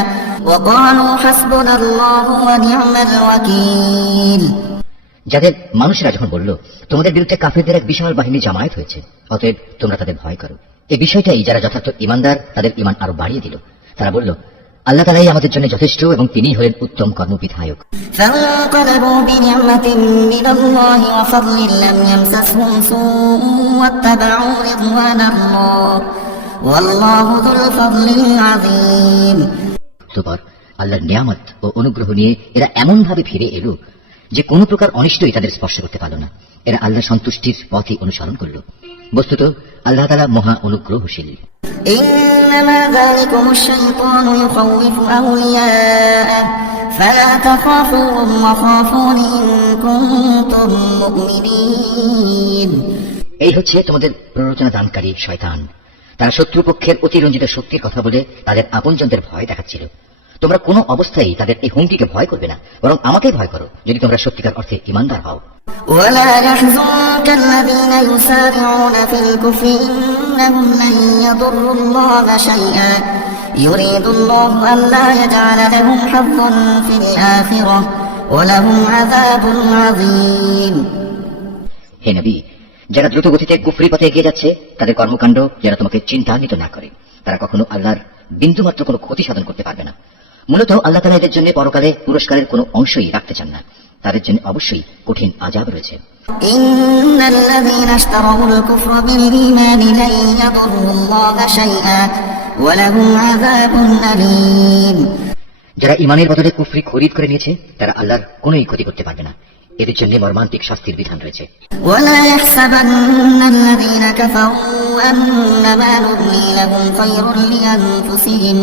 وقالوا حسبنا الله ونعم الوكيل যাদের মানুষরা যখন বলল, তোমাদের বিরুদ্ধে কাফিরদের এক বিশাল বাহিনী জামায়াত হয়েছে, অতএব তোমরা তাদের ভয় করো, এই বিষয়টাই যারা যথার্থ ঈমানদার তাদের ঈমান আরো বাড়িয়ে দিল। তারা বলল, আল্লাহ তাআলাই আমাদের জন্য যথেষ্ট এবং তিনিই হলেন উত্তম কর্মবিধায়ক। فانقلبوا بنعمة من الله وفضل لم يمسسهم سوء واتبعوا رضوان الله والله ذو الفضل العظيم অতঃপর আল্লাহর নিয়ামত ও অনুগ্রহ নিয়ে এরা এমন ভাবে ফিরে এলো যে কোনো প্রকার অনিষ্টই তাদের স্পর্শ করতে পারল না। এরা আল্লাহর সন্তুষ্টির পথই অনুসরণ করল। বস্তুত আল্লাহ তাআলা মহা অনুগ্রহশীল। إنما ذلكم الشيطان يخوف أولياءه فلا تخافوهم وخافون إن كنتم مؤمنين। এই হচ্ছে তোমাদের প্ররোচনা দানকারী শয়তান। তারা শত্রুপক্ষের অতিরঞ্জিত শক্তির কথা বলে তাদের আপনজনদের ভয় দেখাচ্ছিল। তোমরা কোনো অবস্থায় তাদের এই হুমকিকে ভয় করবে না, বরং আমাকে ভয় করো যদি তোমরা সত্যিকার অর্থে ঈমানদার হও। ولا يحزنك الذين يسارعون في الكفر إنهم لن يضروا الله شيئا يريد الله ألا يجعل لهم حظا في الآخرة ولهم عذاب عظيم। হে নবী, যারা দ্রুত গতিতে কুফরি পথে এগিয়ে যাচ্ছে তাদের কর্মকাণ্ড যারা তোমাকে চিন্তান্বিত না করে, তারা কখনো আল্লাহর বিন্দুমাত্র কোনো ক্ষতি সাধন করতে পারবে না। মূলত আল্লাহ তাআলা এদের জন্য পরকালে পুরস্কারের কোনো অংশই রাখতে চান না। তাদের জন্য অবশ্যই কঠিন আযাব রয়েছে। إن الذين اشتروا الكفر بالإيمان لن يضروا الله شيئا ولهم عذاب أليم। যারা ঈমানের বদলে কুফরি খরিদ করে নিয়েছে তারা আল্লাহর কোনোই ক্ষতি করতে পারবে না। এদের জন্য মর্মান্তিক শাস্তির বিধান রয়েছে। ولا يحسبن الذين كفروا أنما نملي لهم خير لأنفسهم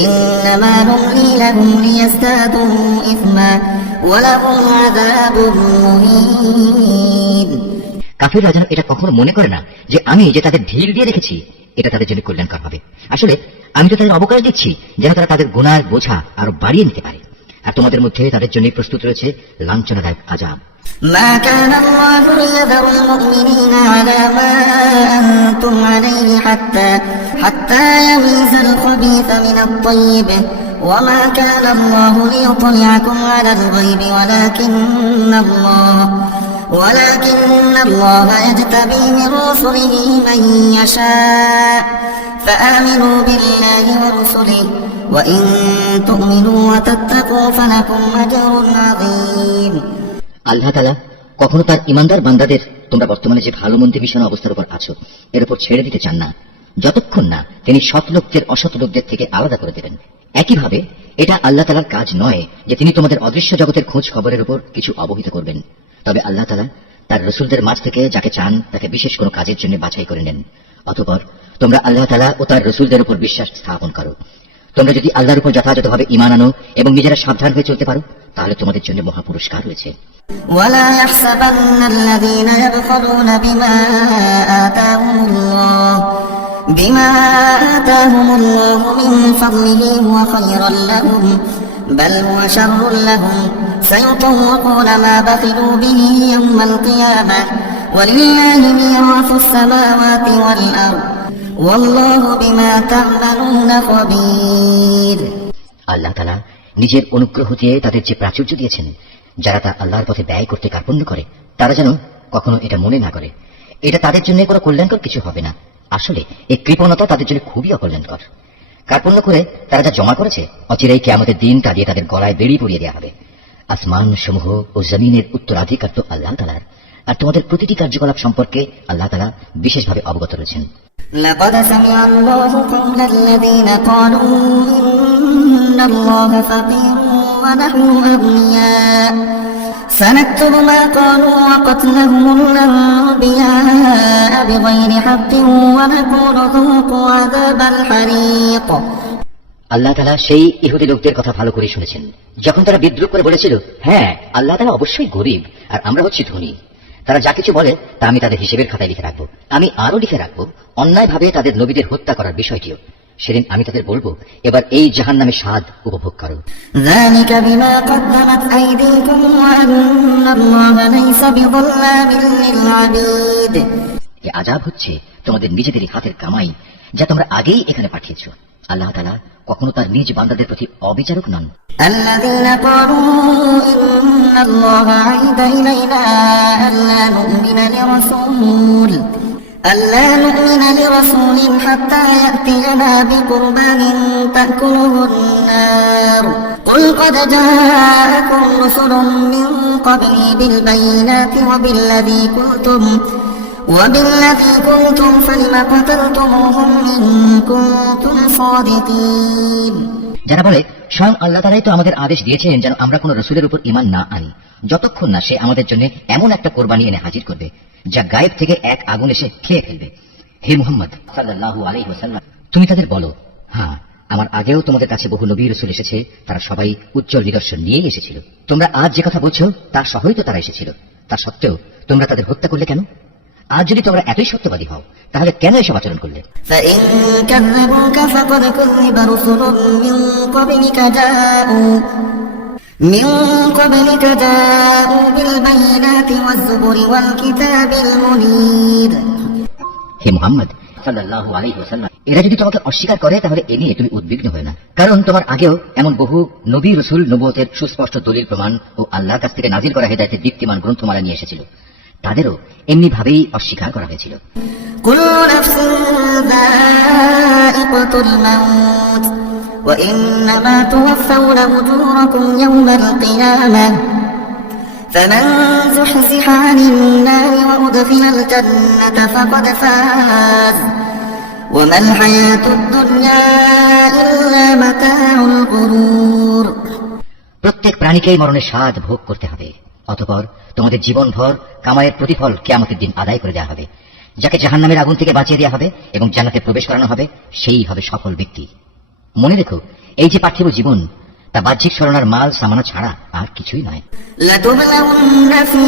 إنما نملي لهم ليزدادوا إثما ولهم عذاب مهين। কাফিররা যেন এটা কখনো মনে করে না যে আমি যে তাদের ঢিল দিয়ে রেখেছি এটা তাদের জন্য কল্যাণকর হবে। আসলে আমি তো তাদের অবকাশ দিচ্ছি যেন তারা তাদের গুনাহ বোঝা আরো বাড়িয়ে নিতে পারে। আর তোমাদের মধ্যে তাদের জন্য প্রস্তুত রয়েছে লাঞ্ছনাদায়ক আযাব। ما كان الله ليذر المؤمنين على ما أنتم عليه حتى يميز الخبيث من الطيب وما كان الله ليطلعكم على الغيب ولكن الله يجتبي من رسله من يشاء فآمنوا بالله ورسله وإن تؤمنوا وتتقوا فلكم أجر عظيم। আল্লাহ তাআলা কখনো তার ঈমানদার বান্দাদের তোমরা বর্তমানে যে ভালো মন্দ মিশানো অবস্থার উপর আছো এর উপর ছেড়ে দিতে চান না যতক্ষণ না তিনি সৎ লোকদের অসৎ লোকদের থেকে আলাদা করে দেবেন। একইভাবে এটা আল্লাহ তাআলার কাজ নয় যে তিনি তোমাদের অদৃশ্য জগতের খোঁজ খবরের উপর কিছু অবহিত করবেন। তবে আল্লাহ তাআলা তার রাসূলদের মাঝ থেকে যাকে চান তাকে বিশেষ কোনো কাজের জন্য বাছাই করে নেন। অতঃপর তোমরা আল্লাহ তাআলা ও তার রাসূলদের উপর বিশ্বাস স্থাপন করো। তোমরা যদি আল্লাহর উপর যথাযথভাবে ঈমান আনো এবং নিজেরা সাবধান হয়ে চলতে পারো তাহলে তোমাদের জন্য মহা পুরস্কার রয়েছে। ولا يحسبن الذين يبخلون بما آتاهم الله من فضله هو خيرا لهم بل هو شر لهم سيطوقون ما بخلوا به يوم القيامة ولله ميراث السماوات والأرض والله بما تعملون خبير। আল্লাহ তাআলা নিজের অনুগ্রহ দিয়ে তাদের যে প্রাচুর্য দিয়েছেন, যারা তা আল্লাহর পথে ব্যয় করতে কার্পণ্য করে তারা যেন কখনো এটা মনে না করে এটা তাদের জন্য কোনো কল্যাণকর কিছু হবে না। আসলে এই কৃপণতা তাদের জন্য খুবই অকল্যাণকর। কার্পণ্য করে তারা যা জমা করেছে অচিরেই কিয়ামতের দিন তা দিয়ে তাদের গলায় বেড়ি পরিয়ে দেওয়া হবে। আসমান সমূহ ও জমিনের উত্তরাধিকার তো আল্লাহ তাআলার, আর তোমাদের প্রতিটি কার্যকলাপ সম্পর্কে আল্লাহ তাআলা বিশেষভাবে অবগত রয়েছেন। لقد سمع الله قول الذين قالوا إن الله فقير ونحن أغنياء سنكتب ما قالوا وقتلهم الأنبياء بغير حق ونقول ذوقوا عذاب الحريق। আল্লাহ তাআলা সেই ইহুদি লোকদের কথা ভালো করে শুনেছেন যখন তারা বিদ্রুপ করে বলেছিল, হ্যাঁ আল্লাহ তাআলা অবশ্যই গরিব আর আমরা হচ্ছি ধনী। তারা যা কিছু বলে তা আমি তাদের হিসেবের খাতায় লিখে রাখবো। আমি আরো লিখে রাখবো অন্যায়ভাবে তাদের নবীদের হত্যা করার বিষয়টিও। সেদিন আমি তাদের বলবো, এবার এই জাহান্নামের স্বাদ উপভোগ করো। ذلك بما قدمت أيديكم وأن الله ليس بظلام للعبيد। এ আযাব হচ্ছে তোমাদের নিজেদেরই হাতের কামাই যা তোমরা আগেই এখানে পাঠিয়েছো। আল্লাহ তাআলা কখনো তার নিজ বান্দাদের প্রতি অবিচারক নন। الذين قالوا إن الله عهد إلينا ألا نؤمن لرسول حتى يأتينا بقربان تأكله النار قل قد جاءكم رسل من قبلي بالبينات وبالذي كنتم فلم قتلتموهم إن كنتم صادقين। যারা বলে স্বয়ং আল্লাহ তাআলাই তো আমাদের আদেশ দিয়েছেন যেন আমরা কোন রাসূলের উপর ঈমান না আনি যতক্ষণ না সে আমাদের জন্য এমন একটা কোরবানি এনে হাজির করবে যা গায়েব থেকে এক আগুন এসে খেয়ে ফেলবে। হে মুহাম্মদ সাল্লাল্লাহু আলাইহি ওয়াসাল্লাম, তুমি তাদের বলো, হ্যাঁ, আমার আগেও তোমাদের কাছে বহু নবী রাসূল এসেছে, তারা সবাই উজ্জ্বল নিদর্শন নিয়েই এসেছিল। তোমরা আজ যে কথা বলছো তার সহই তো তারা এসেছিল। তা সত্ত্বেও তোমরা তাদের হত্যা করলে কেন? আজ যদি তোমরা এতই সত্যবাদী হও, তাহলে কেন এসব আচরণ করলে? فإن كذبوك فقد كذب رسل من قبلك جاءوا بالبينات والزبر والكتاب المنير। হে মুহাম্মদ সাল্লাল্লাহু আলাইহি ওয়াসাল্লাম, এরা যদি তোমাকে অস্বীকার করে তাহলে এ নিয়ে তুমি উদ্বিগ্ন হয় না, কারণ তোমার আগেও এমন বহু নবী রাসূল নবুয়তের সুস্পষ্ট দলিল প্রমাণ ও আল্লাহর কাছ থেকে নাজিল করা হেদায়েতের দীপ্তিমান গ্রন্থমালা নিয়ে এসেছিল। তাদেরও এমনি ভাবেই অস্বীকার করা হয়েছিল। كل نفس ذائقة الموت وإنما توفون أجوركم يوم القيامة فمن زحزح عن النار وأدخل الجنة فقد فاز وما الحياة الدنيا إلا متاع الغرور। প্রত্যেক প্রাণীকেই মরণের স্বাদ ভোগ করতে হবে, অতঃপর তোমাদের জীবনভর কামাইয়ের প্রতিফল কিয়ামতের দিন আদায় করে দেওয়া হবে। যাকে জাহান্নামের আগুন থেকে বাঁচিয়ে দেওয়া হবে এবং জান্নাতে প্রবেশ করানো হবে, সেই হবে সফল ব্যক্তি। মনে রেখো, এই যে পার্থিব জীবন, তা বাহ্যিক ছলনার মাল সামানা ছাড়া আর কিছুই নয়। لتبلغن في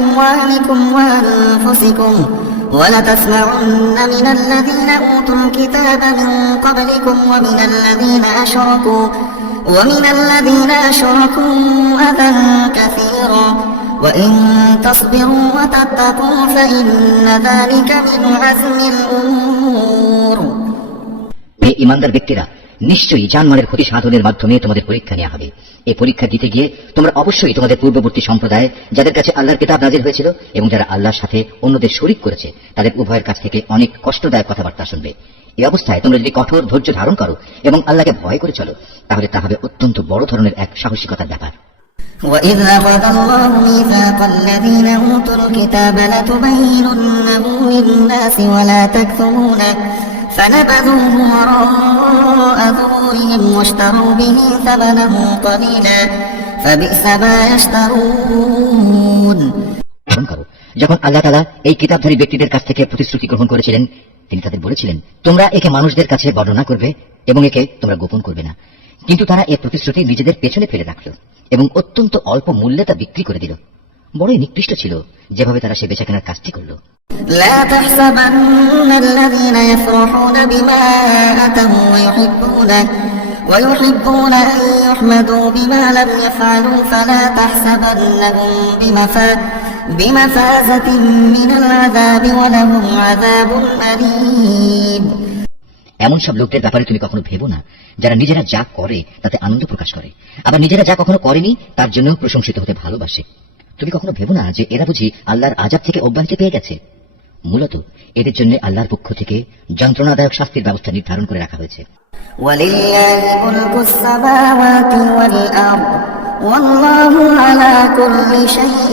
أموالكم وأنفسكم ولتسمعن من الذين أوتوا الكتاب من قبلكم ومن الذين أشركوا أذى كثيرا وإن تصبروا وتتقوا فإن ذلك من عزم الأمور। হে ঈমানদার ব্যক্তিরা, নিশ্চয়ই জানমালের ক্ষতি সাধনের মাধ্যমে তোমাদের পরীক্ষা নেওয়া হবে। এই পরীক্ষা দিতে গিয়ে তোমরা অবশ্যই তোমাদের পূর্ববর্তী সম্প্রদায়, যাদের কাছে আল্লাহর কিতাব নাজিল হয়েছিল এবং যারা আল্লাহর সাথে অন্যদের শরীক করেছে, তাদের উভয়ের কাছ থেকে অনেক কষ্টদায়ক কথাবার্তা শুনবে। এই অবস্থায় তোমরা যদি কঠোর ধৈর্য ধারণ করো এবং আল্লাহকে ভয় করে চলো, তাহলে তা হবে অত্যন্ত বড় ধরনের এক সাহসিকতার ব্যাপার। وإذ أخذ الله ميثاق الذين أوتوا الكتاب لتبيننه للناس ولا تكتمونه فنبذوه وراء ظهورهم واشتروا به ثمنا قليلا فبئس ما يشترون। যখন আল্লাহ তাআলা এই কিতাবধারী ব্যক্তিদের কাছ থেকে প্রতিশ্রুতি গ্রহণ করেছিলেন, তিনি তাদের বলেছিলেন, তোমরা একে মানুষদের কাছে বর্ণনা করবে এবং একে তোমরা গোপন করবে না। কিন্তু তারা এই প্রতিশ্রুতি নিজেদের পেছনে ফেলে রাখল এবং অত্যন্ত অল্প মূল্যে তা বিক্রি করে দিল। বড়ই নিকৃষ্ট ছিল যেভাবে তারা সে বেচাকেনার কাজটি করল। لا تحسبن الذين يفرحون بما أتوا ويحبون أن يحمدوا بما لم يفعلوا فلا تحسبنهم بمفازة من العذاب ولهم عذاب أليم। এমন সব লোকদের ব্যাপারে তুমি কখনো ভেবো না, যারা নিজেরা যা করে তাতে আনন্দ প্রকাশ করে, আবার নিজেরা যা কখনো করেনি তার জন্য প্রশংসিত হতে ভালোবাসে। তুমি কখনো ভেবো না যে এরা বুঝি আল্লাহর আযাব থেকে অব্যাহতি পেয়ে গেছে। মূলত এদের জন্য আল্লাহর পক্ষ থেকে যন্ত্রণাদায়ক শাস্তির ব্যবস্থা নির্ধারণ করে রাখা হয়েছে। وَلِلَّهِ مُلْكُ السَّمَاوَاتِ وَالْأَرْضِ وَاللَّهُ عَلَى كُلِّ شَيْءٍ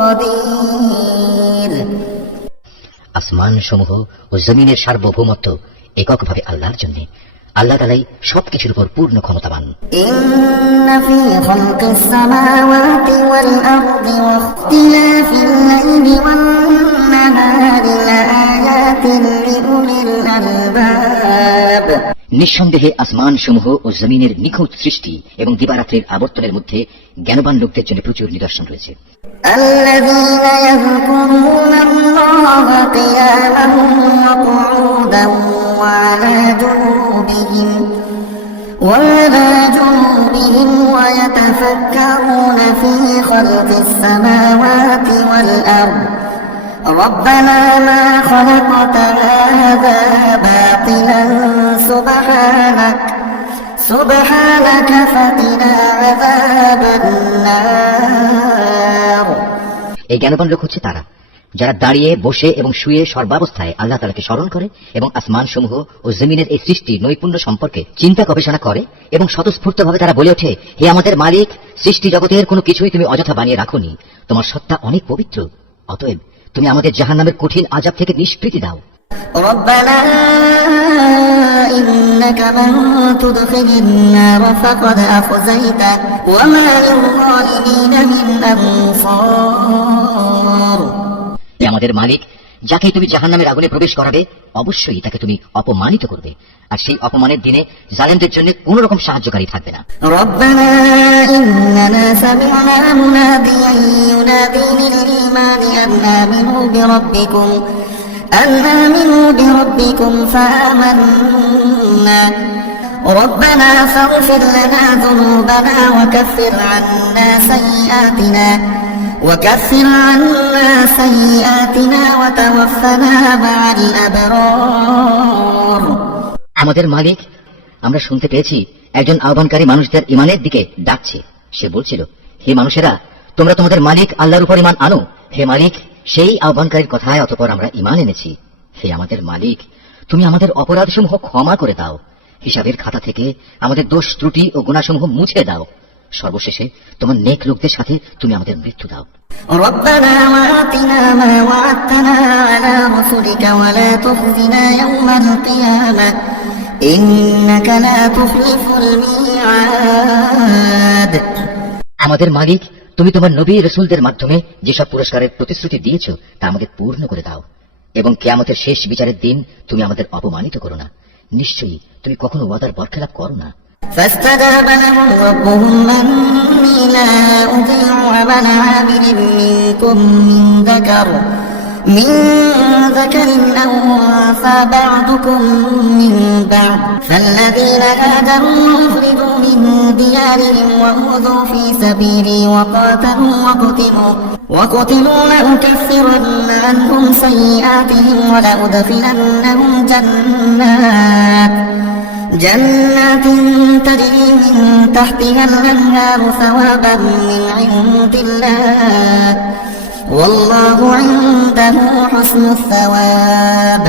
قَدِيرٌ। আসমান সমূহ ও জমিনের সার্বভৌমত্ব এককভাবে আল্লাহর জন্য। আল্লাহ তাআলাই সবকিছুর উপর পূর্ণ ক্ষমতাবান। ইন্না ফী খালকিস সামাওয়াতি ওয়াল আরদি ওয়াখতিলাফিল লাইলি ওয়ান নাহারি লাআয়াতিন লিউলিল আলবাব। নিঃসন্দেহে আসমান সমূহ ও জমিনের নিখুঁত সৃষ্টি এবং দিবারাত্রির আবর্তনের মধ্যে জ্ঞানবান লোকদের জন্য প্রচুর নিদর্শন রয়েছে। الذين يذكرون الله قياما وقعودا وعلى جنوبهم ويتفكرون في خلق السماوات والأرض ربنا ما خلقت هذا باطلا سبحانك فقنا عذاب النار। এই জ্ঞানবান লোক হচ্ছে তারা যারা দাঁড়িয়ে, বসে এবং শুয়ে সর্বাবস্থায় আল্লাহ তাআলাকে স্মরণ করে এবং আসমান সমূহ ও জমিনের এই সৃষ্টি নৈপুণ্য সম্পর্কে চিন্তা গবেষণা করে এবং স্বতঃস্ফূর্তভাবে তারা বলে ওঠে, হে আমাদের মালিক, সৃষ্টি জগতের কোনো কিছুই তুমি অযথা বানিয়ে রাখোনি, তোমার সত্তা অনেক পবিত্র, অতএব তুমি আমাদের জাহান্নামের কঠিন আযাব থেকে নিষ্কৃতি দাও। ربنا إنك من تدخل النار فقد أخزيته وما للظالمين من أنصار। আমাদের মালিক, যাকে তুমি জাহান্নামের আগুনে প্রবেশ করাবে অবশ্যই তাকে তুমি অপমানিত করবে, আর সেই অপমানের দিনে জালেমদের জন্য কোন রকম সাহায্যকারী থাকবে না। ربنا إننا سمعنا مناديا ينادي للإيمان أن آمنوا بربكم فآمنا ربنا فاغفر لنا ذنوبنا وكفر عنا سيئاتنا وتوفنا مع الأبرار। আমাদের মালিক, আমরা শুনতে পেয়েছি একজন আহ্বানকারী মানুষদের ইমানের দিকে ডাকছে। সে বলছিল, হে মানুষেরা, তোমরা তোমাদের মালিক আল্লাহর উপর ইমান আনো। হে মালিক, সেই আহ্বানকারীর কথায় অতঃপর আমরা ইমান এনেছি। হে আমাদের মালিক, তুমি আমাদের অপরাধসমূহ ক্ষমা করে দাও, হিসাবের খাতা থেকে আমাদের দোষ ত্রুটি ও গুনাহসমূহ মুছে দাও। সর্বশেষে তোমার নেক লোকদের সাথে তুমি আমাদের মৃত্যু দাও। ربنا وآتنا ما وعدتنا على رسلك ولا تخزنا يوم القيامة إنك لا تخلف الميعاد। আমাদের মালিক, তুমি তোমার নবী রাসূলদের মাধ্যমে যেসব পুরস্কারের প্রতিশ্রুতি দিয়েছ তা আমাদের পূর্ণ করে দাও, এবং কিয়ামতের শেষ বিচারের দিন তুমি আমাদের অপমানিত করো না। নিশ্চয়ই তুমি কখনো ওয়াদার বরখেলাপ করো না। فاستجاب لهم ربهم أني لا أضيع عمل عامل منكم من ذكر أو أنثى بعضكم من بعض فالذين هاجروا وأخرجوا من ديارهم وأوذوا في سبيلي وقتلوا لأكفرن عنهم سيئاتهم ولأدخلنهم جنات تجري من تحتها الأنهار ثوابا من عند الله والله عنده حسن الثواب।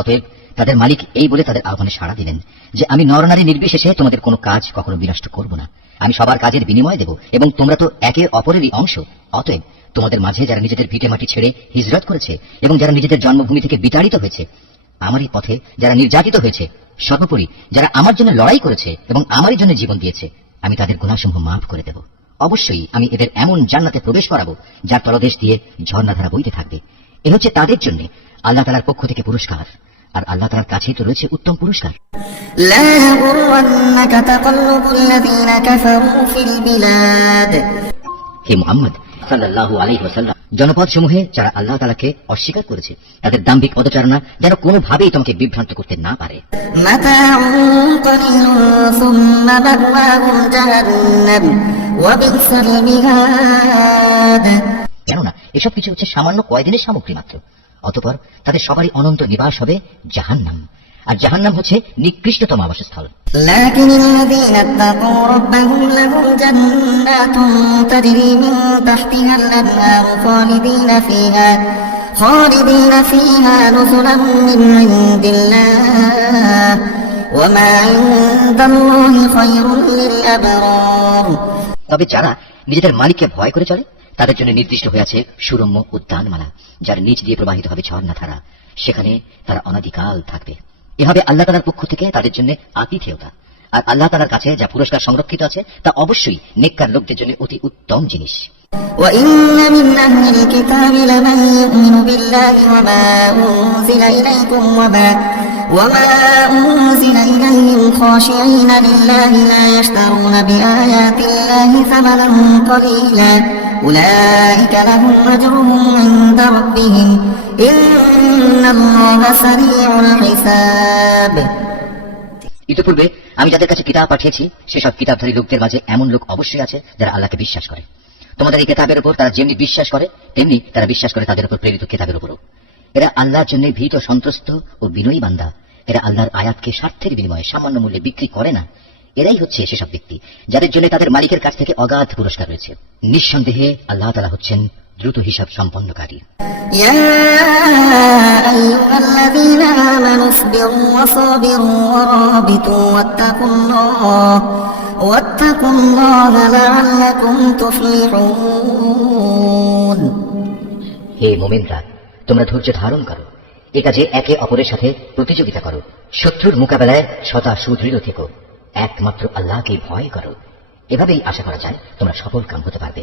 অতএব তাদের মালিক এই বলে তাদের আহ্বানে সাড়া দিলেন যে আমি নরনারী নির্বিশেষে তোমাদের কোনো কাজ কখনো বিনষ্ট করব না। আমি সবার কাজের বিনিময় দেব, এবং তোমরা তো একে অপরেরই অংশ। অতএব তোমাদের মাঝে যারা নিজেদের ভিটে মাটি ছেড়ে হিজরত করেছে এবং যারা নিজেদের জন্মভূমি থেকে বিতাড়িত হয়েছে, আমারই পথে যারা নির্যাতিত হয়েছে, সর্বোপরি যারা আমার জন্য লড়াই করেছে এবং আমারই জন্য জীবন দিয়েছে, আমি তাদের গুনাহসমূহ মাফ করে দেব। অবশ্যই আমি এদের এমন জান্নাতে প্রবেশ করাবো যার তলদেশ দিয়ে ঝর্ণাধারা বইতে থাকবে। এ হচ্ছে তাদের জন্য আল্লাহ তাআলার পক্ষ থেকে পুরস্কার, আর আল্লাহ তাআলার কাছেই তো রয়েছে উত্তম পুরস্কার। لا يغرنك تقلب الذين كفروا في البلاد। হে মুহাম্মদ সাল্লাল্লাহু আলাইহি ওয়াসাল্লাম, জনপদ সমূহে যারা আল্লাহ তাআলাকে অস্বীকার করেছে তাদের দাম্ভিক পদচারণা যেন কোনোভাবেই তোমাকে বিভ্রান্ত করতে না পারে। متاع قليل ثم مأواهم جهنم وبئس المهاد। কেননা এসব কিছু হচ্ছে সামান্য কয়দিনের সামগ্রী মাত্র, অতঃপর তাদের সবারই অনন্ত নিবাস হবে জাহান্নাম, আর জাহান্নাম হচ্ছে নিকৃষ্টতম আবাসস্থল। لكن الذين اتقوا ربهم لهم جنات تجري من تحتها الأنهار خالدين فيها نزلا من عند الله وما عند الله خير للأبرار। তবে যারা নিজেদের মালিককে ভয় করে চলে তাদের জন্য নির্দিষ্ট হয়ে আছে সুরম্য উদ্যানমালা, যার নিচ দিয়ে প্রবাহিত হবে ঝর্ণাধারা। সেখানে তারা অনাদিকাল থাকবে। এভাবে আল্লাহ তাআলার পক্ষ থেকে তাদের জন্য আতিথেয়তা, আর আল্লাহ তাআলার কাছে যা পুরস্কার সংরক্ষিত আছে তা অবশ্যই নেককার লোকদের জন্য অতি উত্তম জিনিস। وإن من أهل الكتاب لمن يؤمن بالله وما أنزل إليكم وما أنزل إليهم خاشعين لله لا يشترون بآيات الله ثمنا قليلا أولئك لهم أجرهم عند ربهم إن الله سريع الحساب। ইতিপূর্বে আমি যাদের কাছে কিতাব পাঠিয়েছি সেসব কিতাবধারী লোকদের মাঝে এমন লোক অবশ্যই আছে যারা আল্লাহকে বিশ্বাস করে। তোমাদের এই কিতাবের উপর তারা যেমনি বিশ্বাস করে তেমনি তারা বিশ্বাস করে তাদের উপর প্রেরিত কিতাবের উপরও। এরা আল্লাহর জন্য ভীত সন্ত্রস্ত ও বিনয়ী বান্দা। এরা আল্লাহর আয়াতকে স্বার্থের বিনিময়ে সামান্য মূল্যে বিক্রি করে না। এরাই হচ্ছে সেসব ব্যক্তি যাদের জন্য তাদের মালিকের কাছ থেকে অগাধ পুরস্কার রয়েছে। নিঃসন্দেহে আল্লাহ তাআলা হচ্ছেন দ্রুত হিসাব সম্পন্নকারী। يا أيها الذين آمنوا اصبروا وصابروا ورابطوا واتقوا الله لعلكم تفلحون। হে মুমিনরা, তোমরা ধৈর্য ধারণ করো, এ কাজে একে অপরের সাথে প্রতিযোগিতা করো, শত্রুর মোকাবেলায় সদা সুদৃঢ় থেকো, একমাত্র আল্লাহকে ভয় করো। এভাবেই আশা করা যায় তোমরা সফল কাম হতে পারবে।